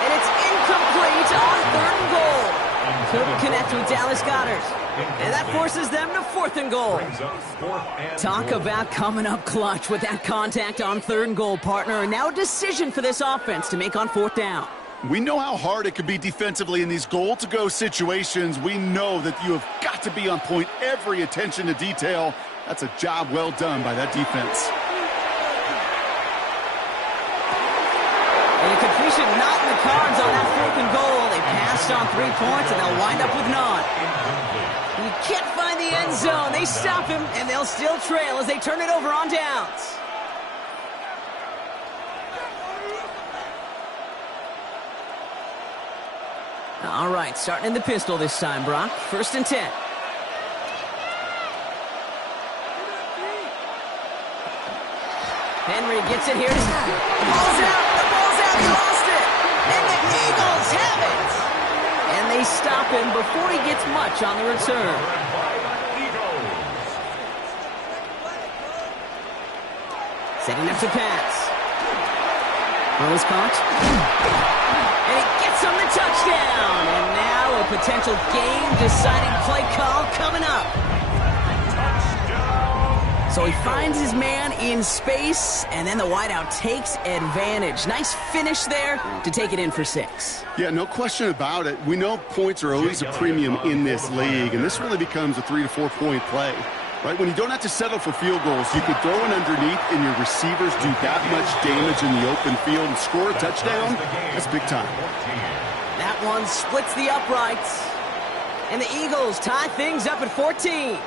And it's incomplete on 3rd and goal. Couldn't connect with Dallas Goedert. And that forces them to 4th and goal. Talk about coming up clutch with that contact on 3rd and goal, partner. And now a decision for this offense to make on 4th down. We know how hard it could be defensively in these goal-to-go situations. We know that you have got to be on point, every attention to detail. That's a job well done by that defense. And a completion not in the cards on that 4th and goal. They passed on 3 points, and they'll wind up with none. He can't find the end zone. They stop him, and they'll still trail as they turn it over on downs. All right, starting in the pistol this time, Brock. 1st and 10. Henry gets it here. The ball's out. The ball's out. He lost it. And the Eagles have it. And they stop him before he gets much on the return. Setting up to pass. Throws caught. And he gets him the touchdown. And now a potential game-deciding play call coming up. So he finds his man in space, and then the wideout takes advantage. Nice finish there to take it in for 6. Yeah, no question about it. We know points are always a premium in this league, and this really becomes a 3 to 4 point play. Right, when you don't have to settle for field goals, you could throw it underneath and your receivers do that much damage in the open field and score a touchdown. That's big time. That one splits the uprights. And the Eagles tie things up at 14.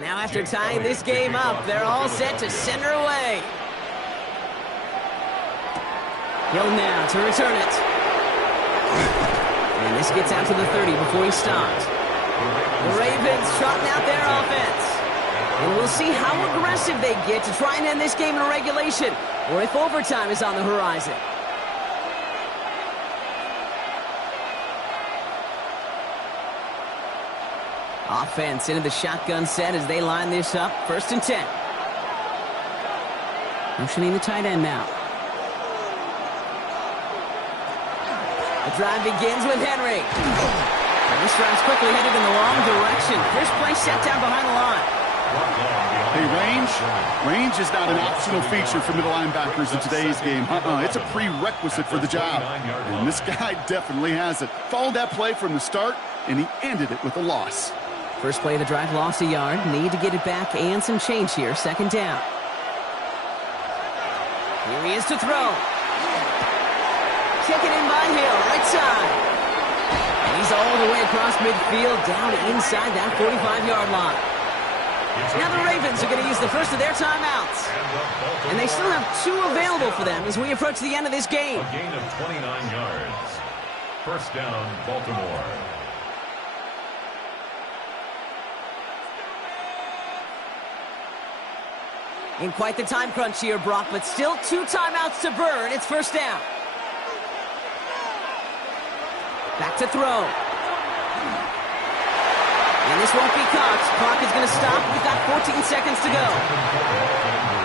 Now after tying this game up, they're all set to send her away. Hill now to return it. And this gets out to the 30 before he stopped. The Ravens trotting out their offense. And we'll see how aggressive they get to try and end this game in regulation, or if overtime is on the horizon. Offense into the shotgun set as they line this up. 1st and 10. Motioning the tight end now. The drive begins with Henry. And this drive's quickly headed in the wrong direction. First play set down behind the line. Hey, range is not an optional feature for middle linebackers in today's game. It's a prerequisite for the job. And this guy definitely has it. Followed that play from the start, and he ended it with a loss. First play of the drive lost a yard. Need to get it back and some change here. 2nd down. Here he is to throw. Taken in by Hill, right side. And he's all the way across midfield, down inside that 45-yard line. Now the Ravens are going to use the first of their timeouts. And they still have 2 available for them as we approach the end of this game. A gain of 29 yards. First down, Baltimore. In quite the time crunch here, Brock, but still 2 timeouts to burn. It's 1st down. Back to throw. And this won't be caught. Clock is going to stop. We've got 14 seconds to go.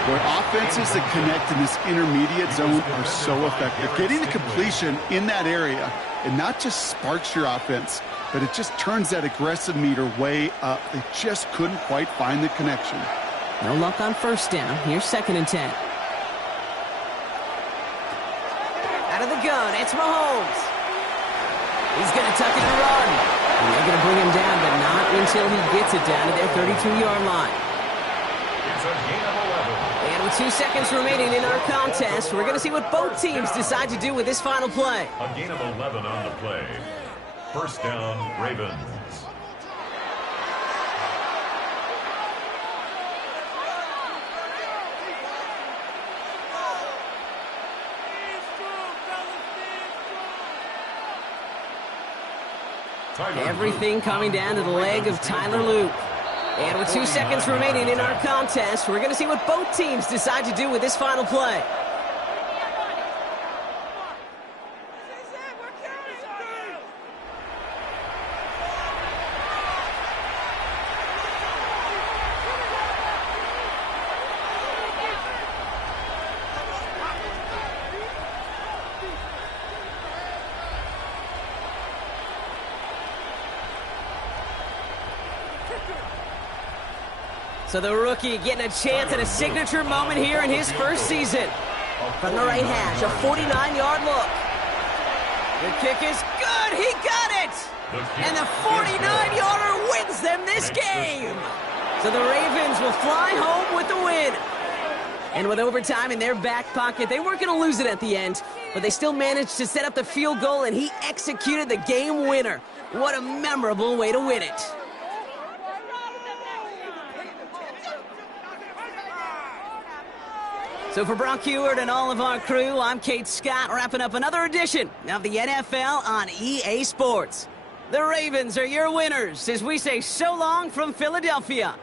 Boy, offenses that connect in this intermediate zone are so effective. Getting the completion in that area, it not just sparks your offense, but it just turns that aggressive meter way up. They just couldn't quite find the connection. No luck on 1st down. Here's 2nd and 10. Out of the gun, it's Mahomes. He's going to tuck it and run. And they're going to bring him down, but not until he gets it down to their 32-yard line. It's a gain of 11. And with 2 seconds remaining in our contest, we're going to see what both teams decide to do with this final play. A gain of 11 on the play. 1st down, Ravens. Everything coming down to the leg of Tyler Luke. And with 2 seconds remaining in our contest, we're going to see what both teams decide to do with this final play. So the rookie getting a chance at a signature moment here in his first season. From the right hash, a 49-yard look. The kick is good. He got it. And the 49-yarder wins them this game. So the Ravens will fly home with the win. And with overtime in their back pocket, they weren't going to lose it at the end, but they still managed to set up the field goal, and he executed the game winner. What a memorable way to win it. So for Brock Heward and all of our crew, I'm Kate Scott, wrapping up another edition of the NFL on EA Sports. The Ravens are your winners as we say so long from Philadelphia.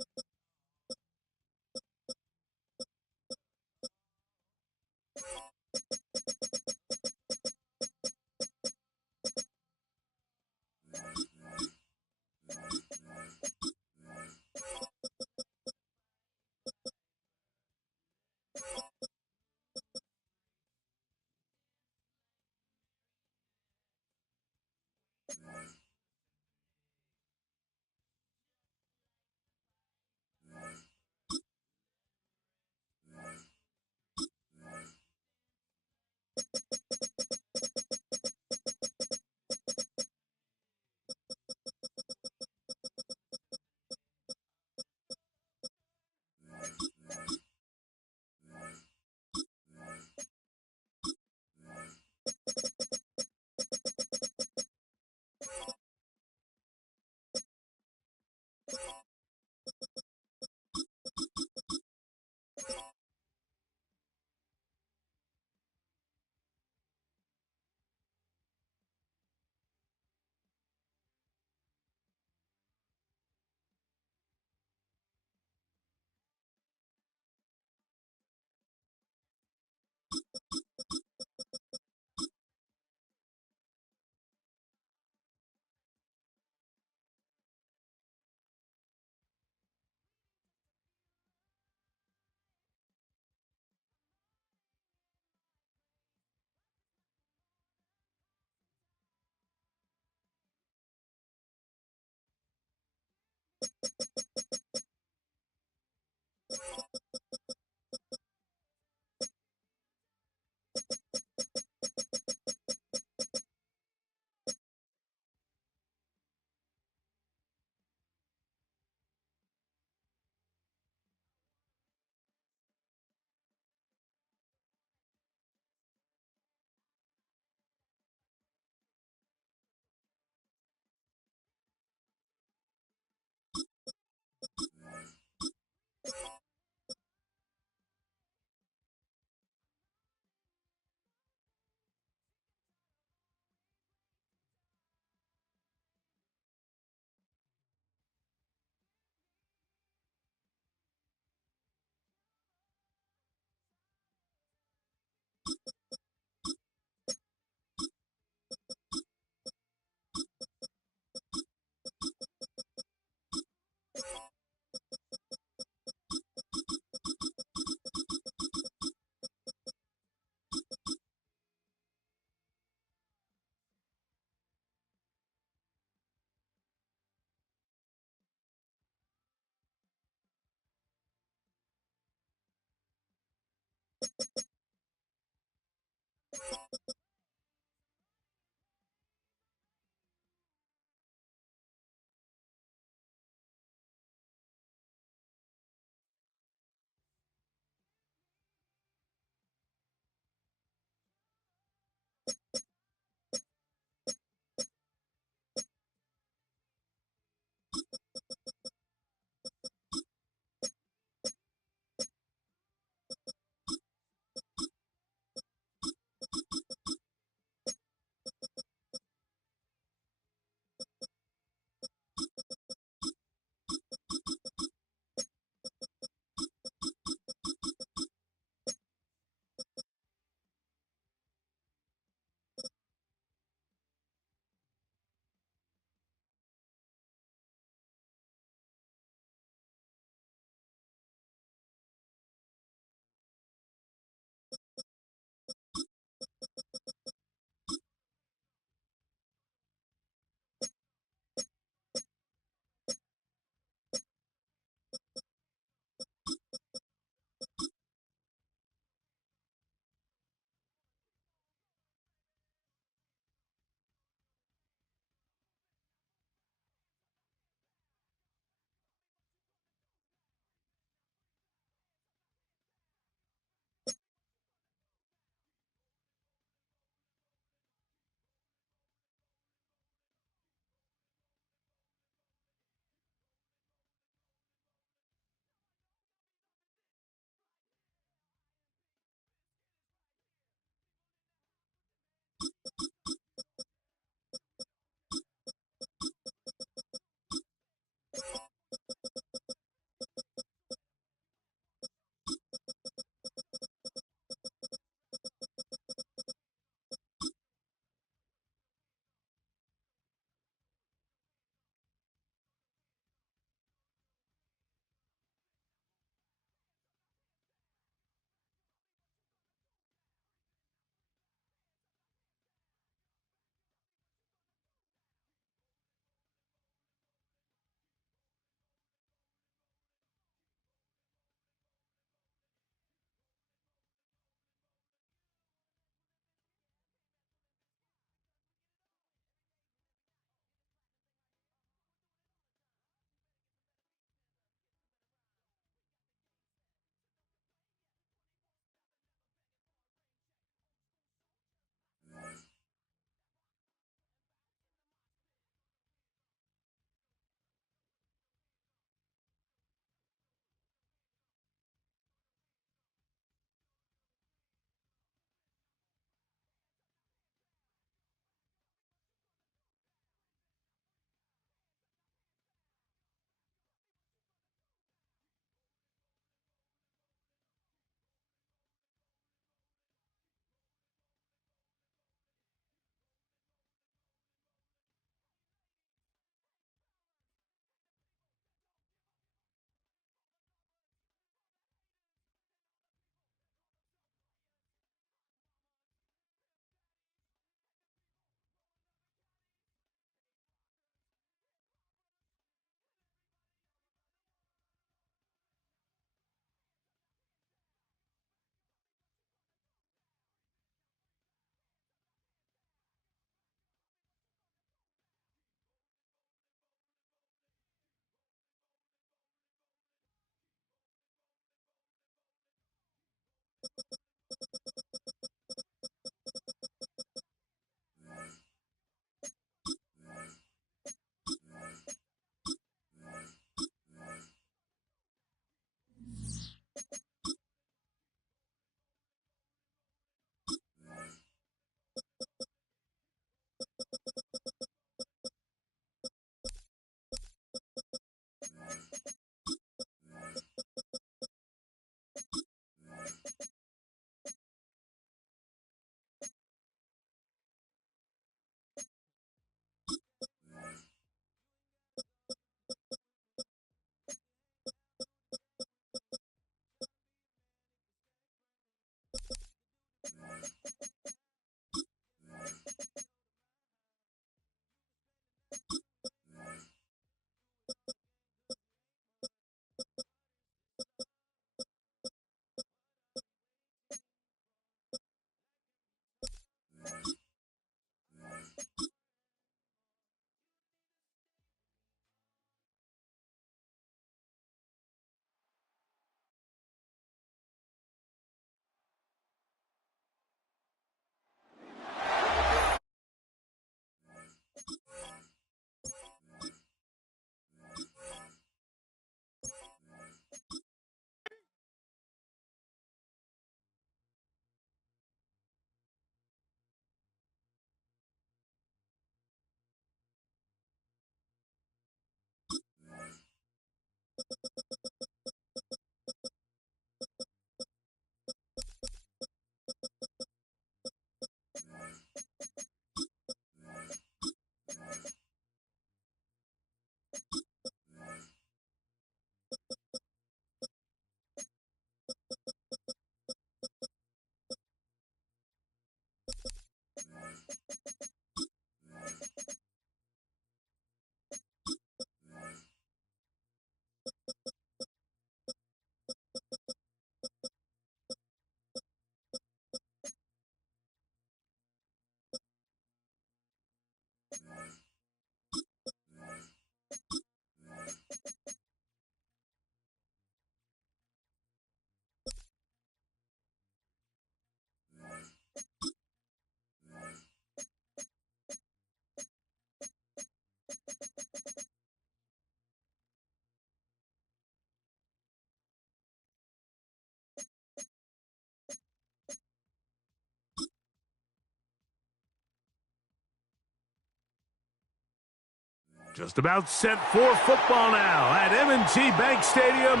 Just about set for football now at M&T Bank Stadium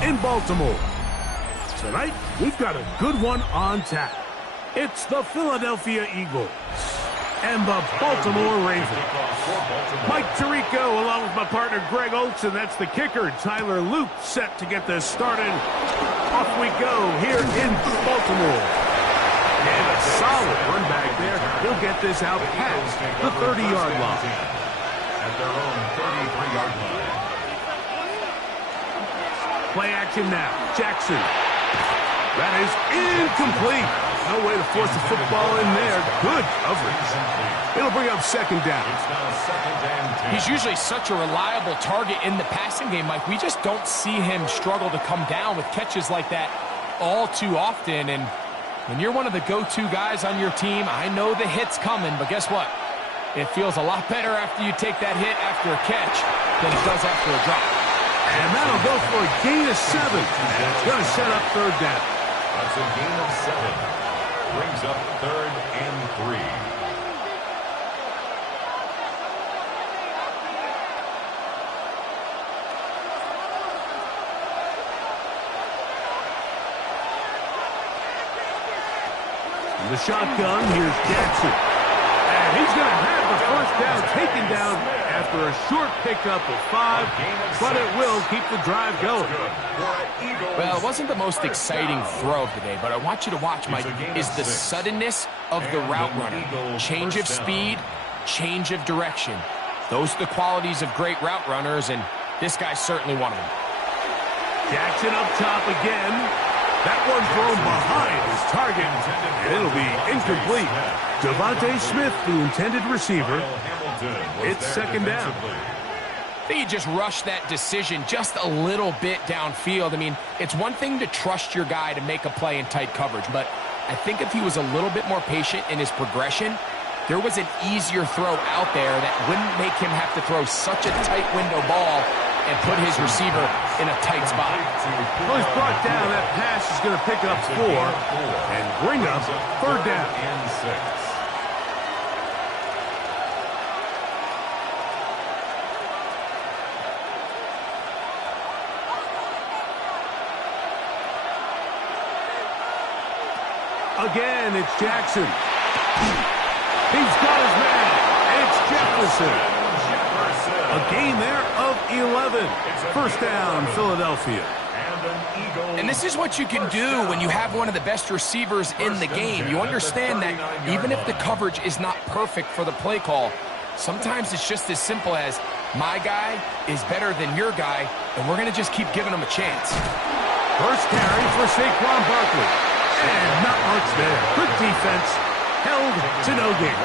in Baltimore. Tonight, we've got a good one on tap. It's the Philadelphia Eagles and the Baltimore Ravens. Mike Tirico along with my partner Greg Olson. That's the kicker, Tyler Luke, set to get this started. Off we go here in Baltimore. And a solid run back there. He'll get this out past the 30-yard line. At their own 33-yard line. Play action now. Jackson. That is incomplete. No way to force the football in there. Good coverage. It'll bring up second down. It's now second and 10. He's usually such a reliable target in the passing game, Mike. We just don't see him struggle to come down with catches like that all too often. And when you're one of the go-to guys on your team, I know the hit's coming, but guess what? It feels a lot better after you take that hit after a catch than it does after a drop. And that'll go for a gain of 7. And it's going to set up third down. That's a gain of 7. Brings up third and 3. In the shotgun, here's Jackson. And he's going to have the first down taken down after a short pickup of 5, but it will keep the drive going. Well, it wasn't the most exciting throw of the day, but I want you to watch, Mike, is the suddenness of the route runner. Change of speed, change of direction. Those are the qualities of great route runners, and this guy's certainly one of them. Jackson up top again. That one thrown behind his target, and it'll be incomplete. Devontae Smith, the intended receiver. It's second down. I think he just rushed that decision just a little bit downfield. I mean, it's one thing to trust your guy to make a play in tight coverage, but I think if he was a little bit more patient in his progression, there was an easier throw out there that wouldn't make him have to throw such a tight window ball and put his receiver in a tight spot. Well, he's brought down. That pass is going to pick up 4 and bring up 3rd down. And 6. Again, it's Jackson. He's got his man. It's Jefferson. A gain there of 11. 1st down, Philadelphia. And this is what you can do when you have one of the best receivers in the game. You understand that even if the coverage is not perfect for the play call, sometimes it's just as simple as, my guy is better than your guy, and we're going to just keep giving him a chance. First carry for Saquon Barkley. And not much there. Good defense. Held to no gain.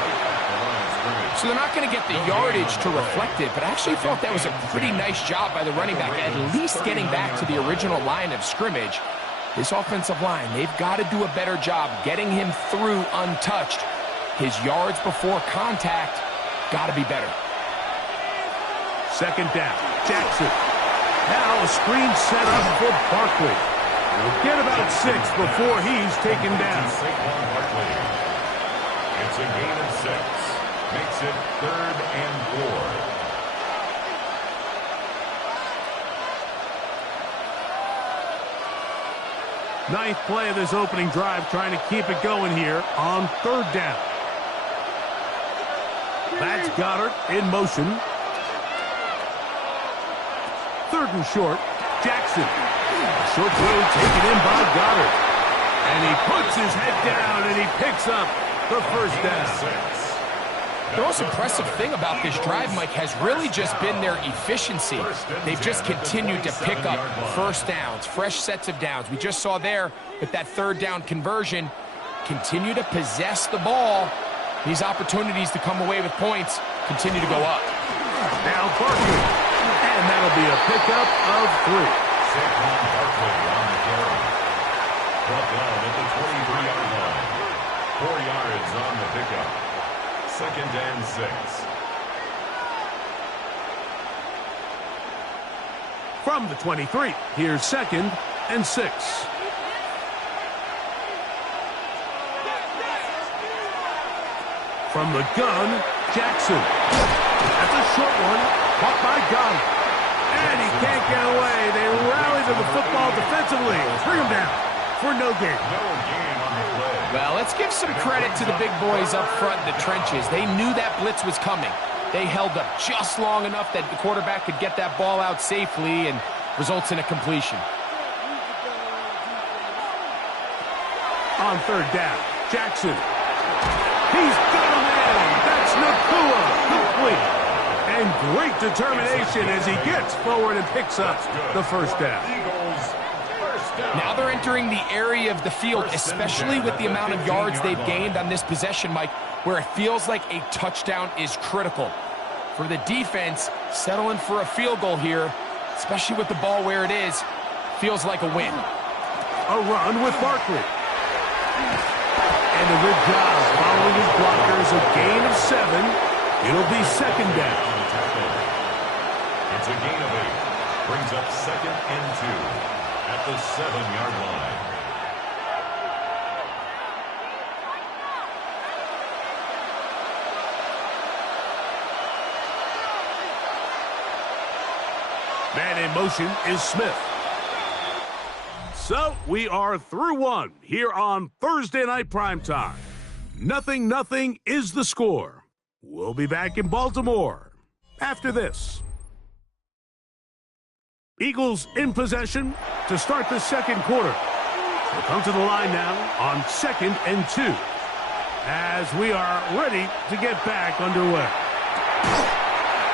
So they're not going to get the yardage to reflect it, but I actually thought that was a pretty nice job by the running back, at least getting back to the original line of scrimmage. This offensive line, they've got to do a better job getting him through untouched. His yards before contact got to be better. 2nd down. Jackson. Now a screen set up for Barkley. We'll get about 6 before he's taken down. It's a gain of 6. Makes it 3rd and 4. Ninth play of this opening drive, trying to keep it going here on 3rd down. That's Goddard in motion. 3rd and short. Jackson. Short throw taken in by Goddard. And he puts his head down and he picks up the 1st down. The most impressive thing about this drive, Mike, has really just been their efficiency. They've just continued to pick up 1st downs, fresh sets of downs. We just saw there with that 3rd down conversion, continue to possess the ball. These opportunities to come away with points continue to go up. Now Barkley, and that'll be a pickup of 3. Saquon Barkley on the carry. Brought down at the 23-yard line. 4 yards on the pickup. 2nd and 6. From the 23, here's 2nd and 6. From the gun, Jackson. That's a short one, caught by Goddard. And he can't get away. They rally to the football defensively. Bring him down for no gain. Well, let's give some credit to the big boys up front in the trenches. They knew that blitz was coming. They held up just long enough that the quarterback could get that ball out safely and results in a completion. On 3rd down, Jackson. He's got a man. That's Nakua. Complete. And great determination as he gets forward and picks up the 1st down. Now they're entering the area of the field, especially with the amount of yards they've gained on this possession, Mike, where it feels like a touchdown is critical. For the defense, settling for a field goal here, especially with the ball where it is, feels like a win. A run with Barkley. And a good job following his blockers. A gain of 7. It'll be 2nd down. It's a gain of 8. Brings up 2nd and 2. At the 7-yard line. Man in motion is Smith. So we are through 1 here on Thursday Night Primetime. 0-0 is the score. We'll be back in Baltimore after this. Eagles in possession to start the 2nd quarter. We'll come to the line now on 2nd and 2 as we are ready to get back underway.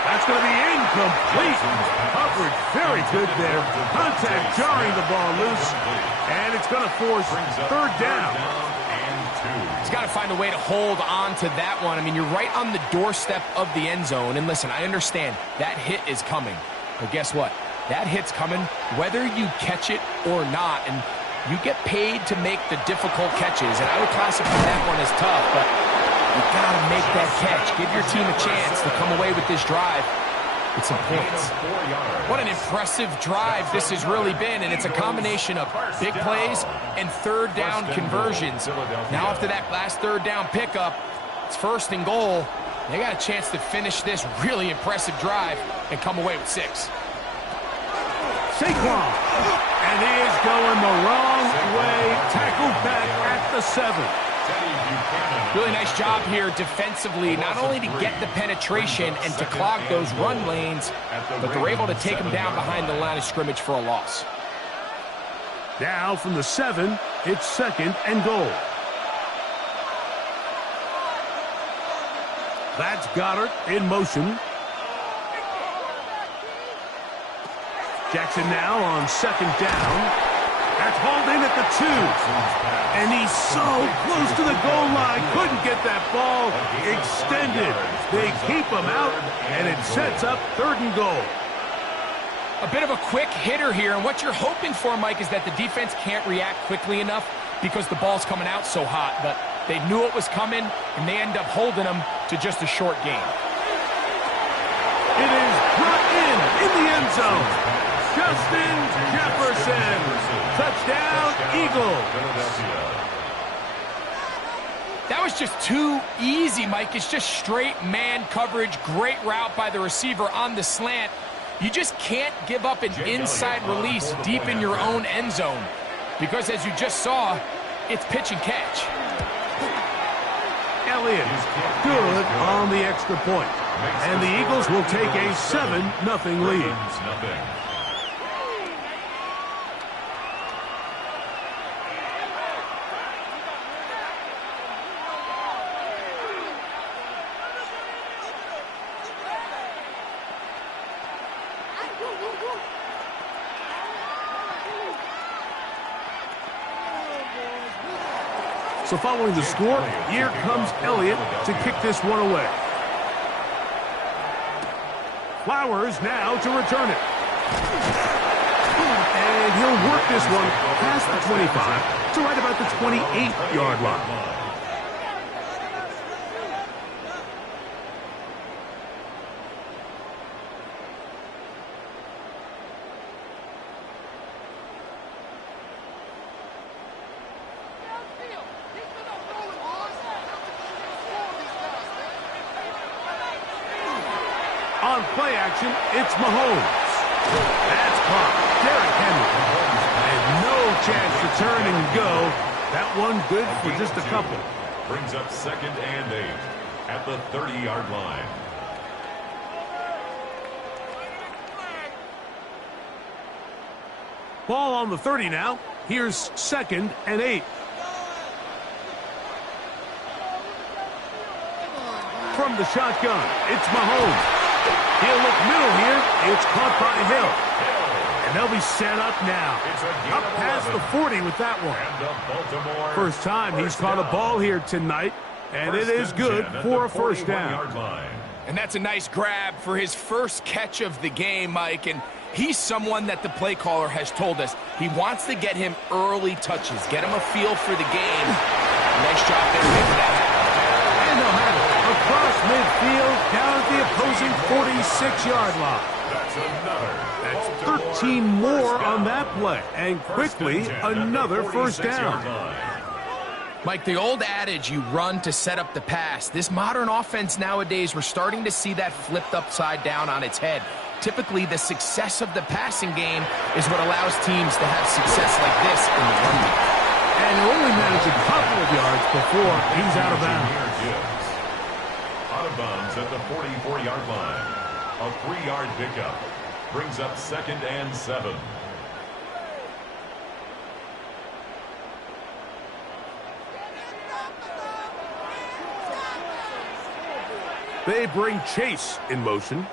That's going to be incomplete. Coverage very good there. Contact jarring the ball loose. And it's going to force 3rd down. He's got to find a way to hold on to that one. I mean, you're right on the doorstep of the end zone. And listen, I understand that hit is coming. But guess what? That hit's coming whether you catch it or not. And you get paid to make the difficult catches. And I would classify that one as tough. But you got to make that catch. Give your team a chance to come away with this drive with some points. What an impressive drive this has really been, and it's a combination of big plays and third down conversions. Now after that last third down pickup, it's 1st and goal. They got a chance to finish this really impressive drive and come away with 6. Saquon, and he is going the wrong way, tackled back at the 7. Really nice job here defensively, not only to get the penetration and to clog those run lanes, but they're able to take them down behind the line of scrimmage for a loss. Now from the 7, it's 2nd and goal. That's Goddard in motion. Jackson now on 2nd down. That's hauled in at the 2. And he's so close to the goal line. Couldn't get that ball extended. They keep him out, and it sets up 3rd and goal. A bit of a quick hitter here, and what you're hoping for, Mike, is that the defense can't react quickly enough because the ball's coming out so hot. But they knew it was coming, and they end up holding them to just a short gain. It is brought in the end zone. Justin Jefferson. Touchdown, Eagles. That was just too easy, Mike. It's just straight man coverage. Great route by the receiver on the slant. You just can't give up an inside release deep in your own end zone because, as you just saw, it's pitch and catch. Elliott, good on the extra point. And the Eagles will take a 7-0 lead. So following the score, here comes Elliott to kick this one away. Flowers now to return it. And he'll work this one past the 25 to right about the 28-yard line. On play action, it's Mahomes. That's caught. Derrick Henry. And no chance to turn and go. That one good for just a couple. Brings up 2nd and 8 at the 30-yard line. Ball on the 30 now. Here's 2nd and 8. From the shotgun, it's Mahomes. He'll look middle here. It's caught by Hill. And they'll be set up now. Up past the 40 with that one. First time he's caught a ball here tonight. And it is good for a 1st down. And that's a nice grab for his first catch of the game, Mike. And he's someone that the play caller has told us he wants to get him early touches, get him a feel for the game. Nice job there making that happen. And they'll have it across midfield down at the opposing 46-yard line. That's 13 more on that play. And quickly, another 1st down. Mike, the old adage, you run to set up the pass. This modern offense nowadays, we're starting to see that flipped upside down on its head. Typically, the success of the passing game is what allows teams to have success like this in the run game. And he'll only manage a couple of yards before he's out of bounds. Out of bounds at the 44-yard line. A 3-yard pickup. Brings up 2nd and 7. They bring Chase in motion.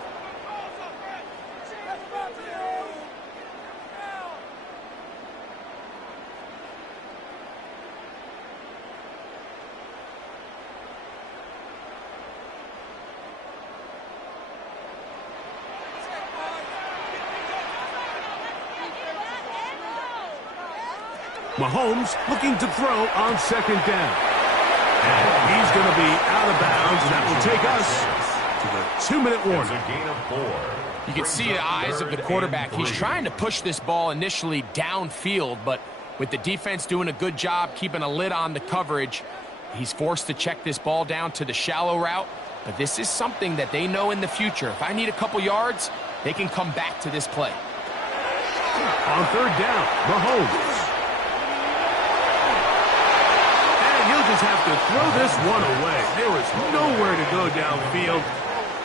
Mahomes looking to throw on second down. And he's going to be out of bounds, and that will take us to the 2-minute warning. It's a gain of 4. You can see the eyes of the quarterback. He's trying to push this ball initially downfield, but with the defense doing a good job keeping a lid on the coverage, he's forced to check this ball down to the shallow route. But this is something that they know in the future. If I need a couple yards, they can come back to this play. On third down, Mahomes. And he'll just have to throw this one away. There is nowhere to go downfield.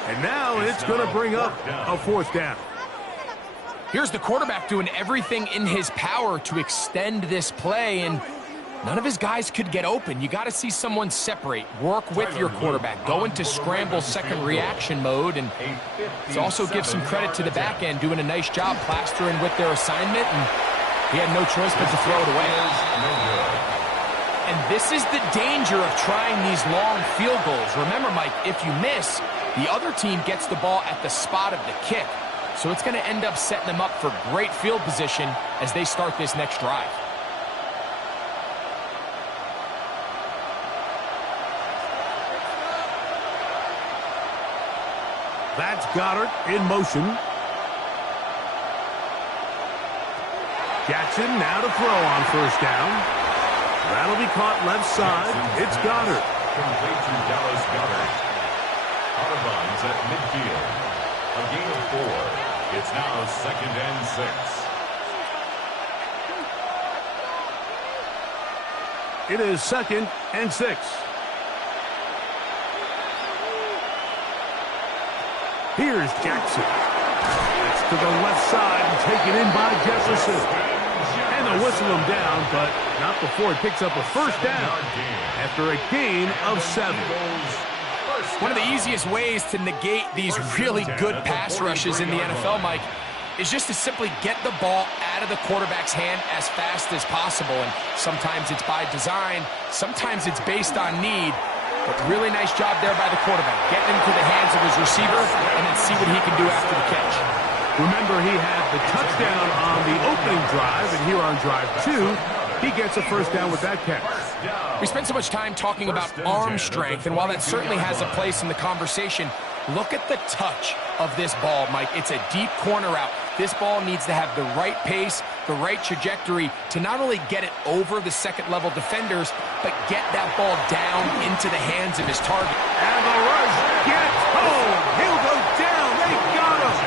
And now it's going to bring up a fourth down. Here's the quarterback doing everything in his power to extend this play, and none of his guys could get open. You got to see someone separate, work with your quarterback, go into scramble second reaction mode, and also give some credit to the back end, doing a nice job plastering with their assignment, and he had no choice but to throw it away. And this is the danger of trying these long field goals. Remember, Mike, if you miss, the other team gets the ball at the spot of the kick. So it's going to end up setting them up for great field position as they start this next drive. That's Goddard in motion. Jackson now to throw on first down. That'll be caught left side. It's Goddard. Complete to Dallas Goddard. Out of bounds at midfield. A gain of 4. It's now 2nd and 6. It is 2nd and 6. Here's Jackson. It's to the left side and taken in by Jefferson. And they'll whistle him down, but not before it picks up a first down after a gain of 7. One of the easiest ways to negate these really good pass rushes in the NFL, Mike, is just to simply get the ball out of the quarterback's hand as fast as possible. And sometimes it's by design, sometimes it's based on need. But really nice job there by the quarterback, getting into the hands of his receiver and then see what he can do after the catch. Remember, he had the touchdown on the opening drive, and here on drive 2, he gets a first down with that catch. We spent so much time talking about arm strength, and while that certainly has a place in the conversation, look at the touch of this ball, Mike. It's a deep corner route. This ball needs to have the right pace, the right trajectory to not only get it over the second-level defenders, but get that ball down into the hands of his target. And the rush gets home. He'll go down. They got him.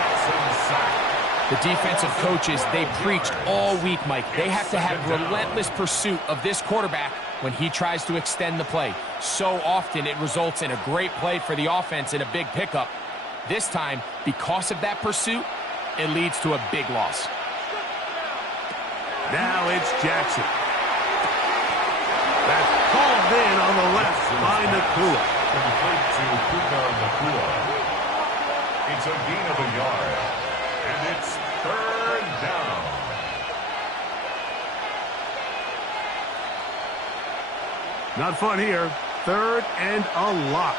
The defensive coaches, they preached all week, Mike. They have to have relentless pursuit of this quarterback when he tries to extend the play. So often it results in a great play for the offense and a big pickup. This time, because of that pursuit, it leads to a big loss. Now it's Jackson. That's called in on the left by Nacua. Complete to Puka Nacua. It's a gain of a yard. And it's 3rd down. Not fun here. 3rd and a lot.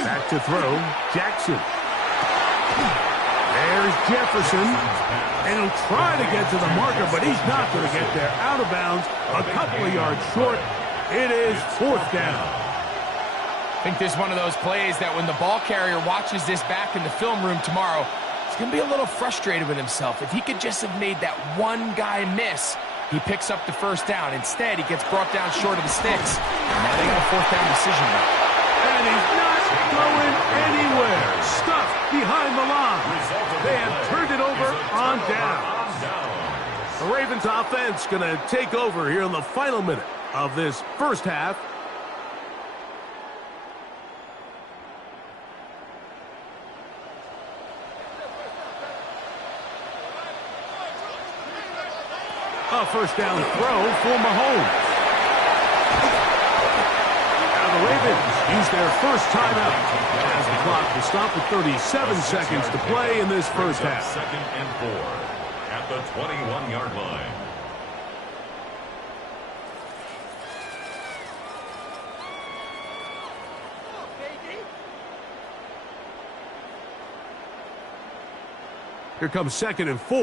Back to throw, Jackson. There's Jefferson. And he'll try to get to the marker, but he's not going to get there. Out of bounds, a couple of yards short. It is 4th down. I think this is one of those plays that when the ball carrier watches this back in the film room tomorrow, he's going to be a little frustrated with himself. If he could just have made that one guy miss, he picks up the first down. Instead, he gets brought down short of the sticks. And now they got a 4th down decision. And he's not going anywhere. Stuffed behind the line. They have turned it over on down. The Ravens offense going to take over here in the final minute of this first half. A first down throw for Mahomes. Now the Ravens use their first timeout as the clock will stop with 37 seconds to play in this first half. 2nd and 4 at the 21-yard line. Here comes 2nd and 4.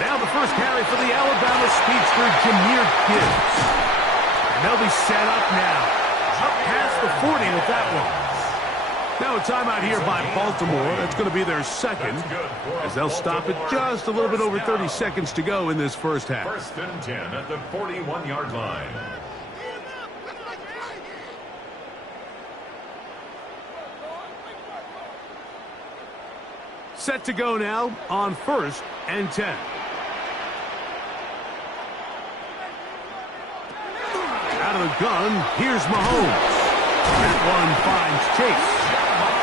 Now the first carry for the Alabama speedster, Jahmyr Gibbs. And they'll be set up now. Up past the 40 with that one. Now a timeout here by Baltimore. That's going to be their second, as they'll stop it just a little bit over 30 seconds to go in this first half. 1st and 10 at the 41-yard line. Set to go now on 1st and 10. Out of the gun, here's Mahomes. That one finds Chase.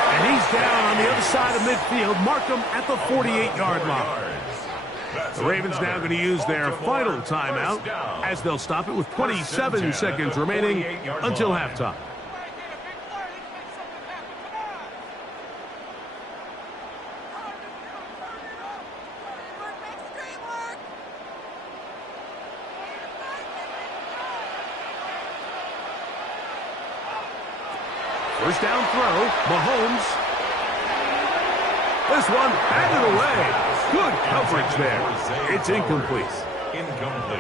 And he's down on the other side of midfield. Mark him at the 48-yard line. The Ravens now going to use their final timeout, as they'll stop it with 27 seconds remaining until halftime. First down throw, Mahomes. This one batted away. Good coverage there. It's incomplete.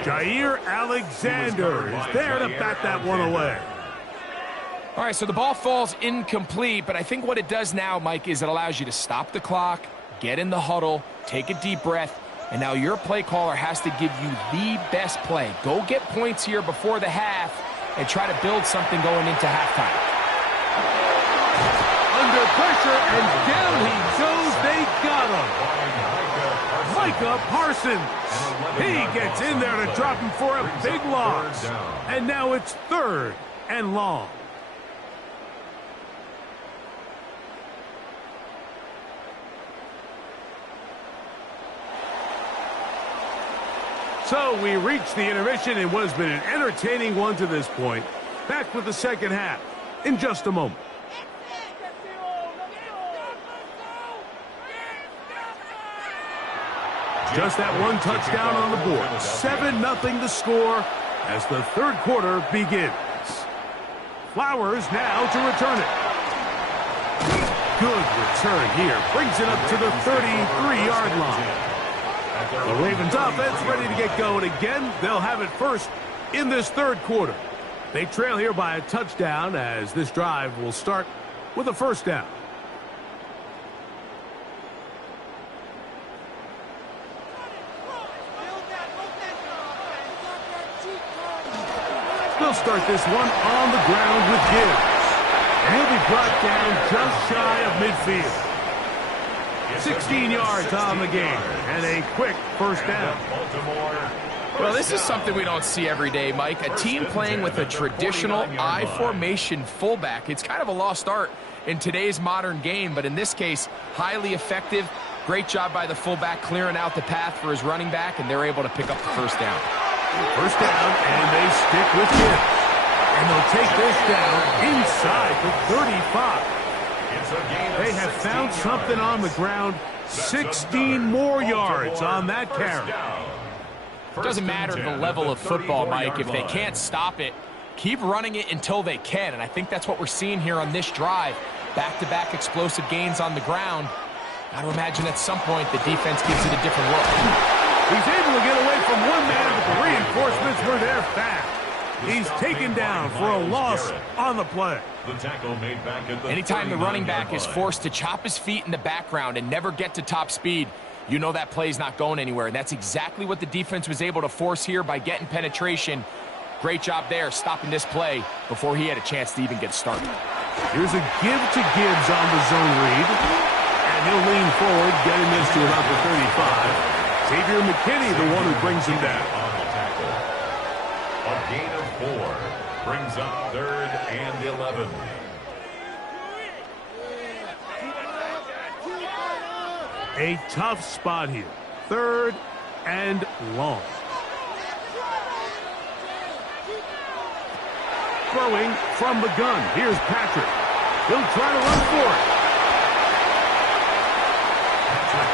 Jair Alexander is there to bat that one away. All right, so the ball falls incomplete, but I think what it does now, Mike, is it allows you to stop the clock, get in the huddle, take a deep breath, and now your play caller has to give you the best play. Go get points here before the half and try to build something going into halftime. Under pressure, and down he goes. They got him. Micah Parsons. He gets in there to drop him for a big loss. And now it's 3rd and long. So we reached the intermission in what has been an entertaining one to this point. Back with the second half in just a moment. Just that one touchdown on the board. 7-0 the score as the third quarter begins. Flowers now to return it. Good return here. Brings it up to the 33-yard line. The Ravens offense ready to get going again. They'll have it first in this third quarter. They trail here by a touchdown as this drive will start with a first down. They'll start this one on the ground with Gibbs. And he'll be brought down just shy of midfield. 16 yards on the game and a quick first down. Well, this is something we don't see every day, Mike. A team playing with a traditional I formation fullback. It's kind of a lost art in today's modern game, but in this case, highly effective. Great job by the fullback clearing out the path for his running back, and they're able to pick up the first down. First down, and they stick with Gibbs. And they'll take this down inside the 35. They have found something on the ground. 16 more yards on that carry. It doesn't matter the level of football, Mike. If they can't stop it, keep running it until they can. And I think that's what we're seeing here on this drive. Back-to-back explosive gains on the ground. Got to imagine at some point the defense gives it a different look. He's able to get away from one man, but the reinforcements were there fast. He's taken down for a loss on the play. Anytime the running back is forced to chop his feet in the background and never get to top speed, you know that play's not going anywhere. And that's exactly what the defense was able to force here by getting penetration. Great job there stopping this play before he had a chance to even get started. Here's a give to Gibbs on the zone read. And he'll lean forward, getting this to about the 35. Xavier McKinney, the one who brings him down. A gain of 4 brings up 3rd and 11. A tough spot here. 3rd and long. Throwing from the gun. Here's Patrick. He'll try to run for it.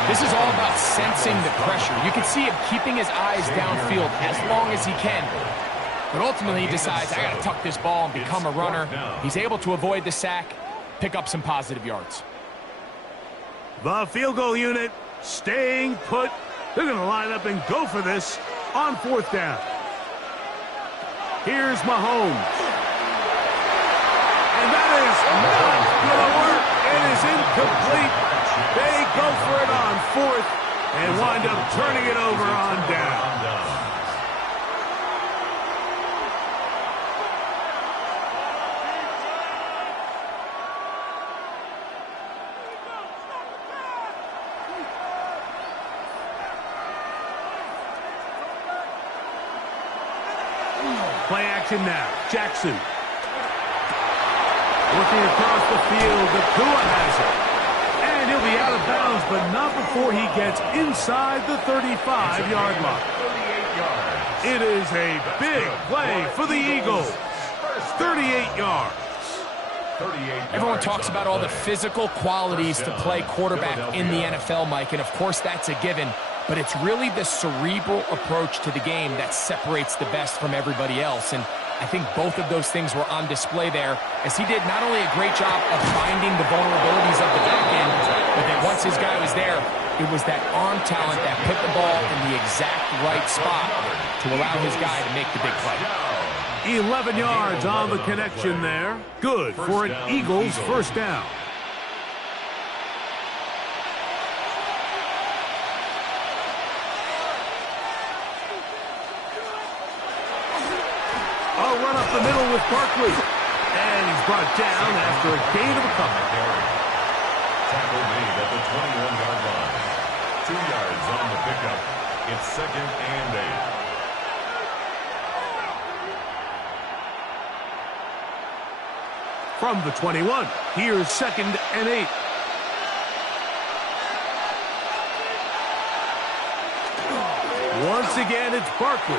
This is all about sensing the pressure. You can see him keeping his eyes downfield as long as he can. But ultimately he decides, I got to tuck this ball and become a runner. He's able to avoid the sack, pick up some positive yards. The field goal unit staying put. They're going to line up and go for this on 4th down. Here's Mahomes. And that is not going to work. It is incomplete. They go for it on 4th and wind up turning it over on down. Play action now. Jackson. Looking across the field, Nakua has it. And he'll be out of bounds, but not before he gets inside the 35-yard line. It is a big play for the Eagles. 38 yards. Everyone talks about all the physical qualities to play quarterback in the NFL, Mike, and of course that's a given. But it's really the cerebral approach to the game that separates the best from everybody else. And I think both of those things were on display there, as he did not only a great job of finding the vulnerabilities of the back end, but then once his guy was there, it was that arm talent that put the ball in the exact right spot to allow his guy to make the big play. 11 yards on the connection there. Good for an Eagles first down. A run up the middle with Barkley. And he's brought down after a gain of a couple. Tackle made at the 21-yard line. 2 yards on the pickup. It's 2nd and 8. From the 21, here's 2nd and 8. Once again, it's Barkley.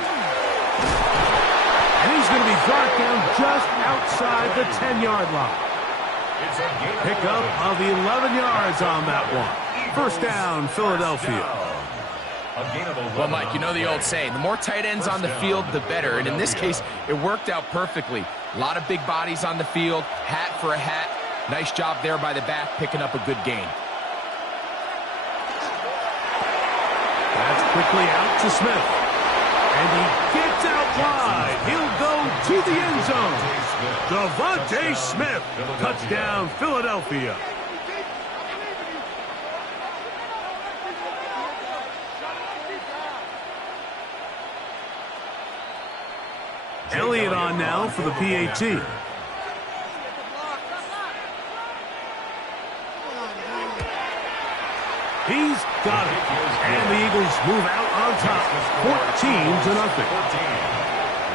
And he's going to be brought down just outside the 10-yard line. Pickup of 11 yards on that one. First down, Philadelphia. Well, Mike, you know the old saying, the more tight ends on the field, the better. And in this case, it worked out perfectly. A lot of big bodies on the field, hat for a hat. Nice job there by the back, picking up a good gain. That's quickly out to Smith. And he gets out wide. He'll go to the end zone. Devontae Smith, touchdown Philadelphia. Elliott on now for the PAT. He's got it. And the Eagles move out on top, 14-0.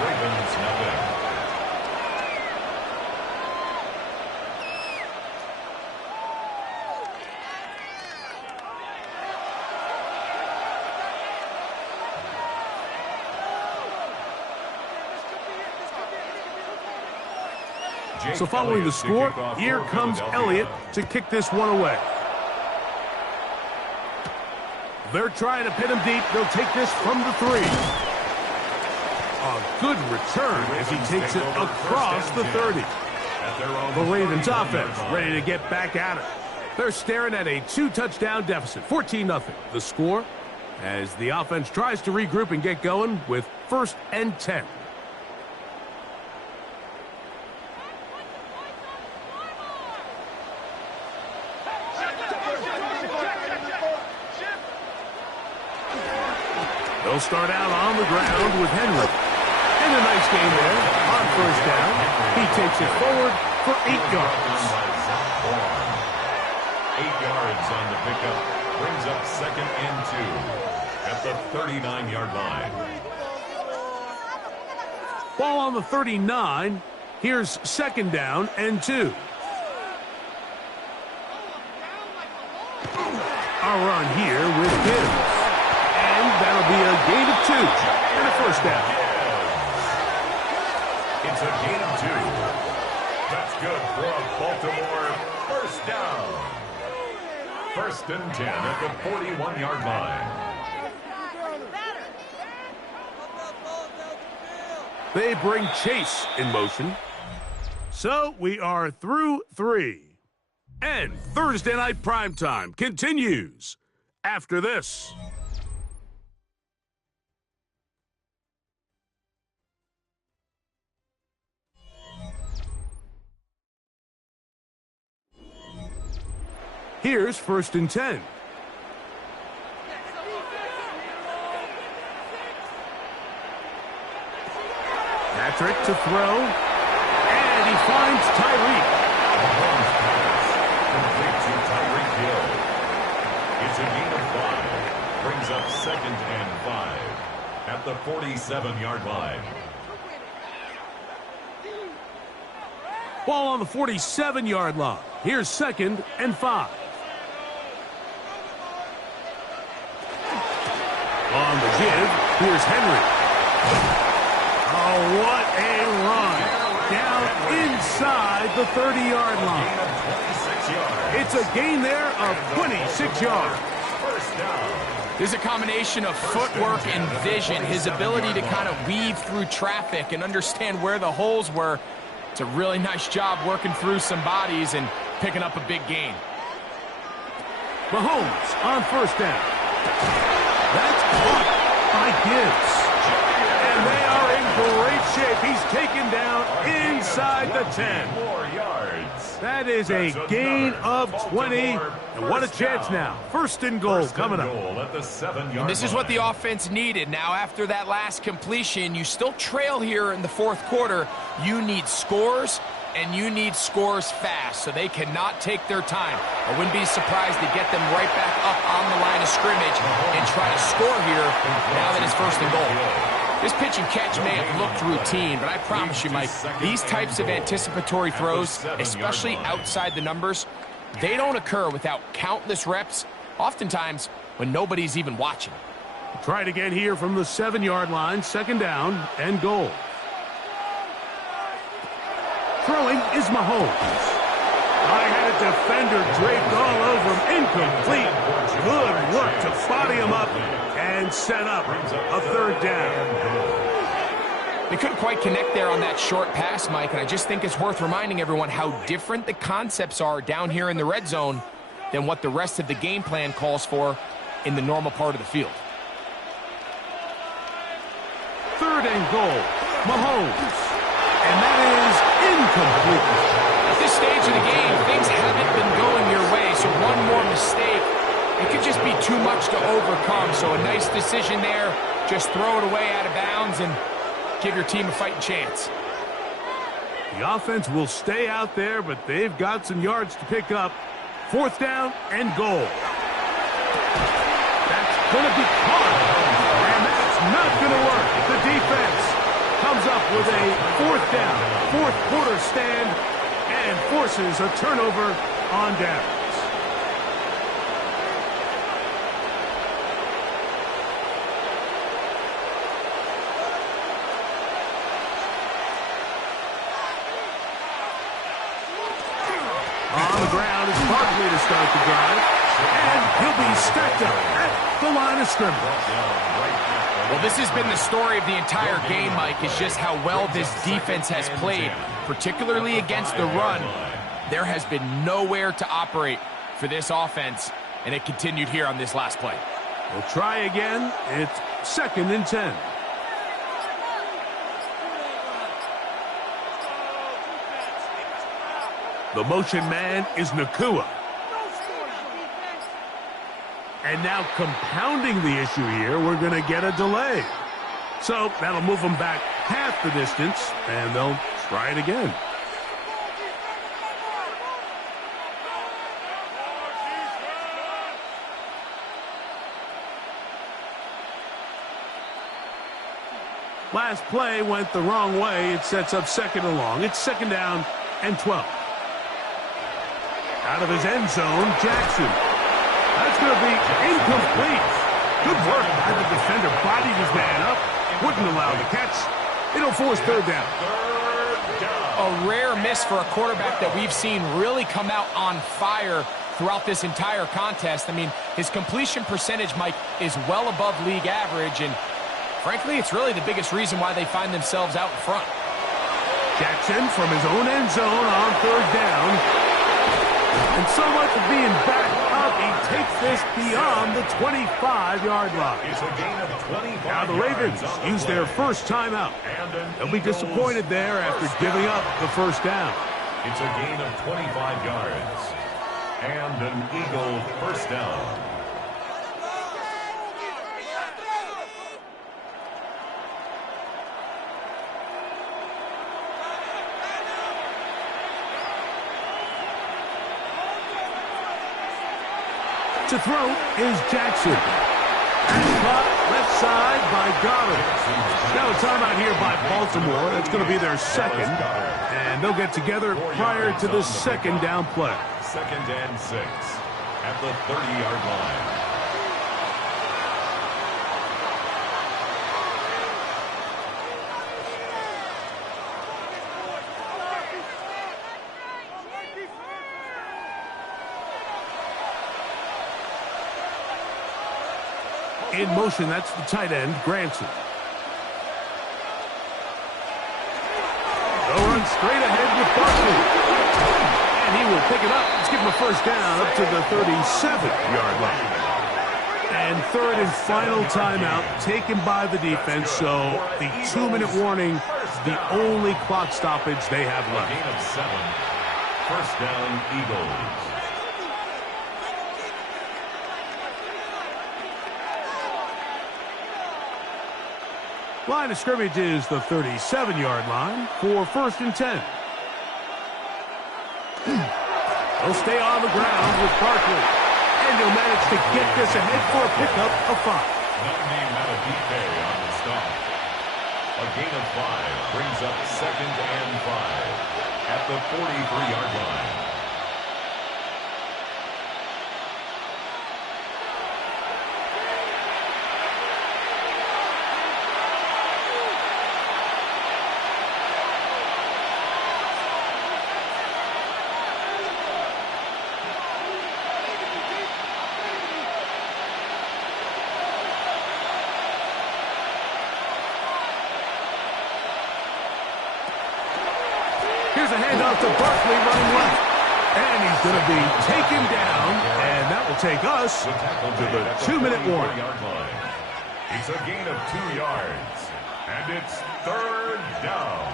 Ravens nothing. So following the score, here comes Elliott to kick this one away. They're trying to pin him deep. They'll take this from the 3. A good return as he takes it across the 30. The Ravens offense ready to get back at it. They're staring at a 2-touchdown deficit, 14-0. The score as the offense tries to regroup and get going with 1st and 10. They'll start out on the ground with Henry. And a nice game there on 1st down. He takes it forward for 8 yards. 8 yards on the pickup. Brings up 2nd and 2 at the 39-yard line. Ball on the 39. Here's 2nd down and 2. A run here with Gibbs. That'll be a gain of 2 and a first down. It's a gain of 2. That's good for a Baltimore first down. 1st and 10 at the 41-yard line. They bring Chase in motion. So we are through 3. And Thursday Night Primetime continues after this. Here's 1st and 10. Patrick to throw, and he finds Tyreek. Complete to Tyreek Hill. It's a gain of 5. Brings up 2nd and 5 at the 47-yard line. Ball on the 47-yard line. Here's 2nd and 5. On the give, here's Henry. Oh, what a run. Down inside the 30-yard line. It's a gain there of 26 yards. First down. There's a combination of footwork and vision, his ability to kind of weave through traffic and understand where the holes were. It's a really nice job working through some bodies and picking up a big gain. Mahomes on 1st down. That's caught by Gibbs. And they are in great shape. He's taken down inside the 10. More yards. That is a gain of 20. And what a chance now. 1st and goal coming up. At the 7-yard And this is what the offense needed. Now, after that last completion, you still trail here in the 4th quarter. You need scores, and you need scores fast, so they cannot take their time. I wouldn't be surprised to get them right back up on the line of scrimmage and try to score here now that it's 1st and goal. This pitch and catch may have looked routine, but I promise you, Mike, these types of anticipatory throws, especially outside the numbers, they don't occur without countless reps, oftentimes when nobody's even watching. Try it again here from the 7-yard line, 2nd down and goal. Throwing is Mahomes. I had a defender draped all over him. Incomplete. Good work to body him up and set up a 3rd down. They couldn't quite connect there on that short pass, Mike, and I just think it's worth reminding everyone how different the concepts are down here in the red zone than what the rest of the game plan calls for in the normal part of the field. 3rd and goal. Mahomes. And that is incomplete. At this stage of the game, things haven't been going your way, so one more mistake, it could just be too much to overcome. So a nice decision there. Just throw it away out of bounds and give your team a fighting chance. The offense will stay out there, but they've got some yards to pick up. 4th down and goal. That's going to be caught. And that's not going to work. The defense comes up with a 4th down, 4th quarter stand, and forces a turnover on downs. On the ground is Barkley to start the drive, and he'll be stacked up at the line of scrimmage. Well, this has been the story of the entire game, Mike, is just how well this defense has played, particularly against the run. There has been nowhere to operate for this offense, and it continued here on this last play. We'll try again. It's 2nd and 10. The motion man is Nakua. And now compounding the issue here, we're going to get a delay. So that'll move them back half the distance, and they'll try it again. Last play went the wrong way. It sets up 2nd and long. It's 2nd down and 12. Out of his end zone, Jackson. That's going to be incomplete. Good work by the defender. Bodied his man up. Wouldn't allow the catch. It'll force 3rd down. A rare miss for a quarterback that we've seen really come out on fire throughout this entire contest. I mean, his completion percentage, Mike, is well above league average, and Frankly, it's really the biggest reason why they find themselves out in front. Jackson from his own end zone on third down. And so much of being backed up, he takes this beyond the 25-yard line. It's a gain of 25 Now the Ravens use their first timeout. They'll be disappointed there after giving up the first down. It's a gain of 25 yards. And an Eagle first down. To throw is Jackson. And caught left side by Goddard. Now a timeout here by Baltimore. That's going to be their second. And they'll get together prior to the second down play. 2nd and 6 at the 30-yard line. In motion, that's the tight end, Granson. They'll run straight ahead with Barkley. And he will pick it up. Let's give him a first down up to the 37-yard line. And third and final timeout taken by the defense, so the 2-minute warning is the only clock stoppage they have A left. gain of 7. First down, Eagles. Line of scrimmage is the 37-yard line for 1st and 10. They'll stay on the ground with Barkley. And he'll manage to get this ahead for a pickup of 5. Name Madubuike on the stop. A gain of 5 brings up 2nd and 5 at the 43-yard line. Here's a handoff to Barkley running left. And he's going to be taken down. And that will take us to the 2-minute warning. It's a gain of 2 yards. And it's 3rd down.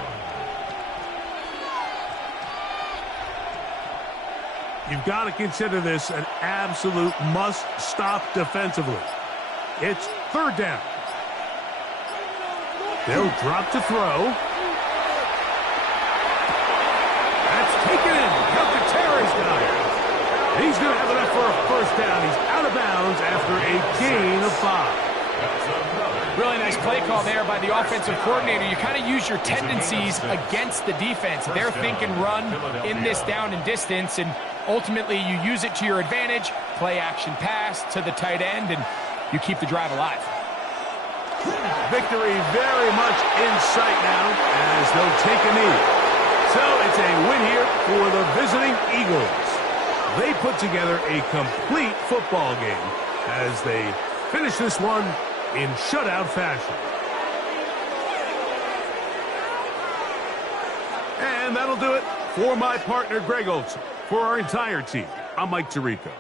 You've got to consider this an absolute must-stop defensively. It's 3rd down. They'll drop to throw. Taken in. Calcaterra's got it. He's going to have enough for a first down. He's out of bounds after a gain of 5. Really nice play call there by the offensive coordinator. You kind of use your tendencies against the defense. They're thinking run in this down and distance, and ultimately you use it to your advantage. Play action pass to the tight end, and you keep the drive alive. Victory very much in sight now as they'll take a knee. So it's a win here for the visiting Eagles. They put together a complete football game as they finish this one in shutout fashion. And that'll do it for my partner, Greg Olson. For our entire team, I'm Mike Tirico.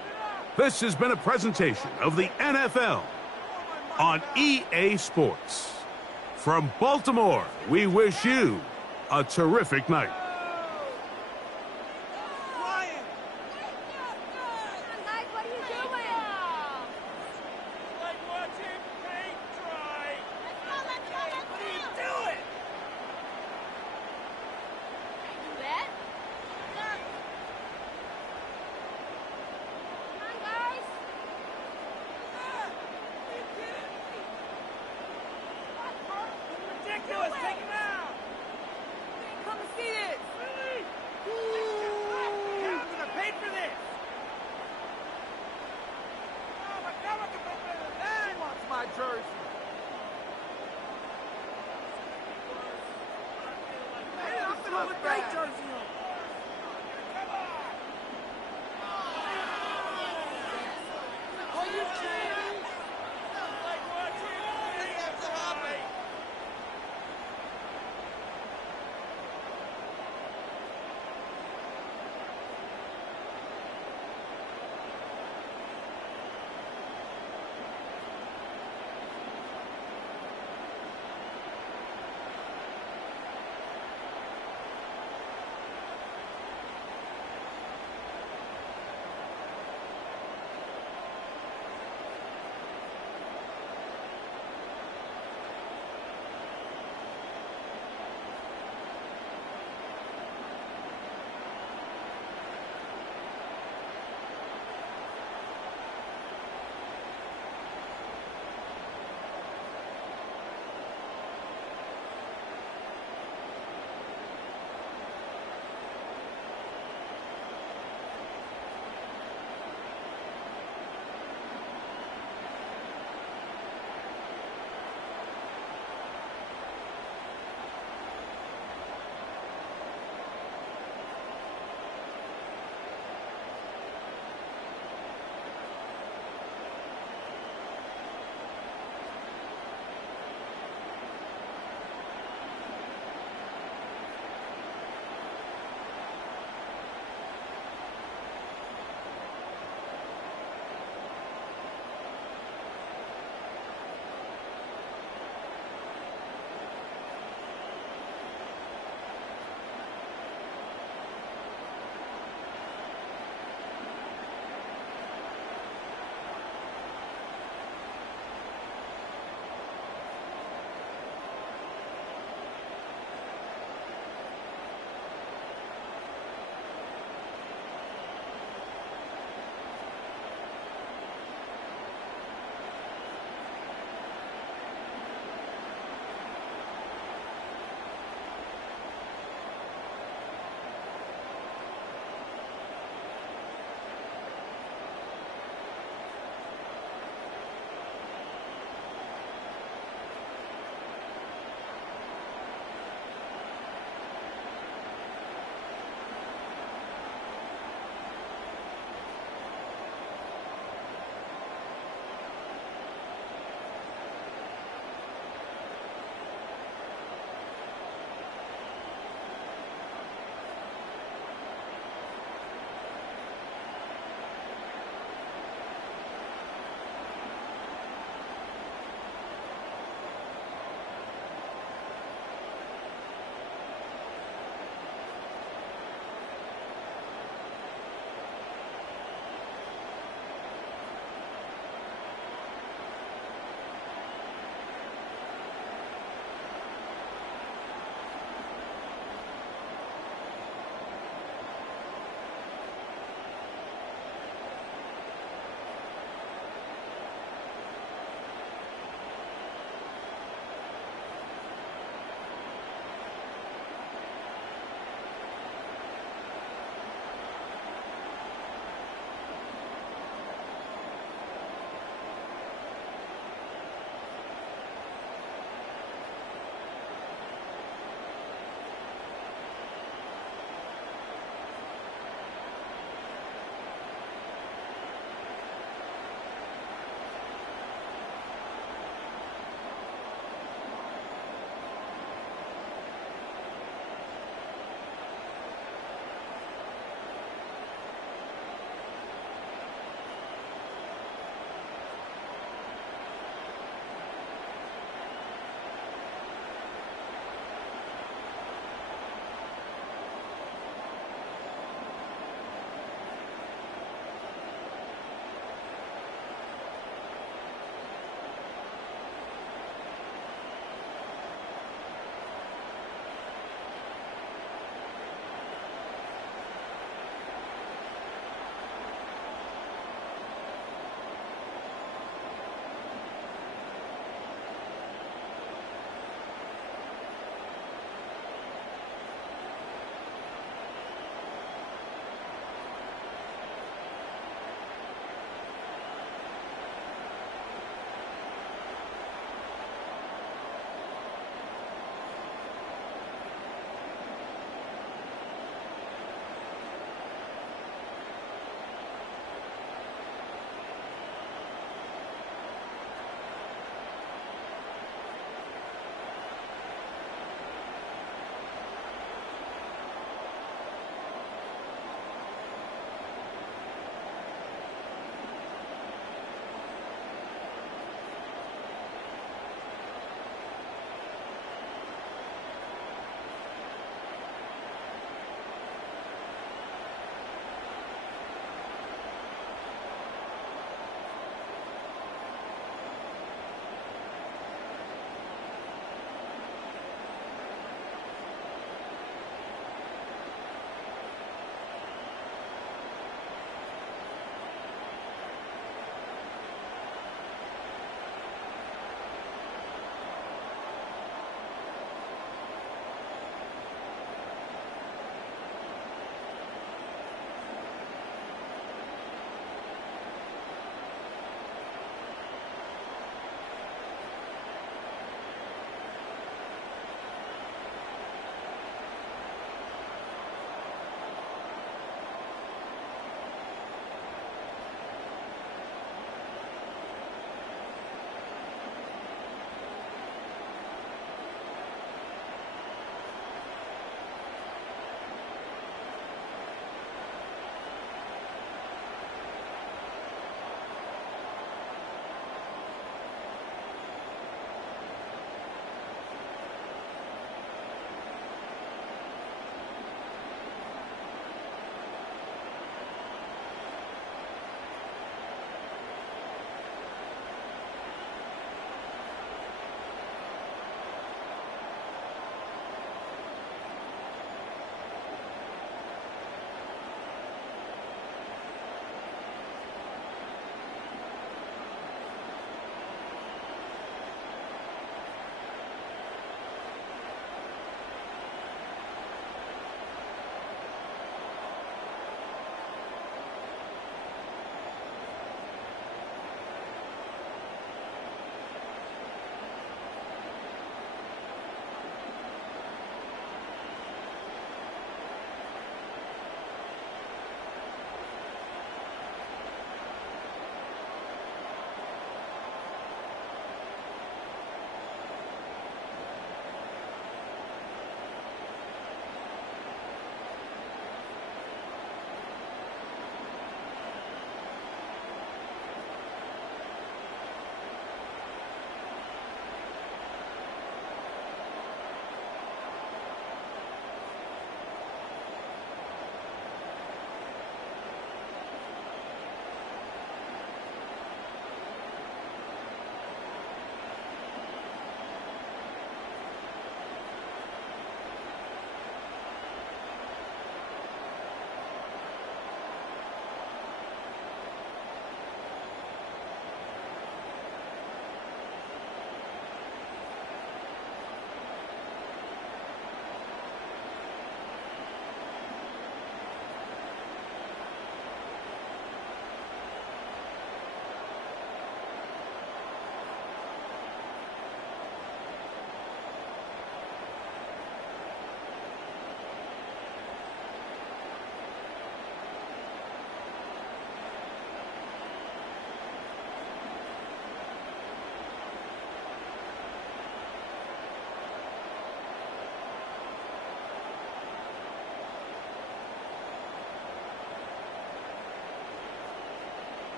This has been a presentation of the NFL on EA Sports. From Baltimore, we wish you a terrific night. Great jersey.